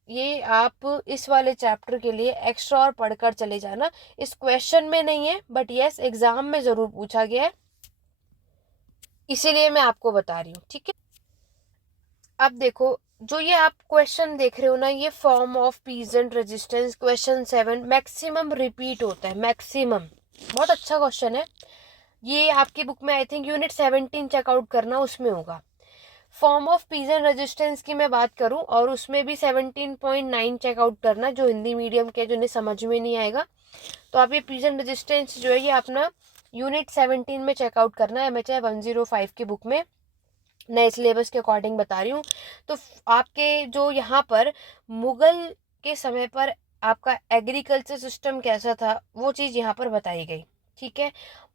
ये आप इस वाले चैप्टर के लिए एक्स्ट्रा और पढ़कर चले जाना। इस क्वेश्चन में नहीं है, बट यस एग्जाम में जरूर पूछा गया है, इसीलिए मैं आपको बता रही हूँ, ठीक है। अब देखो जो ये आप क्वेश्चन देख रहे हो ना, ये form of peasant resistance question 7 maximum repeat होता है, मैक्सिमम। बहुत अच्छा क्वेश्चन है ये, आपकी बुक में आई थिंक यूनिट 17 चेकआउट करना, उसमें होगा। फॉर्म ऑफ पीजेंट रेजिस्टेंस की मैं बात करूं और उसमें भी 17.9 चेकआउट करना, जो हिंदी मीडियम के जिन्हें समझ में नहीं आएगा, तो आप ये पीजेंट रेजिस्टेंस जो है ये अपना यूनिट 17 में चेकआउट करना है, एमएचआई 105 की बुक में, नए सिलेबस के अकॉर्डिंग बता रही हूँ। तो आपके जो यहाँ पर मुगल के समय पर आपका एग्रीकल्चर सिस्टम कैसा था, वो चीज़ यहाँ पर बताई गई, ठीक है।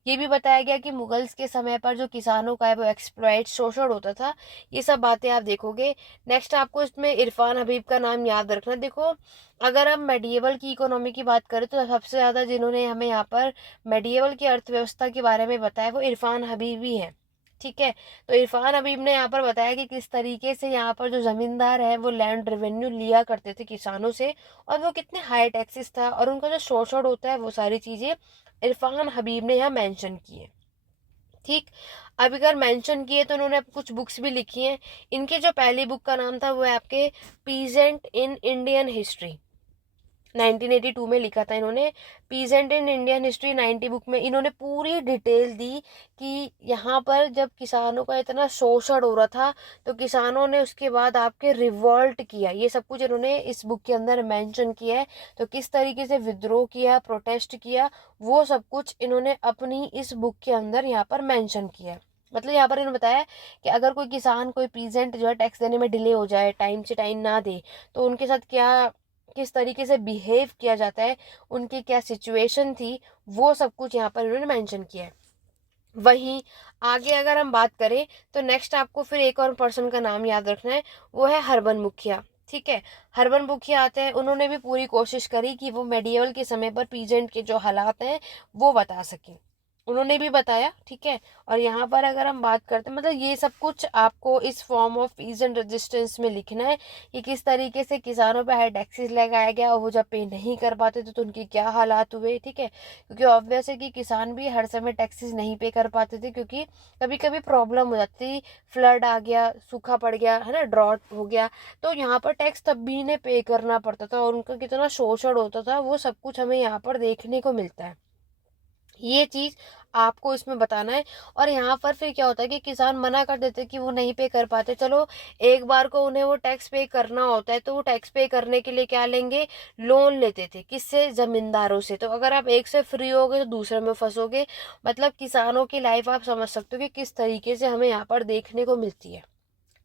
ये भी बताया गया कि मुगल्स के समय पर जो किसानों का है वो एक्सप्लॉइट, शोषण होता था। ये सब बातें आप देखोगे। नेक्स्ट आपको इसमें इरफान हबीब का नाम याद रखना। देखो अगर हम मेडिएवल की इकोनॉमी की बात करें तो सबसे ज़्यादा जिन्होंने हमें यहाँ पर मेडिएवल की अर्थव्यवस्था के बारे में बताया वो इरफान हबीब ही हैं, ठीक है। तो इरफान हबीब ने यहाँ पर बताया कि किस तरीके से यहाँ पर जो जमींदार है वो लैंड रेवेन्यू लिया करते थे किसानों से, और वो कितने हाई टैक्सेस था, और उनका जो शोषण होता है, वो सारी चीज़ें इरफान हबीब ने यहाँ मेंशन की है, ठीक। अब अगर मेंशन किए तो उन्होंने कुछ बुक्स भी लिखी हैं। इनकी जो पहली बुक का नाम था वो है आपके पीजेंट इन इंडियन हिस्ट्री, 1982 में लिखा था इन्होंने। Peasant in Indian history 90 book में इन्होंने पूरी डिटेल दी कि यहाँ पर जब किसानों का इतना शोषण हो रहा था तो किसानों ने उसके बाद आपके रिवॉल्ट किया, ये सब कुछ इन्होंने इस बुक के अंदर मेंशन किया है। तो किस तरीके से विद्रोह किया, प्रोटेस्ट किया, वो सब कुछ इन्होंने अपनी इस बुक के अंदर यहाँ पर मेंशन किया है। मतलब यहाँ पर इन्होंने बताया कि अगर कोई किसान, कोई पीजेंट जो है टैक्स देने में डिले हो जाए, टाइम से टाइम ना दे, तो उनके साथ क्या, किस तरीके से बिहेव किया जाता है, उनकी क्या सिचुएशन थी, वो सब कुछ यहाँ पर इन्होंने मेंशन किया है। वहीं आगे अगर हम बात करें तो नेक्स्ट आपको फिर एक और पर्सन का नाम याद रखना है, वो है हरबन मुखिया, ठीक है। हरबन मुखिया आते हैं, उन्होंने भी पूरी कोशिश करी कि वो मेडिएवल के समय पर पीजेंट के जो हालात हैं वो बता सकें, उन्होंने भी बताया, ठीक है। और यहाँ पर अगर हम बात करते हैं, मतलब ये सब कुछ आपको इस फॉर्म ऑफ पीजेंट रेजिस्टेंस में लिखना है कि किस तरीके से किसानों पे हाई टैक्सेस लगाया गया और वो जब पे नहीं कर पाते थे तो उनके क्या हालात हुए, ठीक है। क्योंकि ऑब्वियस है कि किसान भी हर समय टैक्सेस नहीं पे कर पाते थे, क्योंकि कभी कभी प्रॉब्लम हो जाती, फ्लड आ गया, सूखा पड़ गया है ना, ड्रॉट हो गया, तो यहाँ पर टैक्स तब भी इन्हें पे करना पड़ता था और उनका कितना शोषण होता था, वो सब कुछ हमें यहाँ पर देखने को मिलता है। ये चीज आपको इसमें बताना है। और यहाँ पर फिर क्या होता है कि किसान मना कर देते कि वो नहीं पे कर पाते, चलो एक बार को उन्हें वो टैक्स पे करना होता है तो वो टैक्स पे करने के लिए क्या लेंगे, लोन लेते थे, किससे, जमींदारों से। तो अगर आप एक से फ्री होगे तो दूसरे में फंसोगे। मतलब किसानों की लाइफ आप समझ सकते हो कि किस तरीके से हमें यहाँ पर देखने को मिलती है,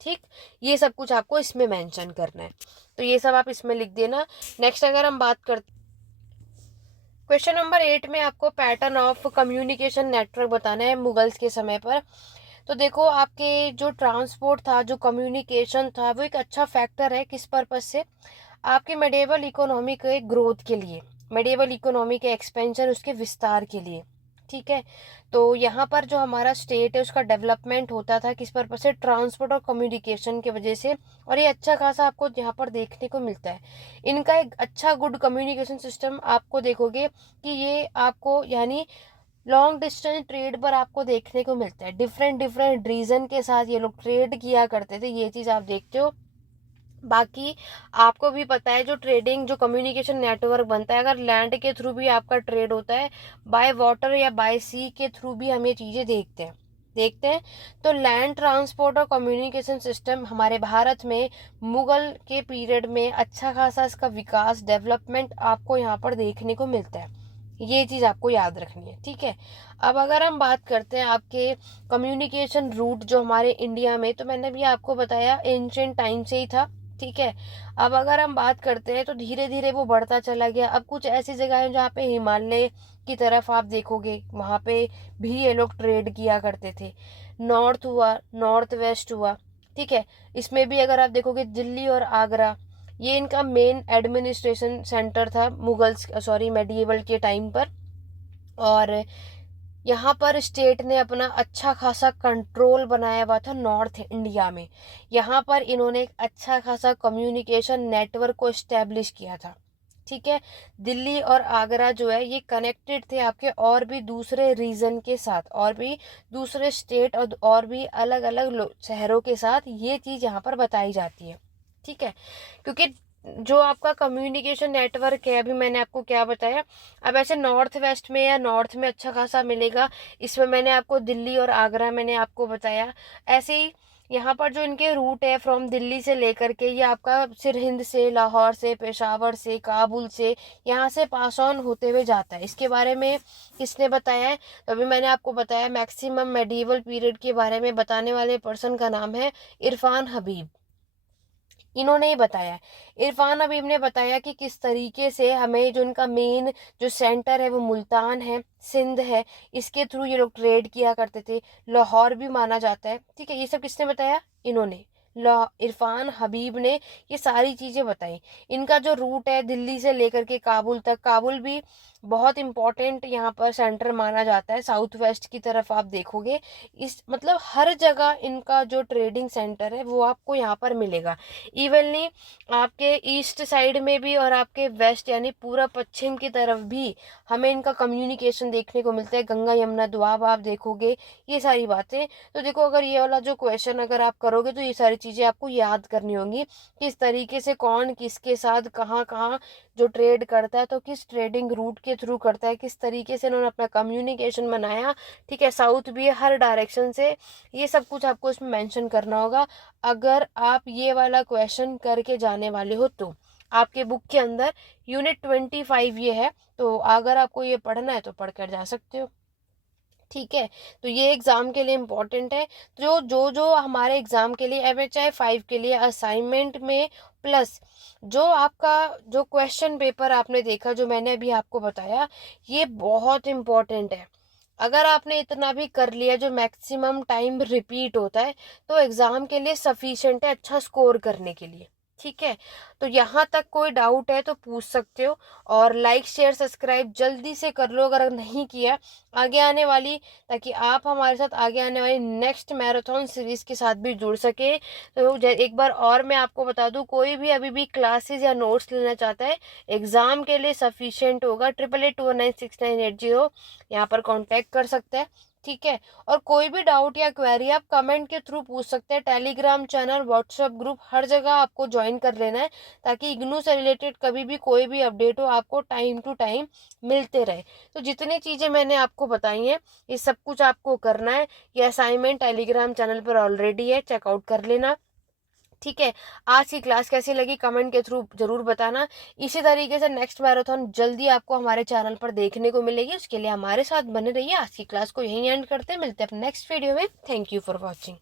ठीक, ये सब कुछ आपको इसमें मेंशन करना है, तो ये सब आप इसमें लिख देना। नेक्स्ट अगर हम बात करते क्वेश्चन नंबर 8 में आपको पैटर्न ऑफ कम्युनिकेशन नेटवर्क बताना है मुगल्स के समय पर। तो देखो आपके जो ट्रांसपोर्ट था, जो कम्युनिकेशन था, वो एक अच्छा फैक्टर है किस पर्पज से, आपके मेडिएवल इकोनॉमी के ग्रोथ के लिए, मेडिएवल इकोनॉमी के एक्सपेंशन, उसके विस्तार के लिए। ठीक है, तो यहाँ पर जो हमारा स्टेट है उसका डेवलपमेंट होता था किस पर्पज से, ट्रांसपोर्ट और कम्युनिकेशन की वजह से, और ये अच्छा खासा आपको यहाँ पर देखने को मिलता है। इनका एक अच्छा गुड कम्युनिकेशन सिस्टम आपको देखोगे कि ये आपको यानी लॉन्ग डिस्टेंस ट्रेड पर आपको देखने को मिलता है, डिफरेंट डिफरेंट रीजन के साथ ये लोग ट्रेड किया करते थे, ये चीज़ आप देखते हो। बाकी आपको भी पता है जो ट्रेडिंग, जो कम्युनिकेशन नेटवर्क बनता है, अगर लैंड के थ्रू भी आपका ट्रेड होता है, बाय वाटर या बाय सी के थ्रू भी हम ये चीज़ें देखते हैं। तो लैंड ट्रांसपोर्ट और कम्युनिकेशन सिस्टम हमारे भारत में मुगल के पीरियड में अच्छा खासा इसका विकास, डेवलपमेंट आपको यहाँ पर देखने को मिलता है, ये चीज़ आपको याद रखनी है। ठीक है, अब अगर हम बात करते हैं आपके कम्युनिकेशन रूट जो हमारे इंडिया में, तो मैंने भी आपको बताया एंशिएंट टाइम से ही था। ठीक है, अब अगर हम बात करते हैं तो धीरे धीरे वो बढ़ता चला गया। अब कुछ ऐसी जगह है जहाँ पे हिमालय की तरफ आप देखोगे, वहाँ पे भी ये लोग ट्रेड किया करते थे। नॉर्थ हुआ, नॉर्थ वेस्ट हुआ। ठीक है, इसमें भी अगर आप देखोगे दिल्ली और आगरा, ये इनका मेन एडमिनिस्ट्रेशन सेंटर था मुगल्स, सॉरी मेडिएवल के टाइम पर। और यहाँ पर स्टेट ने अपना अच्छा खासा कंट्रोल बनाया हुआ था नॉर्थ इंडिया में। यहाँ पर इन्होंने एक अच्छा खासा कम्युनिकेशन नेटवर्क को इस्टेब्लिश किया था। ठीक है, दिल्ली और आगरा जो है ये कनेक्टेड थे आपके और भी दूसरे रीजन के साथ, और भी दूसरे स्टेट और भी अलग अलग शहरों के साथ, ये चीज़ यहाँ पर बताई जाती है। ठीक है, क्योंकि जो आपका कम्युनिकेशन नेटवर्क है, अभी मैंने आपको क्या बताया, अब ऐसे नॉर्थ वेस्ट में या नॉर्थ में अच्छा खासा मिलेगा, इसमें मैंने आपको दिल्ली और आगरा मैंने आपको बताया। ऐसे ही यहाँ पर जो इनके रूट है फ्रॉम दिल्ली से लेकर के, ये आपका सिरहिंद से, लाहौर से, पेशावर से, काबुल से, यहाँ से पास ऑन होते हुए जाता है। इसके बारे में किसने बताया है, तो अभी मैंने आपको बताया मैक्सिमम मेडिएवल पीरियड के बारे में बताने वाले पर्सन का नाम है इरफान हबीब, इन्होंने ही बताया है। इरफान हबीब ने बताया कि किस तरीके से हमें जो इनका मेन जो सेंटर है वो मुल्तान है, सिंध है, इसके थ्रू ये लोग ट्रेड किया करते थे। लाहौर भी माना जाता है। ठीक है, ये सब किसने बताया, इन्होंने, इरफान हबीब ने ये सारी चीज़ें बताई। इनका जो रूट है दिल्ली से लेकर के काबुल तक, काबुल भी बहुत इम्पोर्टेंट यहाँ पर सेंटर माना जाता है। साउथ वेस्ट की तरफ आप देखोगे, इस मतलब हर जगह इनका जो ट्रेडिंग सेंटर है वो आपको यहाँ पर मिलेगा। इवनली आपके ईस्ट साइड में भी और आपके वेस्ट यानी पूरा पश्चिम की तरफ भी हमें इनका कम्युनिकेशन देखने को मिलता है। गंगा यमुना दोआब आप देखोगे, ये सारी बातें। तो देखो अगर ये वाला जो क्वेश्चन अगर आप करोगे तो ये सारी चीज़ें आपको याद करनी होंगी, किस तरीके से कौन किसके साथ कहाँ कहाँ जो ट्रेड करता है, तो किस ट्रेडिंग रूट के थ्रू करता है, किस तरीके से उन्होंने अपना कम्युनिकेशन बनाया। ठीक है, साउथ भी है, हर डायरेक्शन से, ये सब कुछ आपको इसमें मेंशन करना होगा अगर आप ये वाला क्वेश्चन करके जाने वाले हो तो। आपके बुक के अंदर यूनिट 25 ये है, तो अगर आपको ये पढ़ना है तो पढ़ कर जा सकते हो। ठीक है, तो ये एग्ज़ाम के लिए इम्पोर्टेंट है। जो जो जो हमारे एग्ज़ाम के लिए MHI 5 के लिए असाइनमेंट में, प्लस जो आपका जो क्वेश्चन पेपर आपने देखा, जो मैंने अभी आपको बताया, ये बहुत इम्पोर्टेंट है। अगर आपने इतना भी कर लिया, जो मैक्सिमम टाइम रिपीट होता है, तो एग्ज़ाम के लिए सफिशेंट है अच्छा स्कोर करने के लिए। ठीक है, तो यहाँ तक कोई डाउट है तो पूछ सकते हो। और लाइक शेयर सब्सक्राइब जल्दी से कर लो अगर नहीं किया, आगे आने वाली, ताकि आप हमारे साथ आगे आने वाली नेक्स्ट मैराथन सीरीज़ के साथ भी जुड़ सके। तो एक बार और मैं आपको बता दूं, कोई भी अभी भी क्लासेस या नोट्स लेना चाहता है, एग्ज़ाम के लिए सफिशिएंट होगा 8881969880, यहाँ पर कांटेक्ट कर सकते हैं। ठीक है, और कोई भी डाउट या क्वेरी आप कमेंट के थ्रू पूछ सकते हैं। टेलीग्राम चैनल, व्हाट्सएप ग्रुप, हर जगह आपको ज्वाइन कर लेना है, ताकि इग्नू से रिलेटेड कभी भी कोई भी अपडेट हो आपको टाइम टू टाइम मिलते रहे। तो जितनी चीज़ें मैंने आपको बताई हैं, ये सब कुछ आपको करना है। ये असाइनमेंट टेलीग्राम चैनल पर ऑलरेडी है, चेकआउट कर लेना। ठीक है, आज की क्लास कैसी लगी कमेंट के थ्रू जरूर बताना। इसी तरीके से नेक्स्ट मैराथन जल्दी आपको हमारे चैनल पर देखने को मिलेगी, उसके लिए हमारे साथ बने रहिए। आज की क्लास को यहीं एंड करते हैं, मिलते हैं अपने नेक्स्ट वीडियो में। Thank you for watching.